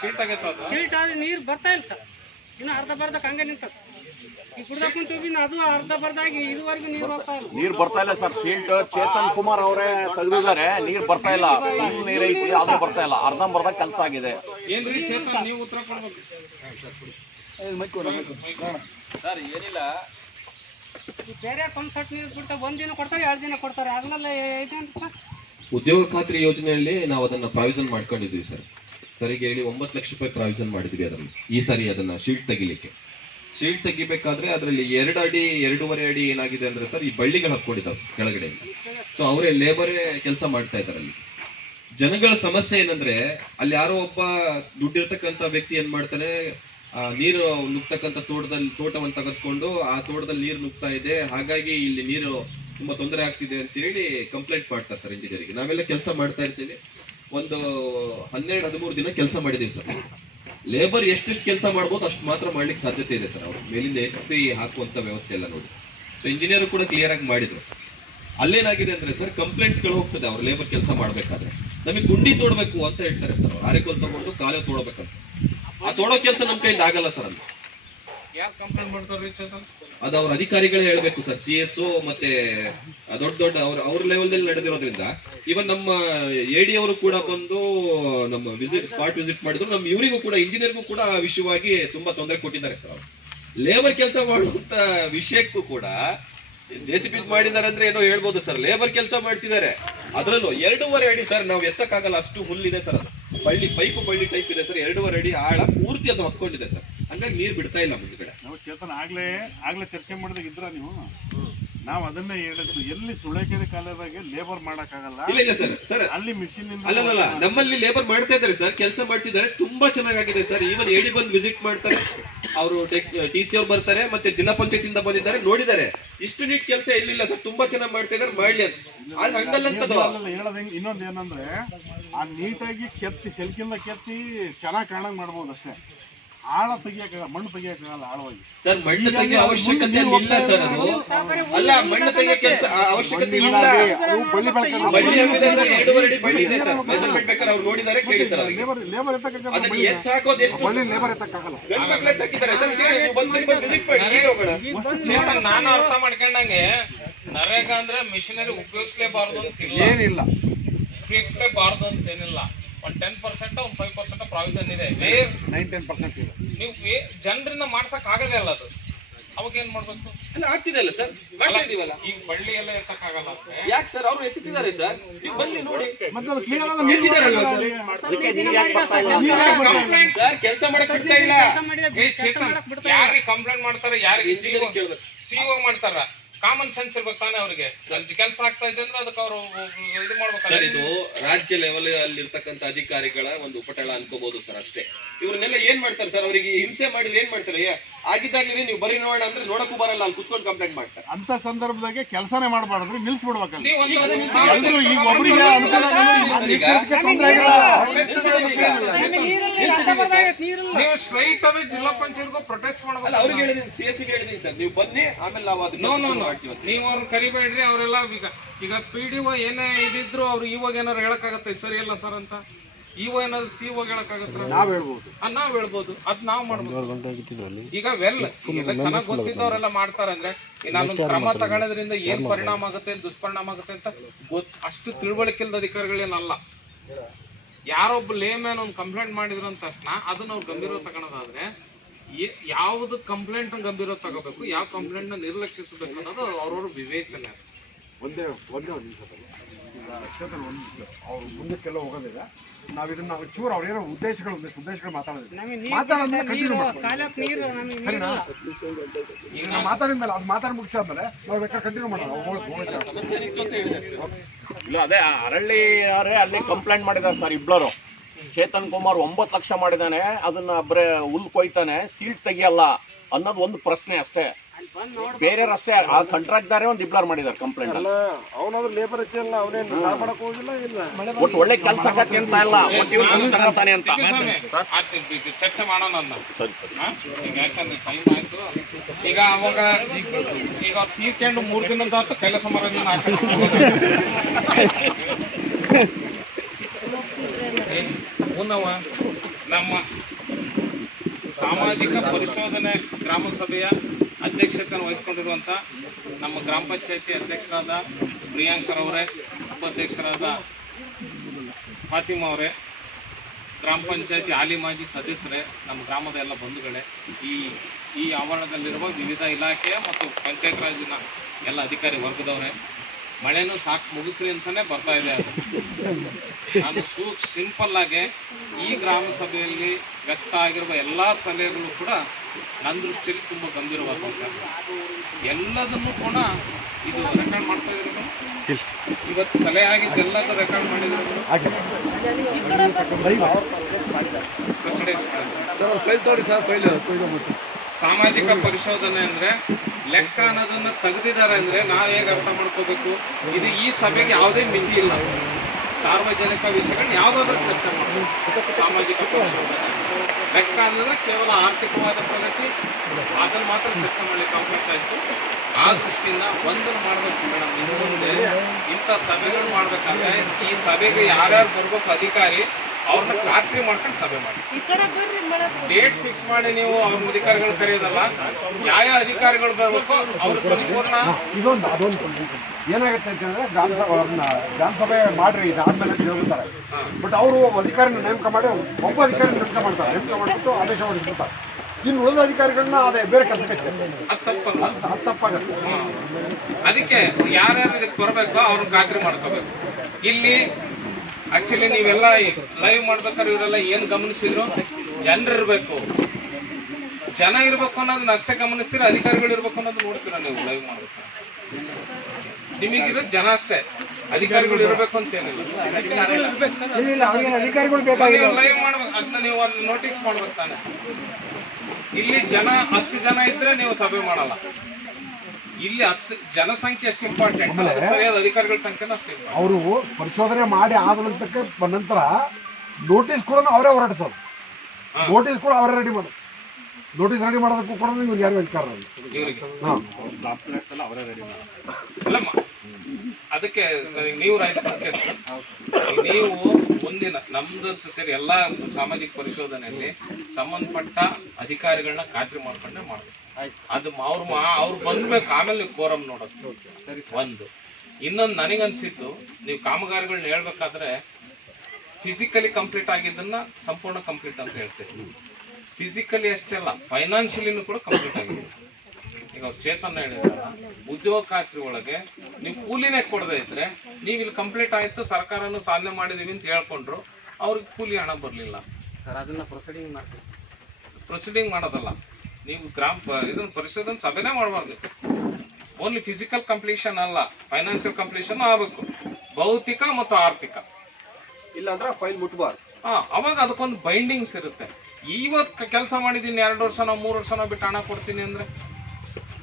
ಶೀಟ್ ಆದ್ರೆ ನೀರು ಬರ್ತಾ ಇಲ್ಲ ಸರ್. ಇನ್ನು ಅರ್ಧ ಬರ್ದಕ್ಕೆ ಹಂಗೆ ನಿಂತದ. ಈ ಕುಡ್ದಕ್ ಕುಂತೀವಿ, ಅದು ಅರ್ಧ ಬರ್ದಾಗಿ ಇದುವರೆಗೂ ನೀರು ಹೋಗ್ತಾ ಇಲ್ಲ. ನೀರ್ ಬರ್ತಾ ಇಲ್ಲ ಸರ್. ಶೀಲ್ಟ್ ಚೇತನ್ ಕುಮಾರ್ ಅವರೇ ತೆಗೆದಿದ್ದಾರೆ. ನೀರ್ ಬರ್ತಾ ಇಲ್ಲ. ನೀರ್ ಐತಿ, ಅದು ಬರ್ತಾ ಇಲ್ಲ. ಅರ್ಧಂಬರ್ಧ ಕೆಲಸ ಆಗಿದೆ. ಏನ್ರಿ ಚೇತನ್, ನೀವು ಉತ್ತರ ಕೊಡ್ಬೇಕು ಸರ್. ಏನಿಲ್ಲ, ಬೇರೆ ಪಂಪ್ ಸೆಟ್ ನೀರು ಬಿಡ್ತಾರೆ. 1 ದಿನ ಕೊಡ್ತಾರೆ, 2 ದಿನ ಕೊಡ್ತಾರೆ. ಅದನ್ನೆಲ್ಲ ಐತೆ ಅಂತ ಸರ್. ಉದ್ಯೋಗ ಖಾತ್ರಿ ಯೋಜನೆಯಲ್ಲಿ ನಾವು ಅದನ್ನ ಪ್ರಾವಿಷನ್ ಮಾಡ್ಕೊಂಡಿದ್ವಿ ಸರ್. ಸರಿಗೆ ಹೇಳಿ 9 ಲಕ್ಷ ರೂಪಾಯಿ ಪ್ರಾವಿಷನ್ ಮಾಡಿದ್ವಿ ಅದರಲ್ಲಿ. ಈ ಸಾರಿ ಅದನ್ನ ಶೀಲ್ಡ್ ತೆಗಿಲಿಕ್ಕೆ. ಶೀಲ್ಡ್ ತೆಗಿಬೇಕಾದ್ರೆ ಅದರಲ್ಲಿ 2 ಅಡಿ 2.5 ಅಡಿ ಏನಾಗಿದೆ ಅಂದ್ರೆ ಸರ್, ಈ ಬಳ್ಳಿಗಳು ಹಾಕೊಂಡಿದ್ದಾವೆ ಕೆಳಗಡೆ. ಸೊ ಅವರೇ ಲೇಬರೇ ಕೆಲಸ ಮಾಡ್ತಾ ಇದ್ದಾರೆ ಅಲ್ಲಿ. ಜನಗಳ ಸಮಸ್ಯೆ ಏನಂದ್ರೆ, ಅಲ್ಲಿ ಯಾರೋ ಒಬ್ಬ ದುಡ್ಡಿರ್ತಕ್ಕಂಥ ವ್ಯಕ್ತಿ ಏನ್ ಮಾಡ್ತಾನೆ, ನೀರು ನುಗ್ತಕ್ಕಂಥ ತೋಟವನ್ನು ತೆಗೆದುಕೊಂಡು ಆ ತೋಟದಲ್ಲಿ ನೀರು ನುಗ್ತಾ ಇದೆ, ಹಾಗಾಗಿ ಇಲ್ಲಿ ನೀರು ತುಂಬಾ ತೊಂದರೆ ಆಗ್ತಿದೆ ಅಂತ ಹೇಳಿ ಕಂಪ್ಲೇಂಟ್ ಮಾಡ್ತಾರೆ ಸರ್ ಇಂಜಿನಿಯರಿಗೆ. ನಾವೆಲ್ಲ ಕೆಲಸ ಮಾಡ್ತಾ ಇರ್ತೀವಿ. ಒಂದು 12-13 ದಿನ ಕೆಲಸ ಮಾಡಿದೀವಿ ಸರ್. ಲೇಬರ್ ಎಷ್ಟೆಷ್ಟು ಕೆಲಸ ಮಾಡ್ಬೋದು ಅಷ್ಟು ಮಾತ್ರ ಮಾಡ್ಲಿಕ್ಕೆ ಸಾಧ್ಯತೆ ಇದೆ ಸರ್. ಅವ್ರು ಮೇಲಿಂದ ಎತ್ತಿ ಹಾಕುವಂತ ವ್ಯವಸ್ಥೆ ಎಲ್ಲ ನೋಡಿ. ಸೊ ಇಂಜಿನಿಯರ್ ಕೂಡ ಕ್ಲಿಯರ್ ಆಗಿ ಮಾಡಿದ್ರು. ಅಲ್ಲೇನಾಗಿದೆ ಅಂದ್ರೆ ಸರ್, ಕಂಪ್ಲೇಂಟ್ಸ್ ಗಳು ಹೋಗ್ತದೆ ಅವ್ರು ಲೇಬರ್ ಕೆಲಸ ಮಾಡ್ಬೇಕಾದ್ರೆ. ನಮಗೆ ಗುಂಡಿ ತೋಡ್ಬೇಕು ಅಂತ ಹೇಳ್ತಾರೆ ಸರ್. ಆರೆಕೋಲ್ ತಗೊಂಡು ಕಾಲೇ ತೋಡ್ಬೇಕಂತ. ಆ ತೋಡೋ ಕೆಲಸ ನಮ್ ಕೈಯಿಂದ ಆಗಲ್ಲ ಸರ್. ಅಂತ ಯಾರು ಕಂಪ್ಲೇಂಟ್ ಮಾಡ್ತಾರೆ ಚೇತನ್? ಅದು ಅವ್ರ ಅಧಿಕಾರಿಗಳೇ ಹೇಳ್ಬೇಕು ಸರ್. CSO ಮತ್ತೆ ದೊಡ್ಡ ಅವ್ರ ಲೆವೆಲ್ದಲ್ಲಿ ನಡೆದಿರೋದ್ರಿಂದ ಇವನ್ ನಮ್ಮ AD ಅವರು ಕೂಡ ಬಂದು ನಮ್ಮ ಸ್ಪಾಟ್ ವಿಸಿಟ್ ಮಾಡಿದ್ರು. ನಮ್ಮ ಇವರಿಗೂ ಕೂಡ ಇಂಜಿನಿಯರ್ಗೂ ಕೂಡ ಆ ವಿಷಯವಾಗಿ ತುಂಬಾ ತೊಂದರೆ ಕೊಟ್ಟಿದ್ದಾರೆ ಸರ್. ಅವರು ಲೇಬರ್ ಕೆಲಸ ಮಾಡುವಂತ ವಿಷಯಕ್ಕೂ ಕೂಡ JCB ಮಾಡಿದ್ದಾರೆ ಅಂದ್ರೆ ಏನೋ ಹೇಳ್ಬೋದು ಸರ್. ಲೇಬರ್ ಕೆಲಸ ಮಾಡ್ತಿದ್ದಾರೆ. ಅದರಲ್ಲೂ 2.5 ಅಡಿ ಸರ್, ನಾವು ಎತ್ತಕ್ಕಾಗಲ್ಲ, ಅಷ್ಟು ಹುಲ್ಲಿದೆ ಸರ್. ಅದು ಪೈಪು ಬಳ್ಳಿ ಟೈಪ್ ಇದೆ ಸರ್. 2.5 ಅಡಿ ಆಳ ಪೂರ್ತಿ ಅದು ಹತ್ಕೊಂಡಿದೆ ಸರ್. ಹಂಗಾಗಿ ನೀರು ಬಿಡ್ತಾ ಇಲ್ಲ ಮುಂದ್ಗಡೆ. ನಾವು ಚೇತನ್ ಆಗ್ಲೇ ಚರ್ಚೆ ಮಾಡಿದಾಗ ಇದ್ರ ನೀವು, ನಾವು ಅದನ್ನೇ ಹೇಳಿದ್ದು. ಎಲ್ಲಿ ಸುಳೆಕೆರೆ ಕಾಲದಾಗೆ ಲೇಬರ್ ಮಾಡಕ್ಕಾಗಲ್ಲ. ಇಲ್ಲ ಸರ್ ಅಲ್ಲಿ ಮಿಷಿನ್ ಅಲ್ಲ, ನಮ್ಮಲ್ಲಿ ಲೇಬರ್ ಮಾಡ್ತಾ ಇದ್ದಾರೆ ಸರ್, ಕೆಲಸ ಮಾಡ್ತಿದ್ದಾರೆ. ತುಂಬಾ ಚೆನ್ನಾಗಿದೆ ಸರ್. ಈವನ್ AD ಬಂದು ವಿಸಿಟ್ ಮಾಡ್ತಾರೆ, ಅವರು TC ಅವ್ರು ಬರ್ತಾರೆ, ಮತ್ತೆ ಜಿಲ್ಲಾ ಪಂಚಾಯತ್ ಬಂದಿದ್ದಾರೆ, ನೋಡಿದ್ದಾರೆ. ಇಷ್ಟು ನೀಟ್ ಕೆಲಸ ಎಲ್ಲಿಲ್ಲ ಸರ್. ತುಂಬಾ ಚೆನ್ನಾಗಿ ಮಾಡ್ತಾ ಇದ್ದಾರೆ, ಮಾಡ್ಲಿ ಅಂತ. ಆದ್ರೆ ಹಂಗಲ್ಲಂತದ್ದು ಹೇಳದಂಗೆ ಇನ್ನೊಂದು ಏನಂದ್ರೆ, ಆ ನೀಟಾಗಿ ಕೆತ್ತಿ ಸೆಲ್ಕಿಂದ ಕೆತ್ತಿ ಚೆನ್ನಾಗಿ ಕಾಣಂಗ್ ಮಾಡ್ಬೋದು ಅಷ್ಟೇ. ಆಳ ತೆಗಿಯಕ್ಕಾಗಲ್ಲ, ಮಣ್ಣು ತೆಗಿಯಕ್ಕಾಗಲ್ಲ ಆಳವಾಗಿ. ಸರ್ ಮಣ್ಣು ತೆಗಿಯೋ ಅವಶ್ಯಕತೆ ಇಲ್ಲ ಸರ್. ಅದು ಅಲ್ಲ, ಮಣ್ಣು ತೆಗಿಯೋ ಕೆಲಸ ಅವಶ್ಯಕತೆ ಇಲ್ಲ. ಬಳ್ಳಿ ಬೆಳ್ಕೊಂಡು ಬಳ್ಳಿ ಹಬ್ಬಿದೆ ಸರ್, 2.5 ಅಡಿ ಬಳ್ಳಿ ಇದೆ ಸರ್. ಮೆಜರ್ಮೆಂಟ್ ಬೇಕಾದ್ರೆ ಅವ್ರು ನೋಡಿದ್ದಾರೆ, ಕೇಳಿ ಸರ್. ಲೇಬರ್ ಎತ್ತಕ್ಕಾಗಲ್ಲ, ಅದನ್ನ ಎತ್ತ ಹಾಕೋದು ಎಷ್ಟು? ಬಳ್ಳಿ ಲೇಬರ್ ಎತ್ತಕ್ಕಾಗಲ್ಲ. ಗಂಡು ಮಕ್ಕಳೇ ತಕ್ಕಿದ್ದಾರೆ ಸರ್. ನೀವು ಬಂದು ವಿಸಿಟ್ ಮಾಡಿ, ಹೇಗೆ ಹೋಗೋಣ? ಚೇತನ್, ನಾನು ಅರ್ಥ ಮಾಡ್ಕೊಂಡಂಗೆ ನರೇಗಾ ಅಂದ್ರೆ ಮಿಷನರಿ ಉಪಯೋಗಿಸಲೇಬಾರದು ಅಂತಿಲ್ಲ, ಏನಿಲ್ಲ, ಉಪಯೋಗಿಸಲೇಬಾರದು ಅಂತ ಏನಿಲ್ಲ. ಒಂದು 10% ಒಂದು 5% ಪ್ರಾವಿಷನ್ ಇದೆ. 9-10% ಇದೆ. ನೀವು ಜನರಿಂದ ಮಾಡ್ಸಕ್ ಆಗದೇ ಅಲ್ಲ ಅದು. ಅವಾಗ ಏನ್ ಮಾಡ್ಬೇಕು? ಅಲ್ಲ ಆಗ್ತಿದೆ ಅಲ್ಲ ಸರ್, ಮಾಡ್ತಾ ಇದೀವಲ್ಲ. ಈಗ ಬಳ್ಳಿ ಎಲ್ಲ ಎತ್ತಕ್ಕಾಗಲ್ಲ ಅಂದ್ರೆ ಯಾಕೆ ಸರ್? ಅವ್ರು ಎತ್ತಿದ್ದಾರೆ ಸರ್, ನೀವು ಬನ್ನಿ ನೋಡಿ. ಮತ್ತೆ ಅದು ಕ್ಲೀನ್ ಆಗೋದು ಎತ್ತಿದಾರಲ್ವಾ ಸರ್? ಸರ್ ಕೆಲಸ ಮಾಡಕ್ ಬಿಡ್ತಾ ಇಲ್ಲ. ಚೇತನ್, ಯಾರಿಗೆ ಕಂಪ್ಲೇಂಟ್ ಮಾಡ್ತಾರೆ? ಯಾರಿಗೆ ಕೇಳ್ಬೇಕು. ಸಿಒ ಮಾಡ್ತಾರ? ಕಾಮನ್ ಸೆನ್ಸ್ ಇರ್ಬೇಕು ತಾನೇ ಅವ್ರಿಗೆ. ಕೆಲಸ ಆಗ್ತಾ ಇದೆ ಅಂದ್ರೆ ಅದಕ್ಕೆ ಅವರು ಇದು ಮಾಡ್ಬೇಕು ಸರ್. ಇದು ರಾಜ್ಯ ಲೆವೆಲ್ ಅಲ್ಲಿರ್ತಕ್ಕಂಥ ಅಧಿಕಾರಿಗಳ ಒಂದು ಉಪಟಳ ಅನ್ಕೋಬಹುದು ಸರ್, ಅಷ್ಟೇ. ಇವ್ರನ್ನೆಲ್ಲ ಏನ್ ಮಾಡ್ತಾರೆ ಸರ್? ಅವರಿಗೆ ಹಿಂಸೆ ಮಾಡಿದ್ರೆ ಏನ್ ಮಾಡ್ತಾರೆ? ಆಗಿದ್ದಾಗ್ಲಿ ನೀವು ಬರೀ ನೋಡೋಣ ಅಂದ್ರೆ ನೋಡಕ್ಕೂ ಬರಲ್ಲ, ಅಲ್ಲಿ ಕುತ್ಕೊಂಡು ಕಂಪ್ಲೇಂಟ್ ಮಾಡ್ತಾರೆ. ಅಂತ ಸಂದರ್ಭದಾಗೆ ಕೆಲಸನೇ ಮಾಡಬಾರ್ದು, ನಿಲ್ಸ್ಬಿಡ್ಬೇಕಲ್ಲ. ನೀವು ಈಗ ಒಬ್ಬರಿಗೆ ಅನುಕೂಲ ತೊಂದರೆ ಆಗಿಲ್ಲ. ನೀವು ಸ್ಟ್ರೈಟ್ ಅವೇ ಜಿಲ್ಲಾ ಪಂಚಾಯತ್ಗೂ ಪ್ರೊಟೆಸ್ಟ್ ಮಾಡಬೇಕು. ಅವ್ರಿಗೆ ಹೇಳಿದೀನಿ, CSC ಹೇಳಿದೀನಿ ಸರ್, ನೀವು ಬನ್ನಿ, ಆಮೇಲೆ ನಾವು ಅದನ್ನ ಮಾಡ್ತೀವಿ. ನೀವು ಅವ್ರನ್ನ ಕರಿಬೇಡ್ರಿ. ಅವರೆಲ್ಲ ಈಗ PDO ಏನೇ ಇದಿದ್ರು ಅವ್ರು ಇವಾಗ ಏನಾರು ಹೇಳಕ್ಕಾಗತ್ತೆ ಸರಿ ಇಲ್ಲ ಸರ್ ಅಂತ? ಇವ ಏನಾದ್ರು CO ಹೇಳಕ್ಕಾಗತ್ತ? ನಾವ್ ಹೇಳ್ಬೋದು, ನಾವ್ ಹೇಳ್ಬೋದು, ಅದ್ ನಾವ್ ಮಾಡ್ಬೋದು. ಈಗ ಈಗ ಚೆನ್ನಾಗ್ ಗೊತ್ತಿದ್ದವರೆಲ್ಲ ಮಾಡ್ತಾರಂದ್ರೆ ನಾನೊಂದು ಕ್ರಮ ತಗೊಳ್ಳೋದ್ರಿಂದ ಏನ್ ಪರಿಣಾಮ ಆಗುತ್ತೆ, ದುಷ್ಪರಿಣಾಮ ಆಗುತ್ತೆ ಅಂತ ಅಷ್ಟು ತಿಳುವಳಿಕೆ ಇಲ್ಲದ ಅಧಿಕಾರಿಗಳೇನಲ್ಲ. ಯಾರೊಬ್ಬ ಲೇಮ್ಯಾನ್ ಒಂದು ಕಂಪ್ಲೇಂಟ್ ಮಾಡಿದ್ರು ಅಂದ ತಕ್ಷಣ ಅದನ್ನ ಅವ್ರು ಗಂಭೀರ ತಗೊಳೋದಾದ್ರೆ ಯಾವ್ದು ಕಂಪ್ಲೇಂಟ್ ಗಂಭೀರ ತಗೋಬೇಕು, ಯಾವ ಕಂಪ್ಲೇಂಟ್ ನ ನಿರ್ಲಕ್ಷಿಸಬೇಕು ಅನ್ನೋದು ಅವ್ರವ್ರ ವಿವೇಚನೆ. ಒಂದೇ ನಿಮಿಷ. ಈಗ ಚೇತನ್ ಅವ್ರು ಮುಂದಕ್ಕೆಲ್ಲ ಹೋಗೋದಿಲ್ಲ. ನಾವ್ ಇದನ್ನ ಚೂರು ಅವ್ರ ಏನೋ ಉದ್ದೇಶಗಳು ಮಾತಾಡೋದ್ಮೇಲೆ ಕಂಟಿನ್ಯೂ ಈಗ ನಾವು ಮಾತಾಡಿದ್ಮೇಲೆ ಅದು ಮಾತಾಡಿ ಮುಗಿಸಾದ್ಮೇಲೆ ನಾವು ಬೇಕಾದ್ರೆ ಕಂಟಿನ್ಯೂ ಮಾಡೋಣ. ಇಲ್ಲ, ಅದೇ ಅರಳ್ಳಿ ಅಲ್ಲಿ ಕಂಪ್ಲೇಂಟ್ ಮಾಡಿದ್ದಾರೆ ಸರ್ ಇಬ್ಳರು. ಚೇತನ್ ಕುಮಾರ್ 9 ಲಕ್ಷ ಮಾಡಿದಾನೆ, ಅದನ್ನ ಬರೇ ಹುಲ್ ಕೊಯ್ತಾನೆ, ಸೀಟ್ ತೆಗಿಯಲ್ಲ ಅನ್ನೋದು ಒಂದು ಪ್ರಶ್ನೆ ಅಷ್ಟೇ. ಬೇರೆಯವ್ರಷ್ಟೇ ಆ ಕಾಂಟ್ರಾಕ್ಟ್ದಾರೆ ಒಂದು ಇಬ್ಳರ್ ಮಾಡಿದ್ದಾರೆ ಕಂಪ್ಲೇಂಟ್. ಅವನಾದ್ರೂ ಲೇಬರ್ ಹೆಚ್ಚಲ್ಲ, ಅವನೇನು ಮಾಡಕ್ ಹೋಗಿಲ್ಲ. ಇಲ್ಲ, ಒಟ್ಟು ಒಳ್ಳೆ ಕೆಲಸ ಕತ್ತಿ ಅಂತ ಇಲ್ಲ, ತಗೊಂತಾನೆ ಅಂತ ಚರ್ಚೆ ಮಾಡೋಣ ಅಂತ. ಈಗ ಯಾಕಂದ್ರೆ ಟೈಮ್ ಆಯ್ತು. ಈಗ ಅವಾಗ ಈಗ ತೀರ್ಕೊಂಡು 3 ದಿನದ ಹೊತ್ತು ಕೆಲಸ ಮಾಡೋದನ್ನ ನಮ್ಮ ಸಾಮಾಜಿಕ ಪರಿಶೋಧನೆ ಗ್ರಾಮ ಸಭೆಯ ಅಧ್ಯಕ್ಷತೆಯನ್ನು ವಹಿಸಿಕೊಂಡಿರುವಂಥ ನಮ್ಮ ಗ್ರಾಮ ಪಂಚಾಯತಿ ಅಧ್ಯಕ್ಷರಾದ ಪ್ರಿಯಾಂಕರವರೇ, ಉಪಾಧ್ಯಕ್ಷರಾದ ಫಾತಿಮಾ ಅವರೇ, ಗ್ರಾಮ ಪಂಚಾಯತಿ ಹಾಲಿ ಮಾಜಿ ಸದಸ್ಯರೇ, ನಮ್ಮ ಗ್ರಾಮದ ಎಲ್ಲ ಬಂಧುಗಳೇ, ಈ ಆವರಣದಲ್ಲಿರುವ ವಿವಿಧ ಇಲಾಖೆಯ ಮತ್ತು ಪಂಚಾಯತ್ ರಾಜಿನ ಎಲ್ಲ ಅಧಿಕಾರಿ ವರ್ಗದವರೇ, ಮಳೆನೂ ಸಾಕು ಮುಗಿಸ್ರಿ ಅಂತಾನೆ ಬರ್ತಾ ಇದೆ. ನಾನು ಸಿಂಪಲ್ ಆಗಿ ಈ ಗ್ರಾಮ ಸಭೆಯಲ್ಲಿ ವ್ಯಕ್ತ ಆಗಿರುವ ಎಲ್ಲ ಸಲಹೆಗಳು ಕೂಡ ನನ್ನ ದೃಷ್ಟಿಯಲ್ಲಿ ತುಂಬ ಗಂಭೀರವಾದಂಥ ಎಲ್ಲದನ್ನು ಕೂಡ ಇದು ರೆಕಾರ್ಡ್ ಮಾಡ್ತಾ ಇದ್ರು. ಇವತ್ತು ಸಲಹೆ ಆಗಿದ್ದೆಲ್ಲದೂ ರೆಕಾರ್ಡ್ ಮಾಡಿದ್ರು. ಸಾಮಾಜಿಕ ಪರಿಶೋಧನೆ ಅಂದ್ರೆ ಲೆಕ್ಕ ಅನ್ನೋದನ್ನ ತೆಗೆದಿದ್ದಾರೆ ಅಂದ್ರೆ ನಾವು ಹೇಗೆ ಅರ್ಥ ಮಾಡ್ಕೋಬೇಕು? ಇದು ಈ ಸಭೆಗೆ ಯಾವುದೇ ಮಿತಿ ಇಲ್ಲ. ಸಾರ್ವಜನಿಕ ವಿಷಯಗಳನ್ನ ಯಾವುದಾದ್ರೂ ಚರ್ಚೆ ಮಾಡಬೇಕು. ಸಾಮಾಜಿಕ ಪರಿಶೋಧನೆ ಲೆಕ್ಕ ಅಂದ್ರೆ ಕೇವಲ ಆರ್ಥಿಕವಾದ ಪ್ರಗತಿ, ಅದನ್ನು ಮಾತ್ರ ಚರ್ಚೆ ಮಾಡಲಿಕ್ಕೆ ಅವಕಾಶ ಆಯಿತು. ಆ ದೃಷ್ಟಿಯಿಂದ ಒಂದನ್ನು ಮಾಡಬೇಕು ಮೇಡಮ್. ಇನ್ನು ಮುಂದೆ ಇಂಥ ಸಭೆಗಳು ಮಾಡ್ಬೇಕಾದ್ರೆ ಈ ಸಭೆಗೆ ಯಾರ್ಯಾರು ಬರ್ಬೇಕು ಅಧಿಕಾರಿ ಅವ್ರನ್ನ ಖಾತ್ರಿ ಮಾಡ್ಕೊಂಡು ಸಭೆ ಮಾಡಿ, ಡೇಟ್ ಫಿಕ್ಸ್ ಮಾಡಿ ನೀವು ಅವ್ರ ಅಧಿಕಾರಿಗಳು ಕರೆಯೋದಲ್ಲ. ಯಾವ ಅಧಿಕಾರಿಗಳು ಬರ್ಬೇಕು ಅವ್ರ ಸಂಪೂರ್ಣ ಅದೊಂದು ಏನಾಗುತ್ತೆ ಅಂತಂದ್ರೆ ಗ್ರಾಮ ಸಭೆ ಮಾಡ್ರಿ, ಇದಾದ್ಮೇಲೆ ಹೇಳ್ತಾರೆ. ಬಟ್ ಅವರು ಅಧಿಕಾರಿನ ನೇಮಕ ಮಾಡಿ ಒಬ್ಬ ಅಧಿಕಾರಿ ನೇಮಕ ಮಾಡ್ತಾರೆ, ನೇಮಕ ಮಾಡಿಬಿಟ್ಟು ಆದೇಶ ಹೊರಡಿಸ್ಬಿಡ್ತಾರೆ. ಇನ್ನು ಉಳಿದ ಅಧಿಕಾರಿಗಳನ್ನ ಅದೇ ಬೇರೆ ಕೆಲಸಕ್ಕೆ ಅದು ತಪ್ಪಾಗುತ್ತೆ. ಅದಕ್ಕೆ ಯಾರ್ಯಾರು ಇದಕ್ಕೆ ಬರಬೇಕೋ ಅವ್ರನ್ನ ಖಾತ್ರಿ ಮಾಡ್ಕೋಬೇಕು. ಇಲ್ಲಿ ಆಕ್ಚುಲಿ ನೀವೆಲ್ಲ ಲೈವ್ ಮಾಡ್ಬೇಕಾದ್ರೆ ಇವರೆಲ್ಲ ಏನ್ ಗಮನಿಸಿದ್ರು, ಜನರಿರ್ಬೇಕು, ಜನ ಇರ್ಬೇಕು ಅನ್ನೋದನ್ನ ಅಷ್ಟೇ ಗಮನಿಸ್ತೀರ, ಅಧಿಕಾರಿಗಳು ಇರ್ಬೇಕು ಅನ್ನೋದು ನೋಡ್ತೀರ. ನೀವು ಲೈವ್ ಮಾಡ್ಬೇಕು, ನಿಮಗಿರೋ ಜನ ಅಷ್ಟೇ, ಅಧಿಕಾರಿಗಳು ಇರ್ಬೇಕು ಅಂತ ಏನಿಲ್ಲ. ಅಧಿಕಾರಿಗಳು ಲೈವ್ ಮಾಡ್ಬೇಕು, ಅದನ್ನ ನೀವು ಅಲ್ಲಿ ನೋಟಿಸ್ ಮಾಡ್ಬೇಕು ತಾನೆ. ಇಲ್ಲಿ ಜನ 10 ಜನ ಇದ್ರೆ ನೀವು ಸಭೆ ಮಾಡಲ್ಲ. ಇಲ್ಲಿ 10 ಜನಸಂಖ್ಯೆ ಎಷ್ಟು ಇಂಪಾರ್ಟೆಂಟ್, ಸರಿಯಾದ ಅಧಿಕಾರಿಗಳ ಸಂಖ್ಯೆನೂ ಅಷ್ಟು. ಅವರು ಪರಿಶೋಧನೆ ಮಾಡಿ ಆದ ನಂತರ ನೋಟಿಸ್ ಕೂಡ ಅವರೇ ಹೊರಡಿಸೋದು, ನೋಟಿಸ್ ಕೂಡ ಅವರೇ ರೆಡಿ ಮಾಡೋದು. ನೋಟಿಸ್ ರೆಡಿ ಮಾಡೋದಕ್ಕೂ ಕೂಡ ಇವ್ರು ಯಾರು ಅಧಿಕಾರ ಇವರಿಗೆ ಹಾಂ ಅವರೇ ರೆಡಿ ಅಲ್ಲಮ್ಮ. ಅದಕ್ಕೆ ನೀವು ನೀವು ಮುಂದಿನ ನಮ್ದಂತ ಸೇರಿ ಎಲ್ಲಾ ಸಾಮಾಜಿಕ ಪರಿಶೋಧನೆಯಲ್ಲಿ ಸಂಬಂಧಪಟ್ಟ ಅಧಿಕಾರಿಗಳನ್ನ ಖಾತ್ರಿ ಮಾಡ್ಕೊಂಡೆ ಮಾಡ್ಬೇಕು. ಅದು ಅವ್ರು ಬಂದ್ಬೇಕು, ಆಮೇಲೆ ನೀವು ಕೋರಂ ನೋಡೋದು ಒಂದು. ಇನ್ನೊಂದು ನನಗನ್ಸಿದ್ದು, ನೀವು ಕಾಮಗಾರಿಗಳನ್ನ ಹೇಳ್ಬೇಕಾದ್ರೆ ಫಿಸಿಕಲಿ ಕಂಪ್ಲೀಟ್ ಆಗಿದ್ದನ್ನ ಸಂಪೂರ್ಣ ಕಂಪ್ಲೀಟ್ ಅಂತ ಹೇಳ್ತೀವಿ. ಫಿಸಿಕಲಿ ಅಷ್ಟೇ ಅಲ್ಲ, ಫೈನಾನ್ಷಿಯಲಿನೂ ಕೂಡ ಕಂಪ್ಲೀಟ್ ಆಗಿದೆ. ಈಗ ಅವ್ರು ಚೇತನ್ ಹೇಳಿದಾರ, ಉದ್ಯೋಗ ಖಾತ್ರಿ ಒಳಗೆ ನೀವು ಕೂಲಿನೇ ಕೊಡದೇ ಇದ್ರೆ, ನೀವು ಇಲ್ಲಿ ಕಂಪ್ಲೀಟ್ ಆಯ್ತು ಸರ್ಕಾರನು ಸಾಧನೆ ಮಾಡಿದೀವಿ ಅಂತ ಹೇಳ್ಕೊಂಡ್ರು, ಅವ್ರಿಗೆ ಕೂಲಿ ಹಣ ಬರ್ಲಿಲ್ಲ. ಅದನ್ನ ಪ್ರೊಸೀಡಿಂಗ್ ಮಾಡೋದಲ್ಲ, ನೀವು ಇದನ್ನ ಪರಿಶೋಧನೆ ಸಭೆನೇ ಮಾಡಬಾರ್ದು. ಓನ್ಲಿ ಫಿಸಿಕಲ್ ಕಂಪ್ಲೀಷನ್ ಅಲ್ಲ, ಫೈನಾನ್ಷಿಯಲ್ ಕಂಪ್ಲೀಷನ್ ಆಗಬೇಕು, ಭೌತಿಕ ಮತ್ತು ಆರ್ಥಿಕ. ಇಲ್ಲಾಂದ್ರೆ ಫೈಲ್ ಮುಟ್ಬಾರ್ದು. ಅವಾಗ ಅದಕ್ಕೊಂದು ಬೈಂಡಿಂಗ್ಸ್ ಇರುತ್ತೆ. ಇವತ್ತು ಕೆಲಸ ಮಾಡಿದೀನಿ 2 ವರ್ಷನೋ 3 ವರ್ಷನೋ ಬಿಟ್ಟು ಹಣ ಕೊಡ್ತೀನಿ ಅಂದ್ರೆ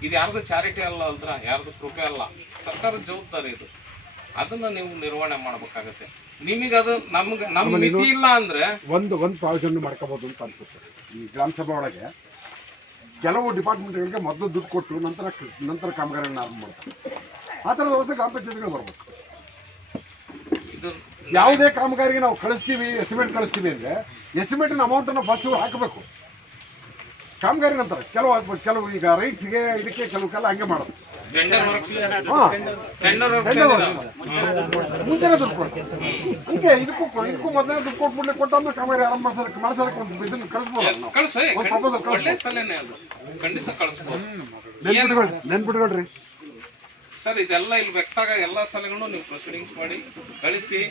ಇದು ಯಾರ್ದು ಚಾರಿಟಿ ಅಲ್ಲ, ಅಲ್ದ್ರ ಯಾರ್ದು ಕೃಪೆ ಅಲ್ಲ, ಸರ್ಕಾರದ ಜವಾಬ್ದಾರಿ ಇದು. ಅದನ್ನ ನೀವು ನಿರ್ವಹಣೆ ಮಾಡ್ಬೇಕಾಗತ್ತೆ. ನಿಮಗದು ನಮ್ ಮಿತಿ ಇಲ್ಲ ಅಂದ್ರೆ ಒಂದು ಪ್ರಾವಿಷನ್ ಮಾಡ್ಕೋಬಹುದು ಅಂತ ಅನ್ಸುತ್ತೆ. ಈ ಗ್ರಾಮ ಸಭೆ ಒಳಗೆ ಕೆಲವು ಡಿಪಾರ್ಟ್ಮೆಂಟ್ಗಳಿಗೆ ಮೊದಲು ದುಡ್ಡು ಕೊಟ್ಟು ನಂತರ ಕಾಮಗಾರಿಗಳನ್ನ ಆರಂಭ ಮಾಡ್ತಾರೆ. ಆ ಥರದ ವ್ಯವಸ್ಥೆ ಗ್ರಾಮ ಪಂಚಾಯತ್ಗಳು ಬರ್ಬೇಕು. ಯಾವುದೇ ಕಾಮಗಾರಿಗೆ ನಾವು ಕಳಿಸ್ತೀವಿ, ಎಸ್ಟಿಮೇಟ್ ಕಳಿಸ್ತೀವಿ ಅಂದ್ರೆ ಎಸ್ಟಿಮೇಟಿನ ಅಮೌಂಟನ್ನು ಫಸ್ಟ್ ಹಾಕಬೇಕು. ಕಾಮಗಾರಿ ನಂತರ ಕೆಲವು ಈಗ ರೈಟ್ಸ್ಗೆ ಇದಕ್ಕೆ ಕೆಲವು ಹಂಗೆ ಮಾಡೋದು. ಮುಂಚೆನೆ ದುಡ್ಡು ಕೊಡ್ತಾರೆ. ಹಂಗೆ ಇದಕ್ಕೂ ಮೊದಲೇ ದುಡ್ಡು ಕೊಟ್ಬಿಡ್ಲಿ, ಕೊಟ್ಟಾದ್ಮೇಲೆ ಕಾಮಗಾರಿ ಆರಂಭ ಮಾಡ್ಸಕ್ಕೆ ಇದನ್ನ ನೆನ್ಪಿಟ್ಕೊಳ್ರಿ ಸರ್. ಇದೆಲ್ಲ ಇಲ್ಲಿ ವ್ಯಕ್ತಾಗ ಎಲ್ಲಾ ಸಲಗಳನ್ನು ನೀವು ಪ್ರೊಸೀಡಿಂಗ್ಸ್ ಮಾಡಿ ಕಳಿಸಿ.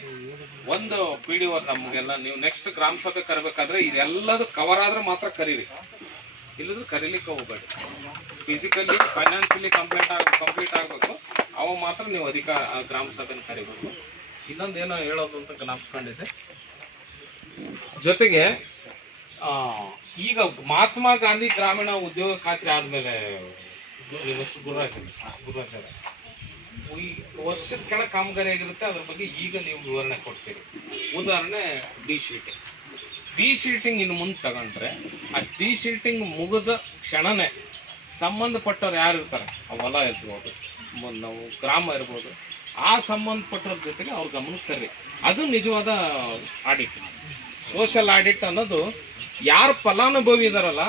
ಒಂದು PDO ನಮ್ಗೆಲ್ಲ ನೀವು ನೆಕ್ಸ್ಟ್ ಗ್ರಾಮ ಸಭೆ ಕರಿಬೇಕಾದ್ರೆ ಇದೆಲ್ಲದು ಕವರ್ ಆದ್ರೆ ಮಾತ್ರ ಕರೀರಿ, ಇಲ್ಲದ್ರೆ ಕರೀಲಿಕ್ಕೆ ಹೋಗ್ಬೇಡಿ. ಫಿಸಿಕಲಿ ಫೈನಾನ್ಷಿಯಲಿ ಕಂಪ್ಲೀಟ್ ಆಗಬೇಕು, ಅವ ಮಾತ್ರ ನೀವು ಗ್ರಾಮ ಸಭೆನ ಕರಿಬೇಕು. ಇನ್ನೊಂದೇನೋ ಹೇಳೋದು ಅಂತ ಜ್ಞಾಪಿಸ್ಕೊಂಡಿದ್ದೆ. ಜೊತೆಗೆ ಈಗ ಮಹಾತ್ಮ ಗಾಂಧಿ ಗ್ರಾಮೀಣ ಉದ್ಯೋಗ ಖಾತ್ರಿ ಆದ್ಮೇಲೆ ಗುರುರಾಜ್ ಈ ವರ್ಷದ ಕೆಳ ಕಾಮಗಾರಿ ಆಗಿರುತ್ತೆ, ಅದ್ರ ಬಗ್ಗೆ ಈಗ ನೀವು ವಿವರಣೆ ಕೊಡ್ತೀರಿ. ಉದಾಹರಣೆ ಡಿ ಶೀಟಿಂಗ್ ಇನ್ನು ಮುಂದೆ ತಗೊಂಡ್ರೆ, ಆ ಡಿ ಶೀಟಿಂಗ್ ಮುಗಿದ ಕ್ಷಣನೇ ಸಂಬಂಧಪಟ್ಟವ್ರು ಯಾರು ಇರ್ತಾರೆ, ಆ ಹೊಲ ಇರ್ಬೋದು, ನಾವು ಗ್ರಾಮ ಇರ್ಬೋದು, ಆ ಸಂಬಂಧಪಟ್ಟವ್ರ ಜೊತೆಗೆ ಅವ್ರ ಗಮನಕ್ಕೆ ತರ್ರಿ. ಅದು ನಿಜವಾದ ಆಡಿಟ್. ಸೋಷಿಯಲ್ ಆಡಿಟ್ ಅನ್ನೋದು ಯಾರು ಫಲಾನುಭವಿ ಇದಾರಲ್ಲ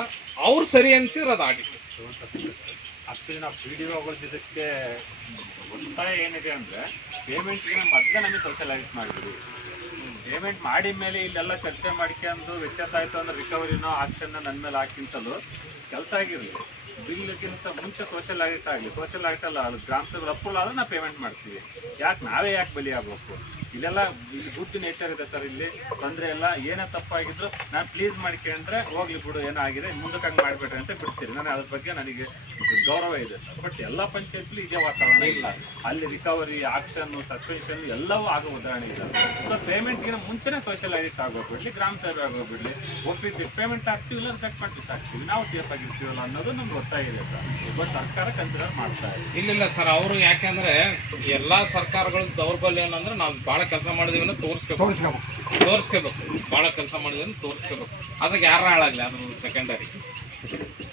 ಅವ್ರು ಸರಿ ಅನ್ಸಿದ್ರೆ ಅದು ಆಡಿಟ್. ಅಷ್ಟು ದಿನ PDOಗಳ ಜೊತೆಗೆ ಒತ್ತಾಯ ಏನಿದೆ ಅಂದ್ರೆ ಪೇಮೆಂಟ್ಗೆ ಮೊದಲೇ ನಮಗೆ ಸೋಷಿಯಲ್ ಆಡಿಟ್ ಮಾಡಿಬಿಡಿ. ಪೇಮೆಂಟ್ ಮಾಡಿದ ಮೇಲೆ ಇಲ್ಲೆಲ್ಲ ಚರ್ಚೆ ಮಾಡ್ಕೊಂಡು ವ್ಯತ್ಯಾಸ ಆಯಿತು ಅಂದ್ರೆ ರಿಕವರಿನೋ ಆಕ್ಷನ್ನ ನನ್ನ ಮೇಲೆ ಹಾಕಿಂತಲೂ ಕೆಲಸ ಆಗಿರಲಿ. ಬಿಲ್ಗಿಂತ ಮುಂಚೆ ಸೋಷಿಯಲ್ ಆಡಿಟ್ ಆಗಲಿ. ಸೋಷಿಯಲ್ ಆಡಿಟ್ ಅಲ್ಲ, ಅದು ಗ್ರಾಮ ಸಭೆ ಅಪ್ರೂವಲ್ ಆದ್ರೆ ನಾವು ಪೇಮೆಂಟ್ ಮಾಡ್ತೀವಿ. ನಾವೇ ಯಾಕೆ ಬಲಿ ಆಗ್ಬೇಕು? ಇಲ್ಲೆಲ್ಲ ಇಲ್ಲಿ ಗುಡ್ ನೇಚರ್ ಇದೆ ಸರ್. ಇಲ್ಲಿ ತೊಂದರೆ ಎಲ್ಲ, ಏನೇ ತಪ್ಪಾಗಿದ್ರು ನಾನು ಪ್ಲೀಸ್ ಮಾಡ್ಕೊಂಡ್ರೆ ಹೋಗ್ಲಿ ಬಿಡು, ಏನೋ ಆಗಿದೆ ಮುಂದಕ್ಕೆ ಹಂಗೆ ಮಾಡಬೇಡ್ರಿ ಅಂತ ಬಿಡ್ತೀರಿ. ನಾನು ಅದ್ರ ಬಗ್ಗೆ ನನಗೆ ಗೌರವ ಇದೆ ಸರ್. ಬಟ್ ಎಲ್ಲ ಪಂಚಾಯತ್ಲಿ ಇದೇ ವಾತಾವರಣ ಇಲ್ಲ. ಅಲ್ಲಿ ರಿಕವರಿ, ಆಕ್ಷನ್, ಸಸ್ಪೆನ್ಷನ್ ಎಲ್ಲವೂ ಆಗೋ ಉದಾಹರಣೆ ಇಲ್ಲ. ಸೊ ಪೇಮೆಂಟ್ಗಿನ ಮುಂಚೆನೇ ಸೋಷಿಯಲ್ ಆಡಿಟ್ ಆಗೋಗ್ಬಿಡ್ಲಿ, ಗ್ರಾಮ ಸಭೆ ಆಗೋಗ್ಬಿಡ್ಲಿ, ಒಪ್ಪಿದ್ವಿ ಪೇಮೆಂಟ್ ಆಗ್ತೀವಿ, ಇಲ್ಲ ರಿಜೆಕ್ಟ್ ಮಾಡ್ತೀವಿ, ಆಗ್ತೀವಿ, ನಾವು ಸೇಫ್ ಆಗಿರ್ತೀವಲ್ಲ ಅನ್ನೋದು ನಮ್ಗೆ ಗೊತ್ತಾಗಿದೆ ಸರ್. ಬಟ್ ಸರ್ಕಾರ ಕನ್ಸಿಡರ್ ಮಾಡ್ತಾ ಇದೆ. ಇಲ್ಲ ಸರ್, ಅವರು ಯಾಕೆಂದ್ರೆ ಎಲ್ಲಾ ಸರ್ಕಾರಗಳ ದೌರ್ಬಲ್ಯ ಏನಂದ್ರೆ ನಾವು ಬಹಳ ಕೆಲಸ ಮಾಡಿದೀವಿ ಅಂತ ತೋರಿಸ್ಕೋಬೇಕು. ಬಹಳ ಕೆಲಸ ಮಾಡಿದೀವಿ ಅಂತ ತೋರಿಸ್ಕೋಬೇಕು. ಅದಕ್ಕೆ ಯಾರ ಹಾಳಾಗ್ಲಿ, ಅದು ಸೆಕೆಂಡರಿ.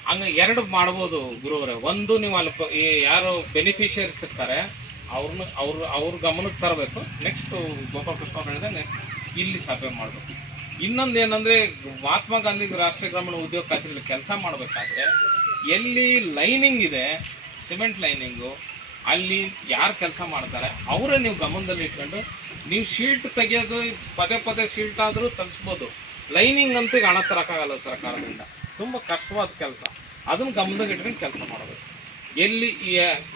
ಹಂಗ ಎರಡು ಮಾಡ್ಬೋದು ಗುರುವರೇ. ಒಂದು, ನೀವು ಅಲ್ಲಿ ಯಾರು ಬೆನಿಫಿಷಿಯರೀಸ್ ಇರ್ತಾರೆ ಅವ್ರ ಗಮನಕ್ಕೆ ತರಬೇಕು. ನೆಕ್ಸ್ಟ್ ಗೋಪಾಲಕೃಷ್ಣ ಅವ್ರು ಹೇಳಿದಂಗೆ ಇಲ್ಲಿ ಸಭೆ ಮಾಡಬೇಕು. ಇನ್ನೊಂದು ಏನಂದ್ರೆ, ಮಹಾತ್ಮ ಗಾಂಧಿ ರಾಷ್ಟ್ರೀಯ ಗ್ರಾಮೀಣ ಉದ್ಯೋಗ ಖಾತ್ರಿಯಲ್ಲಿ ಕೆಲಸ ಮಾಡಬೇಕಾದ್ರೆ ಎಲ್ಲಿ ಲೈನಿಂಗ್ ಇದೆ, ಸಿಮೆಂಟ್ ಲೈನಿಂಗು, ಅಲ್ಲಿ ಯಾರು ಕೆಲಸ ಮಾಡ್ತಾರೆ ಅವರೇ ನೀವು ಗಮನದಲ್ಲಿ ಇಟ್ಕೊಂಡು, ನೀವು ಶೀಲ್ಟ್ ತೆಗೆಯೋದು ಪದೇ ಶೀಲ್ಟ್ ಆದರೂ ತೆಗಿಸ್ಬೋದು. ಲೈನಿಂಗ್ ಅಂತೂ ಈಗ ಹಣ ತರೋಕ್ಕಾಗಲ್ಲ ಸರ್ಕಾರದಿಂದ, ತುಂಬ ಕಷ್ಟವಾದ ಕೆಲಸ. ಅದನ್ನು ಗಮನದಾಗ ಇಟ್ಕೊಂಡು ಕೆಲಸ ಮಾಡಬೇಕು. ಎಲ್ಲಿ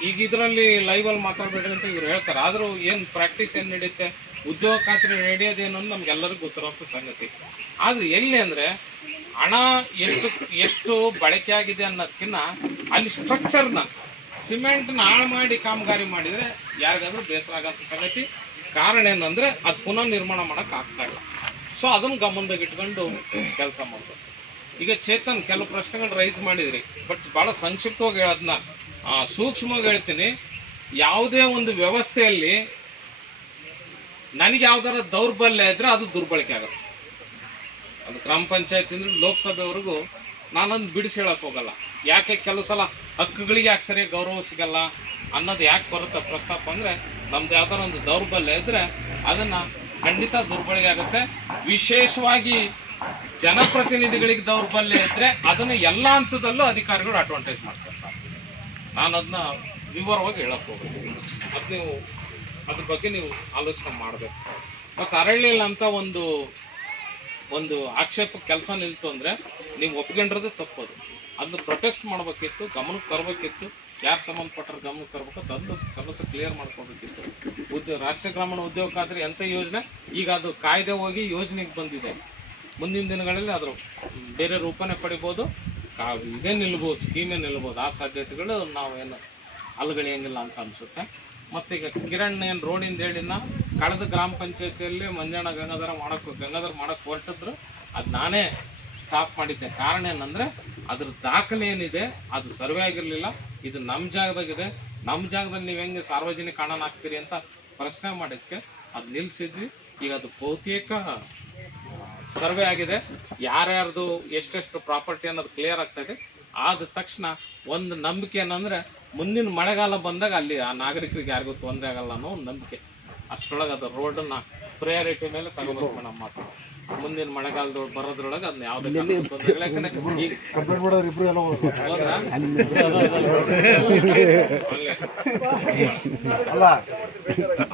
ಈಗ ಇದರಲ್ಲಿ ಲೈವಲ್ಲಿ ಮಾತಾಡ್ಬೇಡ್ರಿ ಅಂತ ಇವ್ರು ಹೇಳ್ತಾರೆ, ಆದರೂ ಏನು ಪ್ರಾಕ್ಟೀಸ್ ಏನು ನಡೆಯುತ್ತೆ, ಉದ್ಯೋಗ ಖಾತ್ರಿ ನಡೆಯೋದೇನು ಅಂತ ನಮ್ಗೆಲ್ಲರಿಗೂ ಗೊತ್ತಿರೋಂಥ ಸಂಗತಿ. ಆದರೆ ಎಲ್ಲಿ ಅಂದರೆ ಹಣ ಎಷ್ಟು ಬಳಕೆ ಆಗಿದೆ ಅನ್ನೋದಕ್ಕಿಂತ ಅಲ್ಲಿ ಸ್ಟ್ರಕ್ಚರ್ನ, ಸಿಮೆಂಟ್ನ ಹಾಳು ಮಾಡಿ ಕಾಮಗಾರಿ ಮಾಡಿದರೆ ಯಾರಿಗಾದ್ರೂ ಬೇಸರ ಆಗೋಂಥ ಸಂಗತಿ. ಕಾರಣ ಏನಂದರೆ ಅದು ಪುನಃ ನಿರ್ಮಾಣ ಮಾಡೋಕೆ ಆಗ್ತಾ ಇಲ್ಲ. ಸೊ ಅದನ್ನು ಗಮನದಾಗ ಇಟ್ಕೊಂಡು ಕೆಲಸ ಮಾಡ್ಬೇಕು. ಈಗ ಚೇತನ್ ಕೆಲವು ಪ್ರಶ್ನೆಗಳು ರೈಸ್ ಮಾಡಿದ್ರಿ, ಬಟ್ ಭಾಳ ಸಂಕ್ಷಿಪ್ತವಾಗಿ ಅದನ್ನ ಸೂಕ್ಷ್ಮವಾಗಿ ಹೇಳ್ತೀನಿ. ಯಾವುದೇ ಒಂದು ವ್ಯವಸ್ಥೆಯಲ್ಲಿ ನನಗೆ ಯಾವ್ದಾರ ದೌರ್ಬಲ್ಯ ಇದ್ರೆ ಅದು ದುರ್ಬಳಕೆ ಆಗುತ್ತೆ. ಅದು ಗ್ರಾಮ ಪಂಚಾಯತಿಂದ ಲೋಕಸಭೆವರೆಗೂ ನಾನೊಂದು ಬಿಡಿಸಿ ಹೇಳಕ್ ಹೋಗಲ್ಲ. ಯಾಕೆ ಕೆಲವು ಸಲ ಹಕ್ಕುಗಳಿಗೆ ಯಾಕೆ ಸರಿಯಾಗಿ ಗೌರವ ಸಿಗಲ್ಲ ಅನ್ನೋದು ಯಾಕೆ ಬರುತ್ತೆ ಪ್ರಸ್ತಾಪ ಅಂದರೆ, ನಮ್ದು ಯಾವ್ದಾರ ಒಂದು ದೌರ್ಬಲ್ಯ ಇದ್ರೆ ಅದನ್ನ ಖಂಡಿತ ದುರ್ಬಳಕೆ ಆಗುತ್ತೆ. ವಿಶೇಷವಾಗಿ ಜನಪ್ರತಿನಿಧಿಗಳಿಗೆ ದೌರ್ಬಲ್ಯ ಇದ್ರೆ ಅದನ್ನ ಎಲ್ಲ ಹಂತದಲ್ಲೂ ಅಧಿಕಾರಿಗಳು ಅಡ್ವಾಂಟೇಜ್ ಮಾಡ್ಕೊಳ್ತಾರೆ. ನಾನು ಅದನ್ನ ವಿವರವಾಗಿ ಹೇಳಕ್ ಹೋಗ್ತೀನಿ. ಅದು ನೀವು ಅದ್ರ ಬಗ್ಗೆ ನೀವು ಆಲೋಚನೆ ಮಾಡಬೇಕು. ಮತ್ತು ಅರಳ್ಳಿಯಲ್ಲಿ ಅಂತ ಒಂದು ಆಕ್ಷೇಪ ಕೆಲಸ ನಿಲ್ತು ಅಂದರೆ ನೀವು ಒಪ್ಕೊಂಡಿರೋದೇ ತಪ್ಪದು. ಅದನ್ನ ಪ್ರೊಟೆಸ್ಟ್ ಮಾಡಬೇಕಿತ್ತು, ಗಮನಕ್ಕೆ ತರಬೇಕಿತ್ತು, ಯಾರು ಸಂಬಂಧಪಟ್ಟರು ಗಮನಕ್ಕೆ ತರಬೇಕು, ತಂದು ಸಮಸ್ಯೆ ಕ್ಲಿಯರ್ ಮಾಡ್ಕೋಬೇಕಿತ್ತು. ರಾಷ್ಟ್ರೀಯ ಗ್ರಾಮೀಣ ಉದ್ಯೋಗ ಖಾತ್ರಿ ಎಂಥ ಯೋಜನೆ, ಈಗ ಅದು ಕಾಯ್ದೆ ಹೋಗಿ ಯೋಜನೆಗೆ ಬಂದಿದೆ. ಮುಂದಿನ ದಿನಗಳಲ್ಲಿ ಅದ್ರ ಬೇರೆ ರೂಪನೇ ಪಡಿಬೋದು, ಇದೇ ನಿಲ್ಬೋದು, ಸ್ಕೀಮೇ ನಿಲ್ಬೋದು. ಆ ಸಾಧ್ಯತೆಗಳು ನಾವೇನು ಅಲ್ಗಳಿಯಂಗಿಲ್ಲ ಅಂತ ಅನಿಸುತ್ತೆ. ಮತ್ತು ಈಗ ಕಿರಣ್ ಏನು ರೋಡಿಂದ ಹೇಳಿನ ಕಳೆದ ಗ್ರಾಮ ಪಂಚಾಯತಿಯಲ್ಲಿ ಮಂಜಾಣ ಗಂಗಾಧರ ಮಾಡಕ್ಕೆ ಹೊರಟಿದ್ರು. ಅದು ನಾನೇ ಸ್ಟಾಪ್ ಮಾಡಿದ್ದೆ. ಕಾರಣ ಏನಂದರೆ ಅದ್ರ ದಾಖಲೆ ಏನಿದೆ ಅದು ಸರ್ವೆ ಆಗಿರಲಿಲ್ಲ. ಇದು ನಮ್ಮ ಜಾಗದಾಗಿದೆ, ನಮ್ಮ ಜಾಗದಲ್ಲಿ ನೀವು ಹೆಂಗೆ ಸಾರ್ವಜನಿಕ ಹಣನ ಹಾಕ್ತೀರಿ ಅಂತ ಪ್ರಶ್ನೆ ಮಾಡಿದ್ದಕ್ಕೆ ಅದು ನಿಲ್ಲಿಸಿದ್ವಿ. ಈಗ ಅದು ಬಹುತೇಕ ಸರ್ವೆ ಆಗಿದೆ. ಯಾರ್ಯಾರ್ದು ಎಷ್ಟೆಷ್ಟು ಪ್ರಾಪರ್ಟಿ ಅನ್ನೋದು ಕ್ಲಿಯರ್ ಆಗ್ತಾಯಿದೆ. ಆದ ತಕ್ಷಣ ಒಂದು ನಂಬಿಕೆ ಏನಂದರೆ ಮುಂದಿನ ಮಳೆಗಾಲ ಬಂದಾಗ ಅಲ್ಲಿ ಆ ನಾಗರಿಕರಿಗೆ ಯಾರಿಗೂ ತೊಂದರೆ ಆಗಲ್ಲ ಅನ್ನೋ ಒಂದು ನಂಬಿಕೆ. ಅಷ್ಟರೊಳಗೆ ಅದು ರೋಡನ್ನ ಪ್ರಯಾರಿಟಿ ಮೇಲೆ ತಗೋಬೇಕು ನಮ್ಮ ಮಾತು. ಮುಂದಿನ ಮಳೆಗಾಲದೊಳಗೆ ಬರೋದ್ರೊಳಗೆ ಅದನ್ನ ಯಾವುದೇ ತೊಂದರೆ ಇಲ್ಲ. ಯಾಕಂದ್ರೆ ಈಗ ಅಲ್ಲ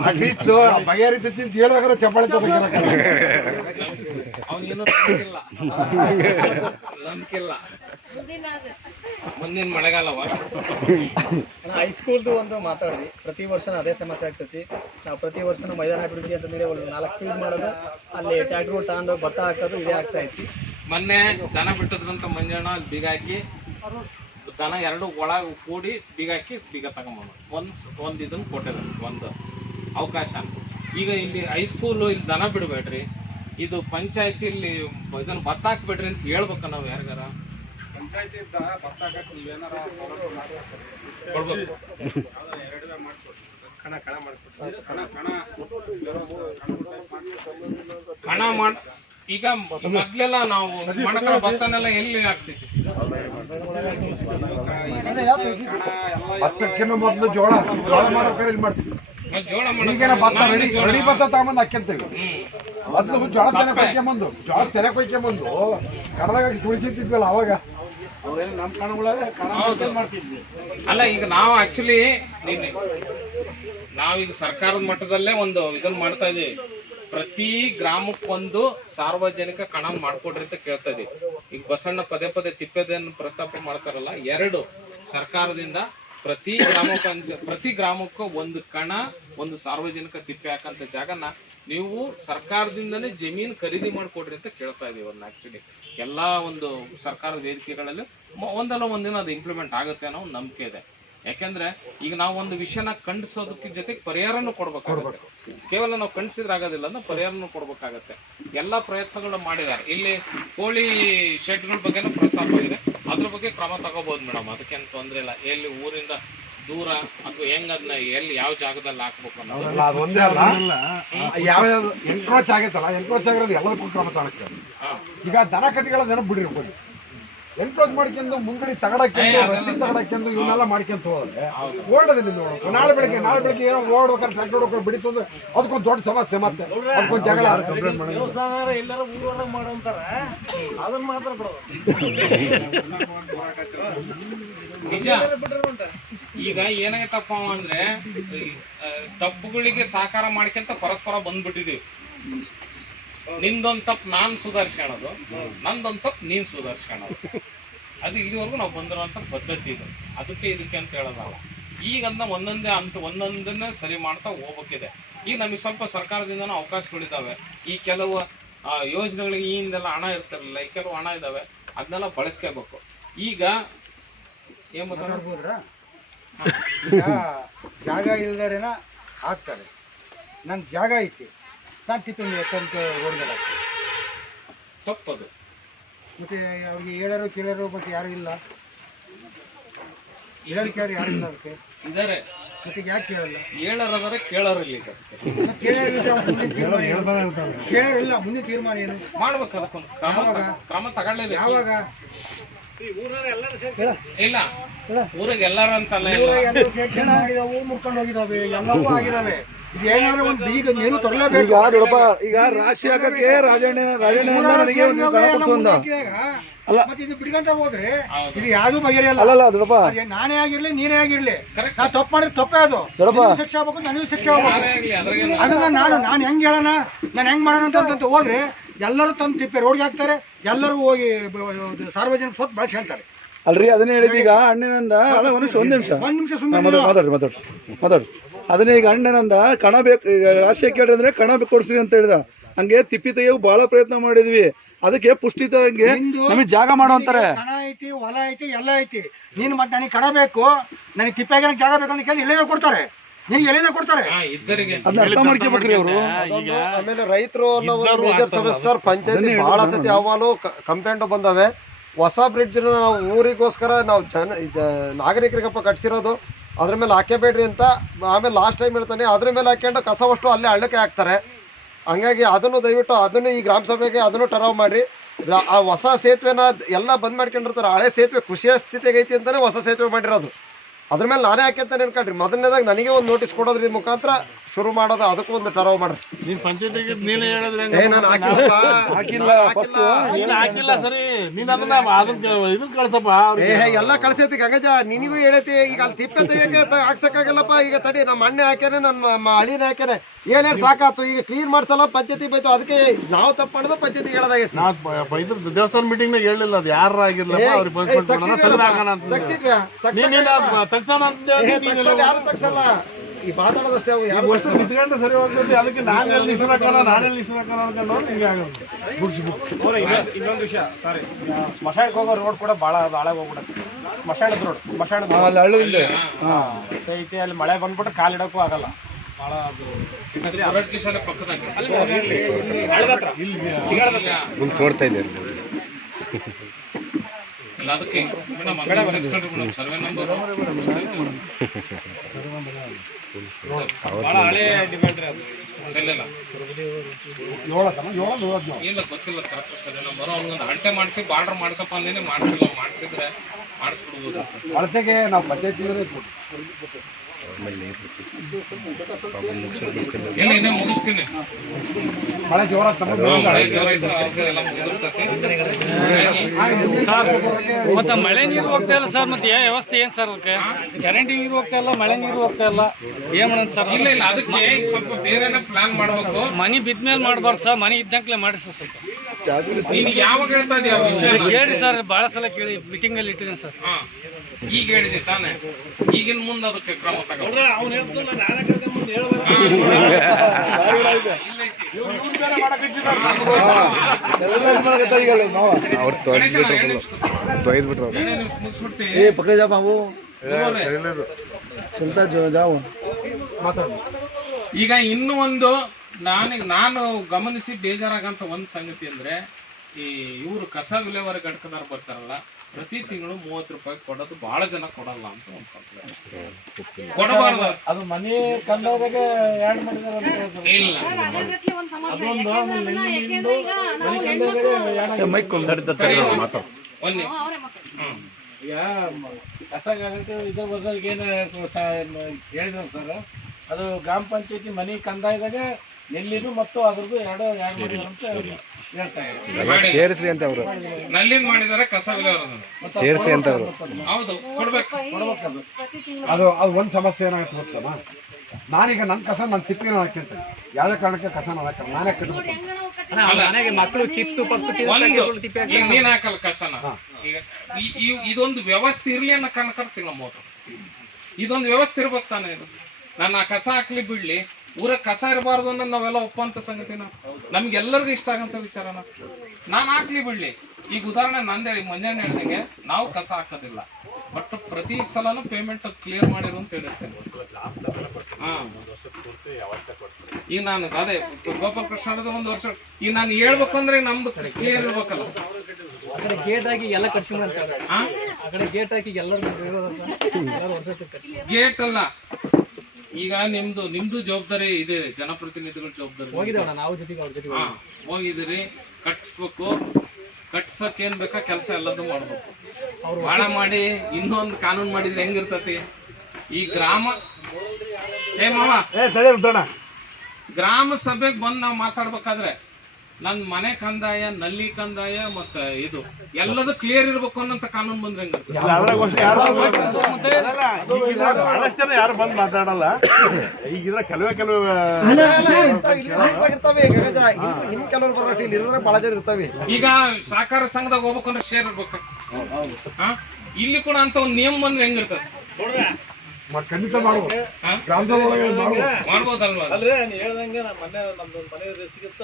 ಅಟ್ಲೀಸ್ಟ್ ಬಗೆಹರಿತೈತಿ ಅಂತ ಹೇಳಿದಾಗ ಚಪ್ಪಾಳೆ ಅವನೇನು ನಂಬಿಕಿಲ್ಲ ಮುಂದಿನ ಮಳೆಗಾಲವ. ಹೈಸ್ಕೂಲ್ದು ಒಂದು ಮಾತಾಡಿದ್ವಿ. ಪ್ರತಿ ವರ್ಷ ಅದೇ ಸಮಸ್ಯೆ ಆಗ್ತೈತಿ. ನಾವು ಪ್ರತಿ ವರ್ಷ ಮೈದಾನ ಅಭಿವೃದ್ಧಿ ಅಂತಂದೇಳಿ ಒಂದು 4 ಫೀಲ್ಡ್ ಮಾಡೋದು, ಅಲ್ಲಿ ಟ್ಯಾಕ್ಟ್ರು ತಗೊಂಡು ಭತ್ತ ಹಾಕೋದು ಇದೇ ಆಗ್ತಾ ಐತಿ. ಮೊನ್ನೆ ದನ ಬಿಟ್ಟದ್ರಂತ ಮಂಜಣ್ಣ ಅಲ್ಲಿ ಬೀಗ ಹಾಕಿ ದನ 2 ಒಳಗೆ ಕೂಡಿ ಬೀಗ ಹಾಕಿ ಬೀಗ ತಗೊಂಬಂದು ಒಂದು ಇದನ್ನ ಕೊಟ್ಟಿದ್ರು, ಒಂದು ಅವಕಾಶ. ಈಗ ಇಲ್ಲಿ ಹೈಸ್ಕೂಲು ಇಲ್ಲಿ ದನ ಬಿಡಬೇಡ್ರಿ, ಇದು ಪಂಚಾಯತಿ ಇಲ್ಲಿ ಇದನ್ನ ಭತ್ತ ಹಾಕ್ಬೇಡ್ರಿ ಅಂತ ಹೇಳ್ಬೇಕ ನಾವು ಯಾರಿಗಾರ. ಪಂಚಾಯತಿ ಭತ್ತ ಹಾಕಕ್ಕೆ ನೀವೇನಾರ ಕೊಡ್ಬೇಕು. ಕಣ ಮಾಡ್ ಈಗ ಮೊದ್ಲೆಲ್ಲ ನಾವು ಮಣಕರ ಭತ್ತನೆಲ್ಲ ಎಲ್ಲಿ ಹಾಕ್ತಿದ್ವಿ? ಭತ್ತಕ್ಕಿಂತ ಮೊದಲು ಜೋಳ ಮಾಡೋಕೆ ಇಲ್ಲಿ ಮಾಡ್ತೀವಿ. ಈಗೇನ ಭತ್ತ ರೆಡಿ ಭತ್ತ ತಗೊಂಬಂದು ಹಾಕ್ಯಂತೀವಿ. ಮೊದಲು ಜೋಳ ತೆನೆ ಕೊಯ್ಕೊಂಬಂದು ಕಡದಾಗ ತುಳಿಸಿದ್ವಲ್ಲ ಅವಾಗ ನಮ್ಮ ಕಣಗಳ ಮಾಡ್ತಿದ್ವಿ. ಅಲ್ಲ ಈಗ ನಾವು ಆಕ್ಚುಲಿ ನಾವೀಗ ಸರ್ಕಾರದ ಮಟ್ಟದಲ್ಲೇ ಒಂದು ಇದನ್ನ ಮಾಡ್ತಾ ಇದೀವಿ. ಪ್ರತಿ ಗ್ರಾಮಕ್ಕೊಂದು ಸಾರ್ವಜನಿಕ ಕಣ ಮಾಡ್ಕೊಡ್ರಿ ಅಂತ ಕೇಳ್ತಾ ಇದೀವಿ. ಈಗ ಬಸಣ್ಣ ಪದೇ ಪದೇ ತಿಪ್ಪೇದೇನು ಪ್ರಸ್ತಾಪ ಮಾಡ್ತಾರಲ್ಲ, 2 ಸರ್ಕಾರದಿಂದ ಪ್ರತಿ ಗ್ರಾಮಕ್ಕೂ ಒಂದು ಕಣ, ಒಂದು ಸಾರ್ವಜನಿಕ ತಿಪ್ಪೆ ಹಾಕಂತ ಜಾಗನ ನೀವು ಸರ್ಕಾರದಿಂದನೇ ಜಮೀನು ಖರೀದಿ ಮಾಡಿಕೊಡ್ರಿ ಅಂತ ಕೇಳ್ತಾ ಇದೀವಿ. ಅದನ್ನ ಆಕ್ಚುಲಿ ಎಲ್ಲಾ ಒಂದು ಸರ್ಕಾರದ ವೇದಿಕೆಗಳಲ್ಲಿ ಒಂದಲ್ಲ ಒಂದಿನ ಅದು ಇಂಪ್ಲಿಮೆಂಟ್ ಆಗುತ್ತೆ ಅನ್ನೋ ಒಂದು ನಂಬಿಕೆ ಇದೆ. ಯಾಕೆಂದ್ರೆ ಈಗ ನಾವು ಒಂದು ವಿಷಯನ ಖಂಡಿಸೋದಕ್ಕೆ ಜೊತೆಗೆ ಪರಿಹಾರನೂ ಕೊಡ್ಬೇಕಾಗುತ್ತೆ. ಕೇವಲ ನಾವು ಖಂಡಿಸಿದ್ರೆ ಆಗೋದಿಲ್ಲ, ಅಂದ್ರೆ ಪರಿಹಾರನೂ ಕೊಡ್ಬೇಕಾಗತ್ತೆ. ಎಲ್ಲಾ ಪ್ರಯತ್ನಗಳು ಮಾಡಿದ್ದಾರೆ. ಇಲ್ಲಿ ಕೋಳಿ ಶೆಡ್ಗಳ ಬಗ್ಗೆನೂ ಪ್ರಸ್ತಾಪ ಇದೆ, ಅದ್ರ ಬಗ್ಗೆ ಕ್ರಮ ತಗೋಬಹುದು ಮೇಡಮ್. ಅದಕ್ಕೇನು ತೊಂದರೆ ಇಲ್ಲ. ಎಲ್ಲಿ ಊರಿಂದ ದೂರ ಅಥವಾ ಹೆಂಗ್ ಅದನ್ನ ಎಲ್ಲಿ ಯಾವ ಜಾಗದಲ್ಲಿ ಹಾಕ್ಬೇಕು ಅನ್ನೋದು ಅದೊಂದೇ ಅಲ್ಲ, ಯಾವ ಎನ್ಕ್ರೋಚ್ ಆಗೈತಲ್ಲ, ಎನ್ಕ್ರೋಚ್ ಆಗಿರೋದು ಎಲ್ಲದಕ್ಕೂ ಕ್ರಮ ತಗೊಳ್ತೇವೆ. ಈಗ ದನ ಕಟ್ಟಿಗಳ ನೆನಪು ಬಿಡಿರ್ಬೋದು, ಎನ್ಕ್ರೋಚ್ ಮಾಡ್ಕೊಂಡು ಮುಂದ್ಗಡೆ ತಗಡಕ್ಕೆಂದು ರಸ್ತೆ ತಗಡಕ್ಕೆಂದು ಇವನ್ನೆಲ್ಲ ಮಾಡ್ಕೊಂತ ಹೋದ್ರೆ ಓಡೋದಿಲ್ಲ. ನೋಡೋದು ನಾಳೆ ಬೆಳಗ್ಗೆ ಏನೋ ಓಡ್ಬೇಕಾದ್ರೆ ಟ್ರ್ಯಾಕ್ಟರ್ ಹೊಡ್ಕೊಂಡು ಬಿಡಿತು ಅಂದ್ರೆ ಅದಕ್ಕೊಂದು ದೊಡ್ಡ ಸಮಸ್ಯೆ. ಮತ್ತೆ ಅದಕ್ಕೊಂದು ಜಗಳ ಎಲ್ಲರೂ ಊರೊಳಗೆ ಮಾಡೋಂತಾರ, ಅದನ್ನ ಮಾತ್ರ ಬಿಡೋದು. ನಿಜ. ಈಗ ಏನಾಗತ್ತಪ್ಪ ಅಂದ್ರೆ ತಪ್ಪುಗಳಿಗೆ ಸಹಕಾರ ಮಾಡ್ಕೊಂತ ಪರಸ್ಪರ ಬಂದ್ಬಿಟ್ಟಿದೀವಿ. ನಿಂದೊಂದ್ ತಪ್ಪು ನಾನ್ ಸುಧಾರಿಸ್ಕೊಳ್ಳೋದು, ನಂದೊಂದ್ ತಪ್ಪು ನೀನ್ ಸುಧಾರಿಸ್ಕೊಳ್ಳೋದು. ಅದು ಇಲ್ಲಿವರೆಗೂ ನಾವು ಬಂದಿರುವಂತ ಪದ್ಧತಿ ಇದು. ಅದಕ್ಕೆ ಇದಕ್ಕೆ ಅಂತ ಹೇಳೋದಲ್ಲ. ಈಗ ಅದನ್ನ ಒಂದೊಂದನ್ನ ಸರಿ ಮಾಡ್ತಾ ಹೋಗ್ಬೇಕಿದೆ. ಈಗ ನಮಗೆ ಸ್ವಲ್ಪ ಸರ್ಕಾರದಿಂದನೂ ಅವಕಾಶಗಳಿದ್ದಾವೆ. ಈ ಕೆಲವು ಯೋಜನೆಗಳಿಗೆ ಈ ಹಿಂದೆಲ್ಲ ಹಣ ಇರ್ತಿರ್ಲಿಲ್ಲ, ಈ ಕೆಲವು ಹಣ ಇದಾವೆ, ಅದನ್ನೆಲ್ಲ ಬಳಸ್ಕೋಬೇಕು. ಈಗ ಏನ್ ಮಾತಾಡ್ಬೋದ್ರಾ? ಈಗ ಜಾಗ ಇಲ್ದಾರೇನ ಆಗ್ತಾರೆ. ನನ್ ಜಾಗ ಐತಿ, ನಾನು ಟಿಫಿನ್ ರೋಡ್ಗೆಲ್ಲ ತಪ್ಪದು. ಮತ್ತೆ ಅವ್ರಿಗೆ ಹೇಳೋರು ಕೇಳೋರು ಮತ್ತೆ ಯಾರು ಇಲ್ಲ, ಹೇಳೋರು ಕೇಳೋರು ಯಾರು ಇಲ್ಲ. ಅದಕ್ಕೆ ಇದಾರೆ, ಮತ್ತೆ ಯಾಕೆ ಕೇಳಲ್ಲ? ಹೇಳೋರಾದ್ರೆ ಕೇಳೋರು ಇಲ್ಲಿ. ಕೇಳೋರಿಲ್ಲ, ಮುಂದೆ ತೀರ್ಮಾನ ಏನು ಮಾಡ್ಬೇಕು? ಅದಕ್ಕೊಂದು ಕ್ರಮ ತಗೊಳ್ಳೇಬೇಕು. ಯಾವಾಗ ಇಲ್ಲ ಊರಿಗೆ ಎಲ್ಲರೂ ಅಂತಲ್ಲ ಎಲ್ಲರೂ ಸೇರ್ಕೊಂಡು ಮಾಡಿದಾವು, ಮುರ್ಕೊಂಡು ಹೋಗಿದಾವೆ, ಎಲ್ಲವೂ ಆಗಿದಾವೆ. ಇದು ಏನಾದ್ರು ಒಂದು ಈಗ ನೀನು ತರಲೇಬೇಕು. ಈಗ ದೊಡ್ಡಪ್ಪ ಈಗ ರಾಶಿ ಹಾಕಕ್ಕೆ ರಾಜಣ್ಣ ನನಗೆ ಒಂದು ಕಣ ಕೊಡ್ಸು ಅಂದ. ಅಲ್ಲ ಮತ್ತೆ ಇದು ಬಿಡ್ಕೊಂತ ಹೋದ್ರೆ ಇದು ಯಾವ್ದು ಬಗೆಹರಿಯಲ್ಲ. ಅಲ್ಲಲ್ಲ ದೊಡ್ಡಪ್ಪ, ನಾನೇ ಆಗಿರ್ಲಿ ನೀನೇ ಆಗಿರ್ಲಿ, ನಾ ತಪ್ಪು ಮಾಡಿದ್ರೆ ತಪ್ಪೇ ಅದು. ಶಿಕ್ಷೆ ಆಗ್ಬೇಕು, ನನಗೂ ಶಿಕ್ಷೆ ಆಗ್ಬೇಕು. ಅದನ್ನ ನಾನು ಹೆಂಗ್ ಹೇಳೋಣ, ನಾನು ಹೆಂಗ್ ಮಾಡೋಣ ಅಂತ ಹೋದ್ರೆ ಎಲ್ಲರೂ ತಂದು ತಿಪ್ಪೆ ರೋಡ್ಗೆ ಹಾಕ್ತಾರೆ, ಎಲ್ಲರೂ ಹೋಗಿ ಸಾರ್ವಜನಿಕ ಸ್ವತ್ತು ಬಳಸ್ಕೊಂತಾರೆ. ಅಲ್ರಿ ಅದನ್ನೇ ಹೇಳಿದ ಈಗ ಅಣ್ಣನಂದ ಒಂದ್ ನಿಮಿಷ ಮಾತಾಡು. ಅದನ್ನೇ ಈಗ ಅಣ್ಣನಂದ ಕಣ ಬೇಕು, ರಾಶಿ ಕೇಳ್ರಿ ಅಂದ್ರೆ ಕಣ ಕೊಡ್ಸ್ರಿ ಅಂತ ಹೇಳಿದ. ಹಂಗೆ ತಿಪ್ಪಿ ತೆಗಿಯೋಕೆ ಬಹಳ ಪ್ರಯತ್ನ ಮಾಡಿದ್ವಿ, ಅದಕ್ಕೆ ಪುಷ್ಟಿ ತರಂಗೆ ನಮಗೆ ಜಾಗ ಮಾಡೋ ಅಂತಾರೆ. ಕಣ ಐತಿ, ಹೊಲ ಐತಿ, ಎಲ್ಲ ಐತಿ. ನೀನು ಮತ್ತೆ ನನಗೆ ಕಣ ಬೇಕು, ನನಗೆ ತಿಪ್ಪೆಗೆ ಜಾಗ ಬೇಕು ಅಂತ ಕೇಳಿ ಎಲ್ಲಿಂದ ಕೊಡ್ತಾರೆ, ನಿನಗೆ ಎಲ್ಲಿಂದ ಕೊಡ್ತಾರೆ? ಅದನ್ನ ಅರ್ಥ ಮಾಡ್ಕೋಬೇಕ್ರಿ ಅವರು. ಆಮೇಲೆ ರೈತರು ಮೇಜರ್ ಸಮಸ್ಯೆ ಸರ್. ಪಂಚಾಯತಿ ಬಹಳ ಸತಿ ಅಹವಾಲು ಕಂಪ್ಲೇಂಟ್ ಬಂದವೆ. ಹೊಸ ಬ್ರಿಡ್ಜ್ ನಾವು ಊರಿಗೋಸ್ಕರ ನಾವು ನಾಗರಿಕರಿಗಪ್ಪ ಕಟ್ಸಿರೋದು, ಅದ್ರ ಮೇಲೆ ಹಾಕಬೇಡ್ರಿ ಅಂತ. ಆಮೇಲೆ ಲಾಸ್ಟ್ ಟೈಮ್ ಹೇಳ್ತಾನೆ ಅದ್ರ ಮೇಲೆ ಹಾಕೊಂಡು ಕಸವಷ್ಟು ಅಲ್ಲೇ ಹಳ್ಳಕ್ಕೆ ಹಾಕ್ತಾರೆ. ಹಂಗಾಗಿ ಅದನ್ನು ದಯವಿಟ್ಟು ಅದನ್ನು ಈ ಗ್ರಾಮ ಸಭೆಗೆ ಅದನ್ನು ಟರಾವ್ ಮಾಡಿ. ಆ ಹೊಸ ಸೇತುವೆನ ಎಲ್ಲ ಬಂದ್ ಮಾಡ್ಕೊಂಡಿರ್ತಾರೆ. ಹಳೆ ಸೇತುವೆ ಖುಷಿಯ ಸ್ಥಿತಿಗೆ ಐತಿ ಅಂತಾನೆ ಹೊಸ ಸೇತುವೆ ಮಾಡಿರೋದು. ಅದ್ರ ಮೇಲೆ ನಾನೇ ಹಾಕ್ಯಂತಾನೆ ಅನ್ಕೊಳ್ರಿ. ಮೊದಲನೇದಾಗ ನನಗೆ ಒಂದು ನೋಟಿಸ್ ಕೊಡೋದ್ರಿ ಮುಖಾಂತರ ಶುರು ಮಾಡೋದು, ಅದಕ್ಕೂ ಒಂದು ಟರಾವ್ ಮಾಡ್ರಿ. ನೀನ್ ಪಂಚಾಯತಿಗೆ ನೀನೇ ಹೇಳಿದ್ರೆ ನಾನು ಹಾಕಿಲ್ಲ ಸರಿ, ನೀನ್ ಅದನ್ನ ಇದನ್ನ ಕಳ್ಸಪ್ಪ. ಎಲ್ಲ ಕಳ್ಸೈತಿ ಗಂಗಜ, ನಿನಗೂ ಹೇಳೈತಿ. ಈಗ ಅಲ್ಲಿ ತಿಪ್ಪೆ ತೆಗಿಯಕ್ಕೆ ಹಾಕ್ಸಕ್ಕಾಗಲ್ಲಪ್ಪ. ಈಗ ತಡಿ, ನಮ್ಮ ಅಣ್ಣೆ ಹಾಕ್ಯಾನೆ, ನಮ್ಮ ಅಳಿನ ಹಾಕ್ಯಾನೆ, ಹೇಳಿ ಸಾಕಾತು. ಈಗ ಕ್ಲೀನ್ ಮಾಡ್ಸಲ್ಲ, ಪಂಚಾಯತಿ ಬೈತು. ಅದಕ್ಕೆ ನಾವು ತಪ್ಪು ಮಾಡಿದ್ರೆ ಪಂಚಾಯತಿ ಹೇಳೋದಾಗೈತಿ. ದೇವಸ್ಥಾನ ಮೀಟಿಂಗ್ ನಾಗ ಹೇಳಿಲ್ಲ, ಅದು ಯಾರು ಆಗಿರ್ಲಿಲ್ಲ ಯಾರು ತಗ್ಸಲ್ಲ. ಈ ಮಾತಾಡೋದಷ್ಟೇ ಯಾರು ನಿಂತ್ಕೊಂಡ್ರೆ ಸರಿ ಹೋಗ್ತದೆ. ಅದಕ್ಕೆ ನಾನೆಲ್ಲಿ ಇಶ್ಯೂ ಹಾಕೋಣ ಅನ್ನೋದು ಹಿಂಗೆ ಆಗೋದು. ಇನ್ನೊಂದು ವಿಷಯ ಸಾರಿ, ಸ್ಮಶಾನಕ್ಕೆ ಹೋಗೋ ರೋಡ್ ಕೂಡ ಭಾಳ ಹಾಳಾಗಿ ಹೋಗ್ಬಿಡುತ್ತೆ. ಸ್ಮಶಾನದ ರೋಡ್ ಐತಿ, ಅಲ್ಲಿ ಮಳೆ ಬಂದ್ಬಿಟ್ಟು ಕಾಲಿಡಕ್ಕೂ ಆಗಲ್ಲ. ಭಾಳ ಅದಕ್ಕೆ ಸರ್ವೆ ನಂಬರ್ ಭಾಳ ಹಳೆ ಡಿಮ್ಯಾಂಡ್ ರೀ ಅದು. ಇಲ್ಲ ಗೊತ್ತಿಲ್ಲ ಕರೆಕ್ಟ್ ಸರ್ವೆ ನಂಬರ್. ಅವ್ನಿಗೊಂದು ಅಳತೆ ಮಾಡಿಸಿ ಬಾರ್ಡರ್ ಮಾಡಿಸಪ್ಪ ಅಂದೇನೆ ಮಾಡಿಸಿಲ್ಲ. ಮಾಡಿಸಿದ್ರೆ ಮಾಡಿಸ್ಬಿಡ್ಬೋದು. ಅಳತೆಗೆ ನಾವು ಪಂಚಾಯತಿ ಇನ್ನೇ ಮುಗಿಸ್ತೀನಿ. ಮಳೆ ಜೋರ ಮತ್ತೆ ಮಳೆ ನೀರು ಹೋಗ್ತಾ ಇಲ್ಲ ಸರ್. ಮತ್ತೆ ವ್ಯವಸ್ಥೆ ಏನ್ ಸರ್? ಅದಕ್ಕೆ ಚರಂಡಿ ನೀರು ಹೋಗ್ತಾ ಇಲ್ಲ, ಮಳೆ ನೀರು ಹೋಗ್ತಾ ಇಲ್ಲ, ಏನ್ ಮಾಡೋದು ಸರ್? ಇಲ್ಲ ಇಲ್ಲ, ಅದಕ್ಕೆ ಸ್ವಲ್ಪ ಬೇರೆನೇ ಪ್ಲಾನ್ ಮಾಡ್ಬೇಕು. ಮನಿ ಬಿದ್ಮೇಲೆ ಮಾಡ್ಬಾರ್ದು ಸರ್, ಮನಿ ಇದ್ದಂಕ್ಲೆ ಮಾಡಿಸ ಸ್ವಲ್ಪ. ನೀನು ಯಾವಾಗ ಹೇಳ್ತಾ ಇದೀಯ ವಿಷಯ? ಕೇಳಿ ಸರ್, ಬಹಳ ಸಲ ಕೇಳಿ, ಮೀಟಿಂಗ್ ಅಲ್ಲಿ ಇಟ್ಟಿದ್ದೀನಿ ಸರ್. ಈಗ ಹೇಳಿದೆ ತಾನೆ, ಈಗಿನ ಮುಂದೆ ಅದಕ್ಕೆ ಕ್ರಮ ತಗೋ. ಈಗ ಇನ್ನೂ ಒಂದು ನಾನು ಗಮನಿಸಿ ಬೇಜಾರಾಗಂತ ಒಂದ್ ಸಂಗತಿ ಅಂದ್ರೆ, ಈ ಇವರು ಕಸ ವಿಲೇವಾರಿ ಘಟಕದಾರ ಬರ್ತಾರಲ್ಲ, ಪ್ರತಿ ತಿಂಗಳು 30 ರೂಪಾಯಿ ಕೊಡೋದು ಬಹಳ ಜನ ಕೊಡಲ್ಲ ಅಂತ ಒಂದು ಕಂಪ್ಲೇಂಟ್. ಕೊಡಬಾರ್ದು. ಅದು ಮನೆ ಕಂಡಾಗ ಆ್ಯಡ್ ಮಾಡಿದಾರೆ. ಈಗ ಕಸ ಇದ್ರ ಬಗ್ಗೆ ಏನು ಹೇಳಿದ್ರು ಸರ್, ಅದು ಗ್ರಾಮ ಪಂಚಾಯತಿ ಮನೆ ಕಂದಾಯದಾಗ ನೆಲ್ಲಿದು ಮತ್ತು ಅದ್ರದ್ದು ಎರಡು ಮಾಡಿದ್ರು ಅಂತ ಸೇರಿಸ್ರಿ ಅಂತ ಅವರು ನಲ್ಲಿಂದ ಮಾಡಿದಾರೆ ಕಸ ಸೇರಿಸಿ ಅಂತ ಅವರು. ಹೌದು, ಕೊಡ್ಬೇಕು. ಅದು ಒಂದು ಸಮಸ್ಯೆ ಏನಾಗುತ್ತೆ ಗೊತ್ತಮ್ಮ, ನಾನೀಗ ನನ್ನ ಕಸ ನನ್ನ ತಿಪ್ಪಿನ ಹಾಕ್ಯಂತೇನೆ. ಯಾವುದೇ ಕಾರಣಕ್ಕೆ ಕಸ ನಾನು ಹಾಕಲ್ಲ, ನಾನೇ ಕಟ್ಬೇಕು. ಮಕ್ಕಳು ಚಿಪ್ಸ್ ನೀನ್ ಹಾಕಲ್ಲ ಕಸನ. ಈಗ ಇದೊಂದು ವ್ಯವಸ್ಥೆ ಇರ್ಲಿ ಅನ್ನೋ ಕರ್ತೀವಿ ನಮ್ಮ ಊಟ. ಇದೊಂದು ವ್ಯವಸ್ಥೆ ಇರ್ಬೇಕು ತಾನೇ. ನಾನು ಆ ಕಸ ಹಾಕ್ಲಿ ಬಿಡ್ಲಿ, ಊರ ಕಸ ಇರಬಾರ್ದು ಅನ್ನೋದು ನಾವೆಲ್ಲ ಒಪ್ಪಂತ ಸಂಗತಿನ, ನಮ್ಗೆಲ್ಲರಿಗೂ ಇಷ್ಟ ಆಗಂತ ವಿಚಾರನ. ನಾನು ಹಾಕ್ಲಿ ಬಿಡ್ಲಿ, ಈಗ ಉದಾಹರಣೆ ನಂದೇಳಿ ಮುಂಜಾನೆ ಹೇಳ್ದಂಗೆ ನಾವು ಕಸ ಹಾಕೋದಿಲ್ಲ, ಬಟ್ ಪ್ರತಿ ಸಲನು ಪೇಮೆಂಟ್ ಕ್ಲಿಯರ್ ಮಾಡಿರು ಅಂತ ಹೇಳಿರ್ತೇನೆ. ಈಗ ನಾನು ಅದೇ ಗೋಪಾಲ ಕೃಷ್ಣ ಒಂದು ವರ್ಷ ಈಗ ನಾನು ಹೇಳ್ಬೇಕು ಅಂದ್ರೆ ನಮ್ದು ಕ್ಲಿಯರ್ ಇರ್ಬೇಕಲ್ಲ. ಆ ಕಡೆ ಗೇಟ್ ಹಾಕಿ ಎಲ್ಲ ಕಟ್ಸಿದ್ರೆ ಆ ಕಡೆ ಗೇಟ್ ಹಾಕಿ ಎಲ್ಲರೂ ಗೇಟ್ ಅಲ್ಲ, ಈಗ ನಿಮ್ದು ಜವಾಬ್ದಾರಿ ಇದೆ, ಜನಪ್ರತಿನಿಧಿಗಳ ಜವಾಬ್ದಾರಿ. ಹೋಗಿದ್ದೇವಣ್ಣ ನಾವು ಜೊತೆಗೆ, ಅವ್ರ ಜೊತೆಗೆ ಹೋಗಿದ್ದೀರಿ. ಕಟ್ಸ್ಬೇಕು, ಕಟ್ಸಕ್ ಏನ್ ಬೇಕಾ ಕೆಲಸ ಎಲ್ಲದೂ ಮಾಡ್ಬೇಕು. ಭಾಳ ಮಾಡಿ ಇನ್ನೊಂದು ಕಾನೂನು ಮಾಡಿದ್ರೆ ಹೆಂಗಿರ್ತತಿ? ಈ ಗ್ರಾಮ ಗ್ರಾಮ ಸಭೆಗೆ ಬಂದು ನಾವು ಮಾತಾಡ್ಬೇಕಾದ್ರೆ ನನ್ನ ಮನೆ ಕಂದಾಯ, ನಲ್ಲಿ ಕಂದಾಯ ಮತ್ತೆ ಇದು ಎಲ್ಲದೂ ಕ್ಲಿಯರ್ ಇರ್ಬೇಕು ಅನ್ನೋಂತ ಕಾನೂನು ಬಂದ್ರೆ ಯಾರು ಬಂದ್ ಮಾತಾಡಲ್ಲ. ಈಗಿದ್ರೆ ಕೆಲವೇ ನಿಮ್ ಕೆಲವರು ಬರೋಟಿ ಇಲ್ಲಿದ್ರೆ ಬಹಳ ಜನ ಇರ್ತಾವೆ. ಈಗ ಸಹಕಾರ ಸಂಘದಾಗ ಹೋಗ್ಬೇಕು ಅಂದ್ರೆ ಶೇರ್ ಇರ್ಬೇಕು. ಇಲ್ಲಿ ಕೂಡ ಅಂತ ಒಂದು ನಿಯಮ ಬಂದ್ರೆ ಹೆಂಗಿರ್ತದೆ? ಖಂಡಿತ ಮಾಡ್ಬೋದು. ಮಾಡ್ಬೋದಲ್ವಾ? ಅಲ್ರಿ ನೀವು ಹೇಳ್ದಂಗೆ ನಾ ಮೊನ್ನೆ ನಮ್ದು ಮನೆ ಸಿಗುತ್ತೋ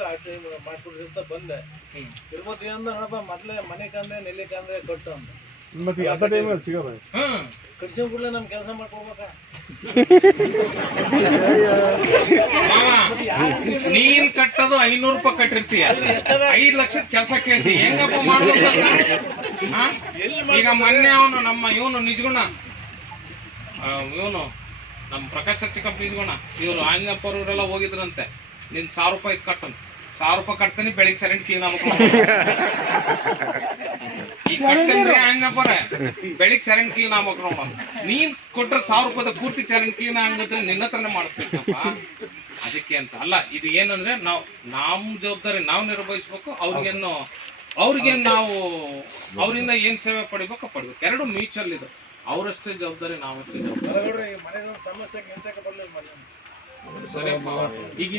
ಮಾಡ್ಕೊಡ್ರಿ ಬಂದೆ ಇರ್ಬೋದು. ಏನಪ್ಪ ಮೊದ್ಲೇ ಮನೆ ಕಂದೆ ನೆಲ್ಲಿ ಕಂದೆ ಕೊಟ್ಟು ಅಂತ ಮತ್ತೆ ಯಾವ ಟೈಮ್ ಸಿಗೋದು ಕಡ್ಸಿನ ಕೂಡಲೇ ನಮ್ ಕೆಲಸ ಮಾಡ್ಕೊಡ್ಬೇಕ. ನೀನ್ ಕಟ್ಟೋದು 500 ರೂಪಾಯಿ ಕಟ್ಟಿರ್ತೀಯ, 5 ಲಕ್ಷದ ಕೆಲಸ ಕೇಳ್ತಿ, ಹೆಂಗಪ್ಪ ಮಾಡ್ಬೋದು? ಈಗ ಮೊನ್ನೆ ಅವನು ನಮ್ಮ ಇವನು ನಿಜಗುಣ ಇವನು ನಮ್ಮ ಪ್ರಕಾಶ್ ಶಕ್ತಿ ಕಂಪ್ನಿ ನಿಜಗುಣ ಇವ್ರು ಆಂಜನಪ್ಪ ಅವರೆಲ್ಲ ಹೋಗಿದ್ರಂತೆ. ನಿನ್ 1000 ರೂಪಾಯಿ ಕಟ್ಟನ್ 1000 ರೂಪಾಯಿ ಕಟ್ತಾನೆ, ಬೆಳಿಗ್ಗೆ ಚರಂಡಿ ಕ್ಲೀನ್ ಆಗ್ಬೇಕು. ಈಗ ಕಟ್ತಂದ್ರೆ ಆಂಜನಪ್ಪರ ಬೆಳಿಗ್ಗೆ ಚರಂಡಿ ಕ್ಲೀನ್ ಆಗ್ಬೇಕು ನೋಡ. ನೀನ್ ಕೊಟ್ರ 1000 ರೂಪಾಯಿದ ಪೂರ್ತಿ ಚರಂಡಿ ಕ್ಲೀನ್ ಆಗಂದ್ರೆ ನಿನ್ನ ಹತ್ರನೇ ಮಾಡ್ಬೇಕಪ್ಪ. ಅದಕ್ಕೆ ಅಂತ ಅಲ್ಲ, ಇದು ಏನಂದ್ರೆ ನಮ್ ಜವಾಬ್ದಾರಿ ನಾವು ನಿರ್ವಹಿಸ್ಬೇಕು. ಅವ್ರಿಗೇನು ನಾವು ಅವರಿಂದ ಏನ್ ಸೇವೆ ಪಡಿಬೇಕು. ಎರಡು ಮ್ಯೂಚುವಲ್ ಇದು. ಅವರಷ್ಟೇ ಜವಾಬ್ದಾರಿ, ನಾವಷ್ಟೇ ಜವಾಬ್ದಾರಿ. ಸರಿಯಪ್ಪ, ಈಗ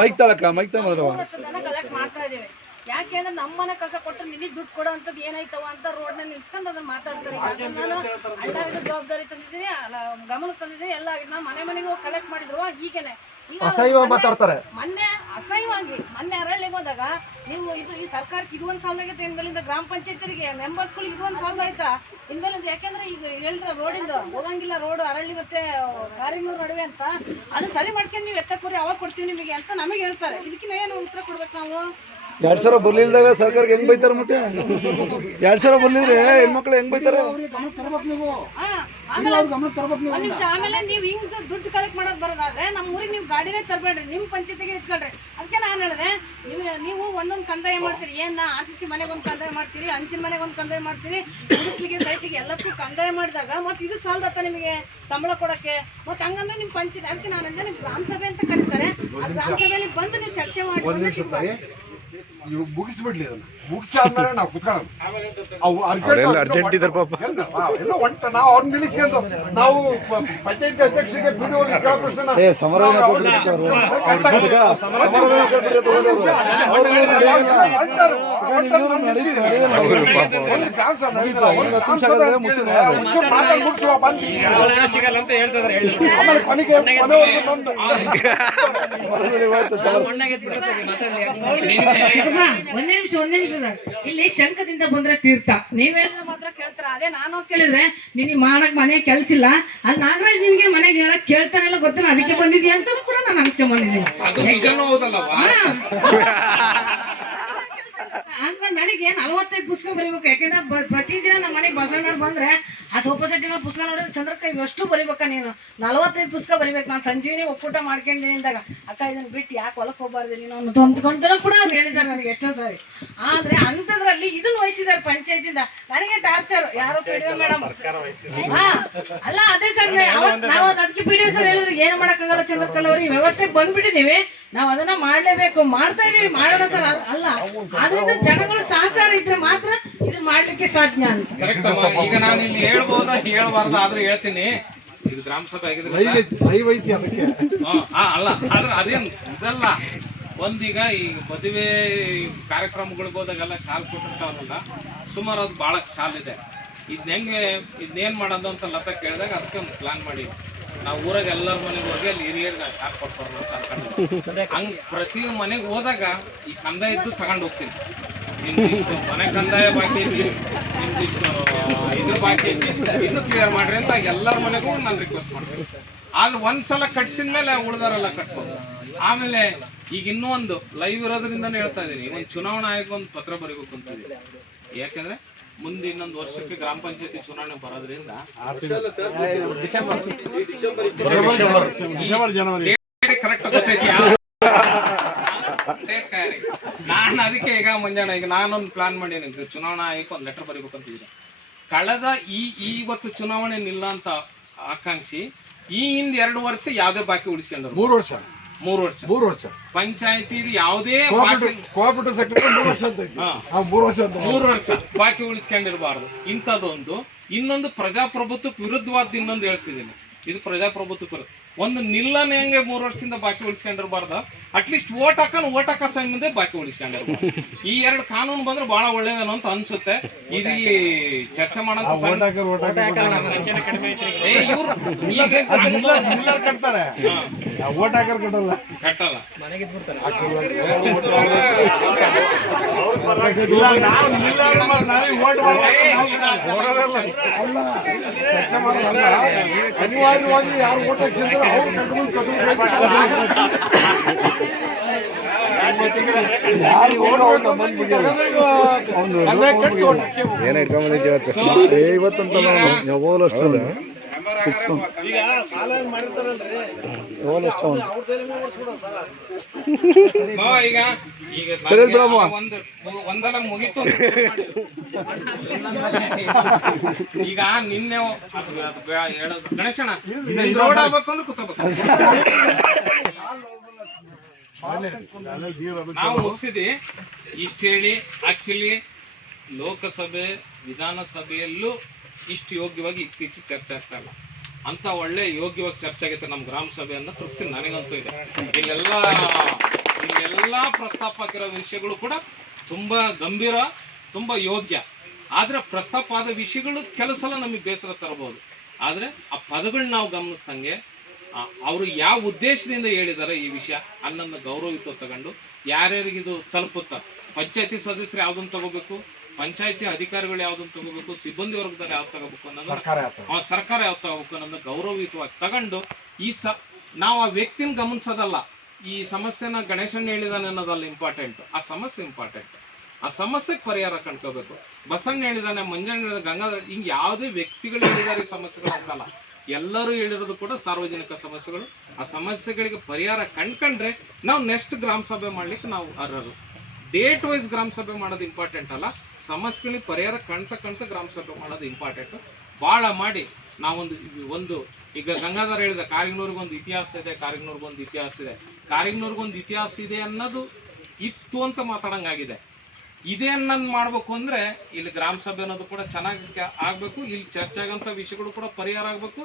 ಮೈಕ್ ತಳಕ ಮೈಕ್ ತಗೊಂಡ್ರ ಯಾಕೆಂದ್ರೆ ನಮ್ಮನೆ ಕಸ ಕೊಟ್ಟರೆ ನಿನಗೆ ದುಡ್ಡು ಕೊಡೋ ಅಂತದ್ದು ಏನಾಯ್ತವ ಅಂತ ರೋಡ್ನ ನಿಲ್ಸ್ಕೊಂಡು ಅದನ್ನ ಮಾತಾಡ್ತಾರೆ. ನಾನು ಅಡ್ಡಾರದ ಜವಾಬ್ದಾರಿ ತಂದಿದ್ದೀನಿ, ಗಮನಕ್ಕೆ ತಂದಿದ್ದೀನಿ, ಎಲ್ಲ ನಾವು ಮನೆಗೆ ಹೋಗಿ ಕಲೆಕ್ಟ್ ಮಾಡಿದ್ರು. ಹೀಗೇನೆ ಅಸಹ್ಯವಾಗಿ ಮಾತಾಡ್ತಾರೆ. ಮೊನ್ನೆ ಅಸಹ್ಯವಾಗಿ ಮೊನ್ನೆ ಅರಳಿಗೆ ಹೋದಾಗ ನೀವು ಇದು ಈ ಸರ್ಕಾರಕ್ಕೆ ಇದು ಒಂದು ಸಾಲ ಆಗೈತೆ, ಇನ್ಮೇಲಿಂದ ಗ್ರಾಮ ಪಂಚಾಯತಿಗೆ ಮೆಂಬರ್ಸ್ಗಳಿಗೆ ಇದು ಒಂದು ಸಾಲ ಆಯ್ತಾ ಇನ್ಮೇಲಿಂದ. ಯಾಕೆಂದ್ರೆ ಈಗ ಹೇಳಿದ್ರೆ ರೋಡಿಂದ ಹೋಗಂಗಿಲ್ಲ, ರೋಡ್ ಅರಳಿ ಮತ್ತೆ ಕಾರಿನೂರು ನಡುವೆ ಅಂತ, ಅದು ಸರಿ ಮಾಡ್ಕೊಂಡು ನೀವು ಎತ್ತக்கூರಿ ಅವಾಗ ಕೊಡ್ತೀವಿ ನಿಮಗೆ ಅಂತ ನಮಗೆ ಹೇಳ್ತಾರೆ. ಇದಕ್ಕಿಂತ ಏನು ಉತ್ತರ ಕೊಡ್ಬೇಕು ನಾವು? 2000 ಬರ್ಲಿಲ್ದಾಗ ಸರ್ಕಾರಕ್ಕೆ ಹೆಂಗ್ ಬೈತಾರ? ಮತ್ತೆ 2000 ಬರ್ಲಿದ್ರೆ ಹೆಣ್ಮಕ್ಳು ಹೆಂಗ್ ಬೈತಾರ? ಒಂದ್ ನಿಮಿಷ, ಆಮೇಲೆ ನೀವು ಹಿಂಗ್ ದುಡ್ಡು ಕಲೆಕ್ಟ್ ಮಾಡೋದು ಬರೋದಾದ್ರೆ ನಮ್ಮ ಊರಿಗೆ ನೀವು ಗಾಡಿನೇ ತರಬೇಡ್ರಿ, ನಿಮ್ ಪಂಚಾಯತಿಗೆ ಇಟ್ಕೊಳ್ರಿ. ಅದಕ್ಕೆ ನಾನು ಹೇಳಿದೆ, ನೀವು ಒಂದೊಂದು ಕಂದಾಯ ಮಾಡ್ತೀರಿ. ಏನ RCC ಮನೆಗೆ ಒಂದು ಕಂದಾಯ ಮಾಡ್ತೀರಿ, ಹಂಚಿನ ಮನೆಗೆ ಒಂದು ಕಂದಾಯ ಮಾಡ್ತೀರಿ, ಗುಡಿಸ್ಲಿಗೆ ಸೈಟಿಗೆ ಎಲ್ಲಕ್ಕೂ ಕಂದಾಯ ಮಾಡಿದಾಗ ಮತ್ತೆ ಇದಕ್ಕೆ ಸಾಲದತ್ತ ನಿಮಗೆ ಸಂಬಳ ಕೊಡಕ್ಕೆ. ಮತ್ತೆ ಹಂಗಂದ್ರೆ ನಿಮ್ ಪಂಚಾಯತ್, ಅದಕ್ಕೆ ನಾನು ಹೇಳಿದೆ, ನಿಮ್ ಗ್ರಾಮ ಸಭೆ ಅಂತ ಕರೀತಾರೆ, ಆ ಗ್ರಾಮ ಸಭೆಯಲ್ಲಿ ಬಂದು ನೀವು ಚರ್ಚೆ ಮಾಡಿ ಇವ್ ಮುಗಿಸ್ಬಿಡ್ಲಿ, ಅದನ್ನ ಮುಗಿಸಾದ್ಮೇಲೆ ನಾವು ಕುತ್ಕೊಳ್ಳೋದು. ಅರ್ಜೆಂಟ್ ಇದಾರೆ ಪಾಪ. ಎಲ್ಲ ಒಂಟ ನಾವು ಅವ್ರನ್ನ ನಿಲ್ಲಿಸ್ಕೊಂಡು ನಾವು ಪಂಚಾಯತ್ ಅಧ್ಯಕ್ಷರಿಗೆ ಒಂದ್ ನಿಮಿಷ ಇಲ್ಲಿ ಶಂಕದಿಂದ ಬಂದ್ರೆ ತೀರ್ಥ ನೀವ್ ಹೇಳಿದ್ರೆ ಮಾತ್ರ ಕೇಳ್ತಾರ. ಅದೇ ನಾನು ಕೇಳಿದ್ರೆ ನಿನಗೆ ಮಾಡಕ್ ಮನೆ ಕೆಲ್ಸ ಇಲ್ಲ, ಅಲ್ಲಿ ನಾಗರಾಜ್ ನಿಮ್ಗೆ ಮನೆಗೆ ಹೇಳಕ್ ಕೇಳ್ತಾನೆಲ್ಲ ಗೊತ್ತಿಲ್ಲ, ಅದಕ್ಕೆ ಬಂದಿದ್ಯಾ ಅಂತ ಕೂಡ ನಾನು ಅನ್ಸ್ಕೊಂಡ್ ಬಂದಿದ್ದೀನಿ. ಹಂಗ ನನಗೆ 45 ಪುಸ್ತಕ ಬರೀಬೇಕು. ಯಾಕಂದ್ರೆ ಪ್ರತಿದಿನ ನಮ್ಮ ಮನೆಗೆ ಬಸವಣ್ಣ ಬಂದ್ರೆ ಆ ಸೋಫಾ ಸೆಟ್ಟಿನ ಪುಸ್ತಕ ನೋಡಿದ್ರೆ ಚಂದ್ರಕ್ಕ ಇವೆಷ್ಟು ಬರಿಬೇಕ ನೀನು? 45 ಪುಸ್ತಕ ಬರಿಬೇಕು. ನಾನು ಸಂಜೀವಿನಿ ಒಕ್ಕೂಟ ಮಾಡ್ಕೊಂಡಿದ್ದೀನಿ ಅಂದಾಗ ಅಕ್ಕ ಇದನ್ನ ಬಿಟ್ಟು ಯಾಕೆ ಹೊಲಕ್ಕೆ ಹೋಗ್ಬಾರ್ದು ನೀನು ಹೊಂದ್ಕೊಂತ ಕೂಡ ಅವ್ರು ಹೇಳಿದ್ದಾರೆ ನನಗೆ ಎಷ್ಟೋ ಸಾರಿ. ಆದ್ರೆ ಅಂತದ್ರಲ್ಲಿ ಇದನ್ನ ವಹಿಸಿದ್ದಾರೆ ಪಂಚಾಯತಿಂದ ನನಗೆ ಟಾರ್ಚರ್. ಯಾರೋ PDO ಮೇಡಮ್ ಅಲ್ಲ, ಅದೇ ಸರ್ ನಾವು ಅದಕ್ಕೆ PDO ಸರ್ ಹೇಳಿದ್ರೆ ಏನು ಮಾಡಕ್ಕಾಗಲ್ಲ ಚಂದ್ರಕಲ್ ಅವ್ರಿಗೆ, ವ್ಯವಸ್ಥೆಗೆ ಬಂದ್ಬಿಟ್ಟಿದೀವಿ, ನಾವು ಅದನ್ನ ಮಾಡ್ಲೇಬೇಕು, ಮಾಡ್ತಾ ಇದೀವಿ, ಮಾಡೋಣ ಸರ್. ಅಲ್ಲ, ಆದ್ರಿಂದ ಜನಗಳ ಸಹಕಾರ ಇದ್ರೆ ಮಾತ್ರ ಇದನ್ನ ಮಾಡ್ಲಿಕ್ಕೆ ಸಾಧ್ಯ ಅಂತ. ಈಗ ನಾನು ಇಲ್ಲಿ ಹೇಳ್ಬೋದಾ ಹೇಳ್ಬಾರ್ದ ಆದ್ರೂ ಹೇಳ್ತೀನಿ. ಇದು ಗ್ರಾಮ ಸಭೆ ಆಗಿದೆ ಅಲ್ಲ, ಆದ್ರೆ ಅದೇನ್ ಇದಲ್ಲ. ಒಂದೀಗ ಈ ಮದುವೆ ಕಾರ್ಯಕ್ರಮಗಳಿಗೆ ಹೋದಾಗೆಲ್ಲ ಶಾಲ್ ಕೊಟ್ಟಿರ್ತಾವಲ್ಲ, ಸುಮಾರು ಅದು ಭಾಳ ಶಾಲ್ ಇದೆ. ಇದನ್ನೇನ್ ಮಾಡೋದು ಅಂತ ಲತಾ ಕೇಳಿದಾಗ ಅದಕ್ಕೆ ಒಂದು ಪ್ಲಾನ್ ಮಾಡಿ ನಾವು ಊರಾಗ ಎಲ್ಲರ ಮನೆಗೆ ಹೋಗಿ ಅಲ್ಲಿ ಹಿರಿಯರಿಗೆ ಶಾಕ್ ಕೊಡ್ಬಾರ್ದು ಅಂತ ಅನ್ಕೊಂಡಿದ್ವಿ. ಹಂಗ್ ಪ್ರತಿ ಮನೆಗೆ ಹೋದಾಗ ಈ ಕಂದಾಯ ಇದ್ದು ತಗೊಂಡು ಹೋಗ್ತೀನಿ. ನಿಮ್ದಿಷ್ಟು ಮನೆ ಕಂದಾಯ ಬಾಕಿ ಐತಿ, ನಿಮ್ದಿಷ್ಟು ಇದ್ರ ಬಾಕಿ ಐತಿ, ಇನ್ನು ಕ್ಲಿಯರ್ ಮಾಡ್ರಿ ಅಂತ ಎಲ್ಲರ ಮನೆಗೂ ನಾನು ರಿಕ್ವೆಸ್ಟ್ ಮಾಡ್ತೀನಿ. ಅಲ್ಲಿ ಒಂದ್ಸಲ ಕಟ್ಸಿದ ಮೇಲೆ ಉಳಿದಾರೆಲ್ಲ ಕಟ್ಬೋದು. ಆಮೇಲೆ ಈಗ ಇನ್ನೂ ಒಂದು ಲೈವ್ ಇರೋದ್ರಿಂದಾನೇ ಹೇಳ್ತಾ ಇದೀನಿ, ಒಂದು ಚುನಾವಣಾ ಆಯೋಗ ಒಂದು ಪತ್ರ ಬರೀಬೇಕು ಅಂತಿದ್ದೀನಿ. ಯಾಕಂದ್ರೆ ಮುಂದೆ ಇನ್ನೊಂದು ವರ್ಷಕ್ಕೆ ಗ್ರಾಮ ಪಂಚಾಯತಿ ಚುನಾವಣೆ ಬರೋದ್ರಿಂದ ಕರೆಕ್ಟ್ ನಾನು ಅದಕ್ಕೆ ಈಗ ಮುಂಜಾನೆ ಈಗ ನಾನೊಂದು ಪ್ಲಾನ್ ಮಾಡೀನಿ, ಚುನಾವಣಾ ಆಯೋಗಕ್ಕೆ ಒಂದು ಲೆಟರ್ ಬರೀಬೇಕಂತಿದ್ದೆ. ಕಳೆದ ಇವತ್ತು ಚುನಾವಣೆ ನಿಲ್ಲ ಅಂತ ಆಕಾಂಕ್ಷಿ ಈ ಹಿಂದ್ 2 ವರ್ಷ ಯಾವ್ದೇ ಬಾಕಿ ಉಳಿಸ್ಕೊಂಡ್ರು. 3 ವರ್ಷ ಪಂಚಾಯತಿ ಯಾವುದೇ ಮೂರು ವರ್ಷ ಬಾಕಿ ಉಳಿಸ್ಕೊಂಡಿರಬಾರ್ದು. ಇಂಥದ್ದೊಂದು ಇನ್ನೊಂದು ಪ್ರಜಾಪ್ರಭುತ್ವಕ್ಕೆ ವಿರುದ್ಧವಾದ ಇನ್ನೊಂದು ಹೇಳ್ತಿದ್ದೀನಿ. ಇದು ಪ್ರಜಾಪ್ರಭುತ್ವಕ್ಕೆ ವಿರುದ್ಧ. ಒಂದು ನಿಲ್ಲನೆ ಹೆಂಗೆ 3 ವರ್ಷದಿಂದ ಬಾಕಿ ಉಳಿಸ್ಕೊಂಡಿರಬಾರ್ದು, ಅಟ್ಲೀಸ್ಟ್ ಓಟ್ ಹಾಕೋ ಸಂಬಂಧ ಬಾಕಿ ಉಳಿಸ್ಕೊಂಡಿರ್ಬಾರ್ದು. ಈ 2 ಕಾನೂನು ಬಂದ್ರೆ ಬಹಳ ಒಳ್ಳೇದೇನೋ ಅಂತ ಅನ್ಸುತ್ತೆ. ಇದಿಲ್ಲಿ ಚರ್ಚೆ ಮಾಡೋಂತ ಕಟ್ಟಲ್ಲ. ಅನಿವಾರ್ಯವಾಗಿ ಯಾರು ಓಟ್ ಹಾಕ್ಸಿದ್ರೆ ಈಗ ಸಾಲ ಮಾಡಿರ್ತಾರಲ್ರಿ ಒಂದಲ್ಲ ಮುಗಿತು. ಈಗ ನಿನ್ನೆ ಗಣೇಶಣ್ಣ ರೋಡ್ ಆಗ್ಬೇಕಂದ್ರೆ ಕೂತಬೇಕು. ನಾವು ಮುಗಿಸಿದ್ವಿ ಇಷ್ಟ ಹೇಳಿ. ಆಕ್ಚುಲಿ ಲೋಕಸಭೆ ವಿಧಾನಸಭೆಯಲ್ಲೂ ಇಷ್ಟು ಯೋಗ್ಯವಾಗಿ ಇತ್ತೀಚೆಗೆ ಚರ್ಚೆ ಆಗ್ತಾ ಇಲ್ಲ. ಅಂತ ಒಳ್ಳೆ ಯೋಗ್ಯವಾಗಿ ಚರ್ಚೆ ಆಗೈತೆ ನಮ್ಮ ಗ್ರಾಮ ಸಭೆ ಅನ್ನೋ ತೃಪ್ತಿ ನನಗಂತೂ ಇದೆ. ಇಲ್ಲೆಲ್ಲ ಪ್ರಸ್ತಾಪ ಆಗಿರೋ ವಿಷಯಗಳು ಕೂಡ ತುಂಬಾ ಗಂಭೀರ, ತುಂಬಾ ಯೋಗ್ಯ. ಆದ್ರೆ ಪ್ರಸ್ತಾಪ ಆದ ವಿಷಯಗಳು ಕೆಲವು ಸಲ ನಮಗೆ ಬೇಸರ ತರಬಹುದು. ಆದ್ರೆ ಆ ಪದಗಳನ್ನ ನಾವು ಗಮನಿಸ್ದಂಗೆ ಅವರು ಯಾವ ಉದ್ದೇಶದಿಂದ ಹೇಳಿದಾರೆ ಈ ವಿಷಯ ಅನ್ನೋದನ್ನ ಗೌರವಿತ ತಗೊಂಡು ಯಾರ್ಯಾರಿಗಿದು ತಲುಪುತ್ತ, ಪಂಚಾಯತಿ ಸದಸ್ಯರು ಯಾವ್ದನ್ನ ತಗೋಬೇಕು, ಪಂಚಾಯತಿ ಅಧಿಕಾರಿಗಳು ಯಾವ್ದನ್ನ ತಗೋಬೇಕು, ಸಿಬ್ಬಂದಿ ವರ್ಗದಲ್ಲಿ ಯಾವ್ದು ತಗೋಬೇಕು ಅನ್ನೋದು, ಸರ್ಕಾರ ಯಾವ್ದು ತಗೋಬೇಕು ಅನ್ನೋದನ್ನ ಗೌರವಯುತವಾಗಿ ತಗೊಂಡು ನಾವು ಆ ವ್ಯಕ್ತಿನ ಗಮನಿಸೋದಲ್ಲ, ಈ ಸಮಸ್ಯೆನ ಗಣೇಶಣ್ಣ ಹೇಳಿದಾನೆ ಅನ್ನೋದಲ್ಲ ಇಂಪಾರ್ಟೆಂಟ್, ಆ ಸಮಸ್ಯೆ ಇಂಪಾರ್ಟೆಂಟ್. ಆ ಸಮಸ್ಯೆಗೆ ಪರಿಹಾರ ಕಂಡ್ಕೋಬೇಕು. ಬಸಣ್ಣ ಹೇಳಿದಾನೆ, ಮಂಜಣ್ಣ ಹೇಳಿದ, ಗಂಗಾಧರ, ಹಿಂಗ್ ಯಾವುದೇ ವ್ಯಕ್ತಿಗಳು ಹೇಳಿದಾರೆ ಈ ಸಮಸ್ಯೆಗಳು ಅಂತಲ್ಲ, ಎಲ್ಲರೂ ಹೇಳಿರೋದು ಕೂಡ ಸಾರ್ವಜನಿಕ ಸಮಸ್ಯೆಗಳು. ಆ ಸಮಸ್ಯೆಗಳಿಗೆ ಪರಿಹಾರ ಕಂಡ್ಕೊಂಡ್ರೆ ನಾವು ನೆಕ್ಸ್ಟ್ ಗ್ರಾಮ ಸಭೆ ಮಾಡ್ಲಿಕ್ಕೆ ನಾವು ಅರ್ಹರು. ಡೇಟ್ ವೈಸ್ ಗ್ರಾಮ ಸಭೆ ಮಾಡೋದು ಇಂಪಾರ್ಟೆಂಟ್ ಅಲ್ಲ, ಸಮಸ್ಯೆಗಳಿಗೆ ಪರಿಹಾರ ಕಾಣ್ತಾ ಗ್ರಾಮ ಸಭೆ ಮಾಡೋದು ಇಂಪಾರ್ಟೆಂಟ್. ಭಾಳ ಮಾಡಿ ನಾವೊಂದು ಈಗ ಗಂಗಾಧರ ಹೇಳಿದ ಕಾರಿಗ್ನೂರಿಗೊಂದು ಇತಿಹಾಸ ಇದೆ, ಕಾರಿಗ್ನೂರಿಗೊಂದು ಇತಿಹಾಸ ಇದೆ, ಕಾರಿಗ್ನೂರಿಗೊಂದು ಇತಿಹಾಸ ಇದೆ ಅನ್ನೋದು ಇತ್ತು ಅಂತ ಮಾತಾಡಂಗಾಗಿದೆ. ಇದೇ ಅನ್ನೋದು ಮಾಡ್ಬೇಕು ಅಂದ್ರೆ ಇಲ್ಲಿ ಗ್ರಾಮ ಸಭೆ ಅನ್ನೋದು ಕೂಡ ಚೆನ್ನಾಗಿ ಆಗ್ಬೇಕು. ಇಲ್ಲಿ ಚರ್ಚೆ ಆಗಂತ ವಿಷಯಗಳು ಕೂಡ ಪರಿಹಾರ ಆಗ್ಬೇಕು.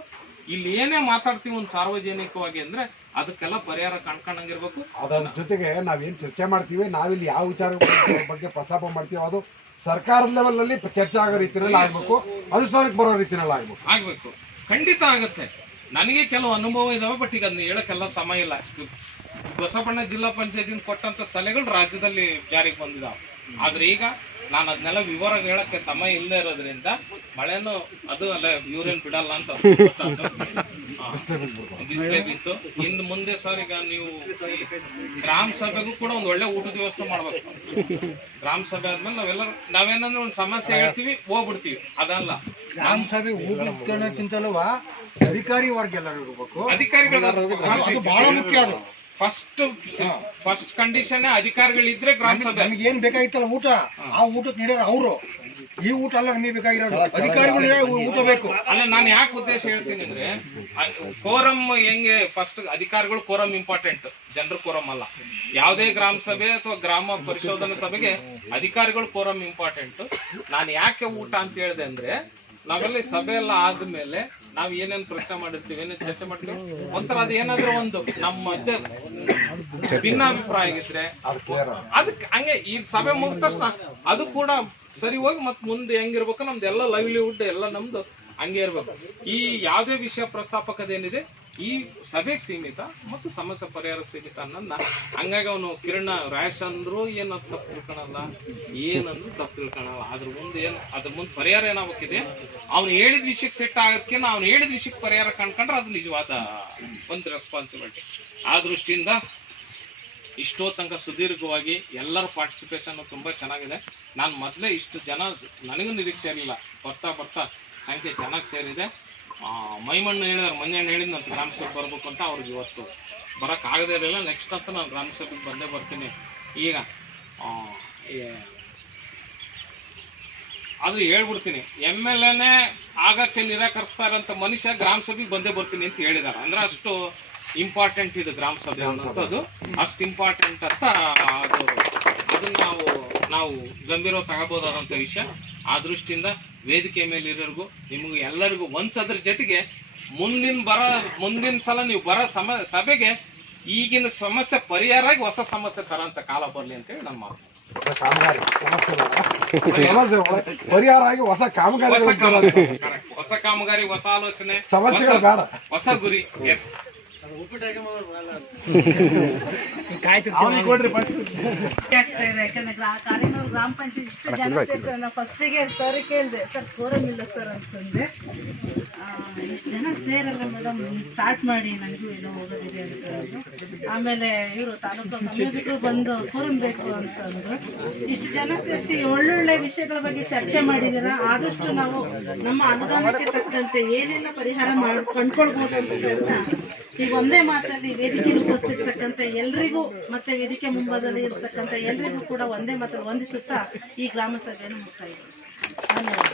ಇಲ್ಲಿ ಏನೇ ಮಾತಾಡ್ತೀವಿ ಒಂದು ಸಾರ್ವಜನಿಕವಾಗಿ ಅಂದ್ರೆ ಅದಕ್ಕೆಲ್ಲ ಪರಿಹಾರ ಕಂಡ್ಕೊಂಡಂಗಿರ್ಬೇಕು. ಅದರ ಜೊತೆಗೆ ನಾವೇನ್ ಚರ್ಚೆ ಮಾಡ್ತೀವಿ, ನಾವಿಲ್ಲಿ ಯಾವ ವಿಚಾರ ಬಗ್ಗೆ ಪ್ರಸ್ತಾಪ ಮಾಡ್ತೀವಿ ಅದು ಸರ್ಕಾರದ ಲೆವೆಲ್ ಅಲ್ಲಿ ಚರ್ಚೆ ಆಗೋ ರೀತಿಯಲ್ಲಿ ಆಗ್ಬೇಕು, ಅನುಷ್ಠಾನಕ್ಕೆ ಬರೋ ರೀತಿಯಲ್ಲಿ ಆಗ್ಬೇಕು. ಖಂಡಿತ ಆಗುತ್ತೆ. ನನಗೆ ಕೆಲವು ಅನುಭವ ಇದಾವೆ, ಬಟ್ ಈಗ ಅದನ್ನ ಹೇಳಕ್ಕೆಲ್ಲ ಸಮಯ ಇಲ್ಲ. ಬಸವಣ್ಣ ಜಿಲ್ಲಾ ಪಂಚಾಯತಿಂದ ಕೊಟ್ಟಂತ ಸಲಹೆಗಳು ರಾಜ್ಯದಲ್ಲಿ ಜಾರಿಗೆ ಬಂದಿದಾವೆ. ಆದ್ರೆ ಈಗ ನಾನು ಅದನ್ನೆಲ್ಲ ವಿವರ ಹೇಳಕ್ಕೆ ಸಮಯ ಇಲ್ಲದೆ ಇರೋದ್ರಿಂದ ಮಳೆನು ಅದು ಅಲ್ಲ ಯೂರಿನ್ ಬಿಡಲ್ಲ ಅಂತ ಬಿಸಿಲೇ ಬಿತ್ತು. ಇನ್ನು ಮುಂದೆ ಸರ್ ಈಗ ನೀವು ಗ್ರಾಮ ಸಭೆಗೂ ಕೂಡ ಒಂದು ಒಳ್ಳೆ ಊಟದ ವ್ಯವಸ್ಥೆ ಮಾಡ್ಬೇಕು. ಗ್ರಾಮ ಸಭೆ ಆದ್ಮೇಲೆ ನಾವೇನಂದ್ರೆ ಒಂದು ಸಮಸ್ಯೆ ಹೇಳ್ತೀವಿ, ಹೋಗ್ಬಿಡ್ತೀವಿ, ಅದಲ್ಲ. ಗ್ರಾಮ ಸಭೆ ಹೋಗ್ಲಿಕ್ಕಿಂತಲೂ ಅಧಿಕಾರಿ ವರ್ಗ ಎಲ್ಲರೂ ಇರಬೇಕು. ಅಧಿಕಾರಿಗಳು ಬಹಳ ಮುಖ್ಯ. ಅದು ಫಸ್ಟ್ ಕಂಡೀಷನ್ ಅಧಿಕಾರಿಗಳಿದ್ರೆ ಗ್ರಾಮ ಸಭೆ. ನಮ್ಗೆ ಏನ್ ಬೇಕಾಗಿತ್ತಲ್ಲ ಊಟ, ಆ ಊಟಕ್ಕೆ ನೀಡ್ಯಾರ ಅವರು. ಈ ಊಟ ಅಲ್ಲ ನಮಗೆ ಬೇಕಾಗಿರೋದು, ಅಧಿಕಾರಿಗಳು ಊಟ ಬೇಕು. ಅಲ್ಲ, ನಾನು ಯಾಕೆ ಉದ್ದೇಶ ಹೇಳ್ತೀನಿ ಅಂದ್ರೆ ಕೋರಂ ಹೆಂಗೆ ಫಸ್ಟ್ ಅಧಿಕಾರಿಗಳು ಕೋರಂ ಇಂಪಾರ್ಟೆಂಟ್, ಜನರು ಕೋರಂ ಅಲ್ಲ. ಯಾವುದೇ ಗ್ರಾಮ ಸಭೆ ಅಥವಾ ಗ್ರಾಮ ಪರಿಶೋಧನಾ ಸಭೆಗೆ ಅಧಿಕಾರಿಗಳು ಕೋರಂ ಇಂಪಾರ್ಟೆಂಟ್. ನಾನು ಯಾಕೆ ಊಟ ಅಂತ ಹೇಳಿದೆ ಅಂದ್ರೆ ನಾವೆಲ್ಲ ಸಭೆ ಎಲ್ಲ ಆದ್ಮೇಲೆ ನಾವ್ ಏನೇನ್ ಪ್ರಶ್ನೆ ಮಾಡಿರ್ತೀವಿ, ಏನೇನ್ ಚರ್ಚೆ ಮಾಡ್ತೀವಿ, ಒಂಥರ ಅದೇನಾದ್ರೂ ಒಂದು ನಮ್ಮ ಮಧ್ಯೆ ಭಿನ್ನಾಭಿಪ್ರಾಯ ಆಗಿದ್ರೆ ಅದಕ್ಕೆ ಹಂಗೆ ಈ ಸಭೆ ಮುಗಿದ ತಕ್ಷಣ ಅದು ಕೂಡ ಸರಿ ಹೋಗಿ ಮತ್ ಮುಂದೆ ಹೆಂಗಿರ್ಬೇಕು ನಮ್ದೆಲ್ಲ ಲೈವ್ಲಿಹುಡ್ ಎಲ್ಲ ನಮ್ದು ಹಂಗೆ ಇರ್ಬೇಕು. ಈ ಯಾವ್ದೇ ವಿಷಯ ಪ್ರಸ್ತಾಪಕದೇನಿದೆ ಈ ಸಭೆಗೆ ಸೀಮಿತ ಮತ್ತು ಸಮಸ್ಯೆ ಪರಿಹಾರಕ್ಕೆ ಸೀಮಿತ ಅನ್ನೋದನ್ನ ಹಂಗಾಗಿ ಅವನು ಕಿರಣ ರ್ಯಾಶ್ ಅಂದ್ರು ಏನು ತಪ್ಪು ತಿಳ್ಕೊಳಲ್ಲ, ಏನಂದ್ರು ತಪ್ಪು ತಿಳ್ಕೊಳಲ್ಲ. ಅದ್ರ ಮುಂದೆ ಪರಿಹಾರ ಏನಾಗಬೇಕಿದೆ, ಅವ್ನು ಹೇಳಿದ ವಿಷಯಕ್ಕೆ ಸೆಟ್ ಆಗೋದಕ್ಕೆ ಅವ್ನು ಹೇಳಿದ ವಿಷಯಕ್ಕೆ ಪರಿಹಾರ ಕಂಡ್ಕೊಂಡ್ರೆ ಅದು ನಿಜವಾದ ಒಂದು ರೆಸ್ಪಾನ್ಸಿಬಿಲಿಟಿ. ಆ ದೃಷ್ಟಿಯಿಂದ ಇಷ್ಟೋ ತನಕ ಸುದೀರ್ಘವಾಗಿ ಎಲ್ಲರ ಪಾರ್ಟಿಸಿಪೇಷನ್ ತುಂಬ ಚೆನ್ನಾಗಿದೆ. ನಾನು ಮೊದಲೇ ಇಷ್ಟು ಜನ ನನಗೂ ನಿರೀಕ್ಷೆ ಇರಲಿಲ್ಲ, ಬರ್ತಾ ಬರ್ತಾ ಸಂಖ್ಯೆ ಚೆನ್ನಾಗಿ ಸೇರಿದೆ. ಮೈಮಣ್ಣು ಹೇಳಿದಾರೆ, ಮಂಜಣ್ಣ ಹೇಳಿದ್ನಂತ ಗ್ರಾಮ ಸಭೆ ಬರ್ಬೇಕು ಅಂತ, ಅವ್ರಿಗೆ ಇವತ್ತು ಬರೋಕ್ಕಾಗದೇ ಇರಲಿಲ್ಲ. ನೆಕ್ಸ್ಟ್ ಅಂತ ನಾನು ಗ್ರಾಮ ಸಭೆಗೆ ಬಂದೇ ಬರ್ತೀನಿ. ಈಗ ಅದು ಹೇಳ್ಬಿಡ್ತೀನಿ, MLA ಆಗಕ್ಕೆ ನಿರಾಕರಿಸ್ತಾರಂತ ಮನುಷ್ಯ ಗ್ರಾಮ ಸಭೆಗೆ ಬಂದೇ ಬರ್ತೀನಿ ಅಂತ ಹೇಳಿದಾರೆ. ಅಂದ್ರೆ ಅಷ್ಟು ಇಂಪಾರ್ಟೆಂಟ್ ಇದು ಗ್ರಾಮ ಸಭೆ ಅನ್ನೋದು, ಅಷ್ಟು ಇಂಪಾರ್ಟೆಂಟ್ ಅಂತ ಅದನ್ನ ನಾವು ಗಂಭೀರವಾಗಿ ತಗೋಬಹುದಾದಂಥ ವಿಷಯ. ಆ ದೃಷ್ಟಿಯಿಂದ ವೇದಿಕೆ ಮೇಲೆ ಇರೋರ್ಗು ನಿಮಗೂ ಎಲ್ಲರಿಗೂ ಒಂದ್ಸದ್ರ ಜೊತೆಗೆ ಮುಂದಿನ ಸಲ ನೀವು ಬರೋ ಸಭೆಗೆ ಈಗಿನ ಸಮಸ್ಯೆ ಪರಿಹಾರ ಆಗಿ ಹೊಸ ಸಮಸ್ಯೆ ತರಂತ ಕಾಲ ಬರ್ಲಿ ಅಂತೇಳಿ ನಮ್ಮ ಮಾತು. ಪರಿಹಾರ ಆಗಿ ಹೊಸ ಕಾಮಗಾರಿ, ಹೊಸ ಕಾಮಗಾರಿ, ಹೊಸ ಆಲೋಚನೆ, ಸಮಸ್ಯೆಗಳು ಬೇಡ, ಹೊಸ ಗುರಿ. ಎಸ್, ಯಾಕಂದ್ರೆ ಕಾಲಿನೂರು ಗ್ರಾಮ ಪಂಚಾಯತ್ ಇಷ್ಟು ಜನ ಸೇರ್ತಾರೆ. ನಾವು ಫಸ್ಟಿಗೆ ಸರ್ ಕೇಳಿದೆ, ಸರ್ ಕೋರಮ್ ಇಲ್ಲ ಸರ್ ಅಂತಂದೆ. ಇಷ್ಟು ಜನ ಸೇರಲ್ಲ ಮೇಡಮ್, ಸ್ಟಾರ್ಟ್ ಮಾಡಿ, ನನಗೂ ಏನೋ ಹೋಗೋದಿದೆ ಅಂತ ಹೇಳಿದ್ರು. ಆಮೇಲೆ ಇವರು ತಾಲೂಕು ಸಂಯೋಜಕರು ಬಂದು ಕೋರಮ್ ಬೇಕು ಅಂತಂದ್ರು. ಇಷ್ಟು ಜನ ಸೇರಿಸಿ ಒಳ್ಳೊಳ್ಳೆ ವಿಷಯಗಳ ಬಗ್ಗೆ ಚರ್ಚೆ ಮಾಡಿದ್ದೀರಾ. ಆದಷ್ಟು ನಾವು ನಮ್ಮ ಅನುದಾನಕ್ಕೆ ತಕ್ಕಂತೆ ಏನೆಲ್ಲ ಪರಿಹಾರ ಕಂಡ್ಕೊಳ್ಬೋದು ಅಂತ ಹೇಳ್ತಾ ಈಗ ಒಂದೇ ಮಾತಲ್ಲಿ ವೇದಿಕೆಯಲ್ಲಿ ಉಪಸ್ಥಿತಕ್ಕಂಥ ಎಲ್ರಿಗೂ ಮತ್ತೆ ವೇದಿಕೆ ಮುಂಭಾಗದಲ್ಲಿ ಇರತಕ್ಕಂಥ ಎಲ್ರಿಗೂ ಕೂಡ ಒಂದೇ ಮಾತಲ್ಲಿ ವಂದಿಸುತ್ತಾ ಈ ಗ್ರಾಮ ಸಭೆಯನ್ನು ಮುಕ್ತಾಯ. ಧನ್ಯವಾದ.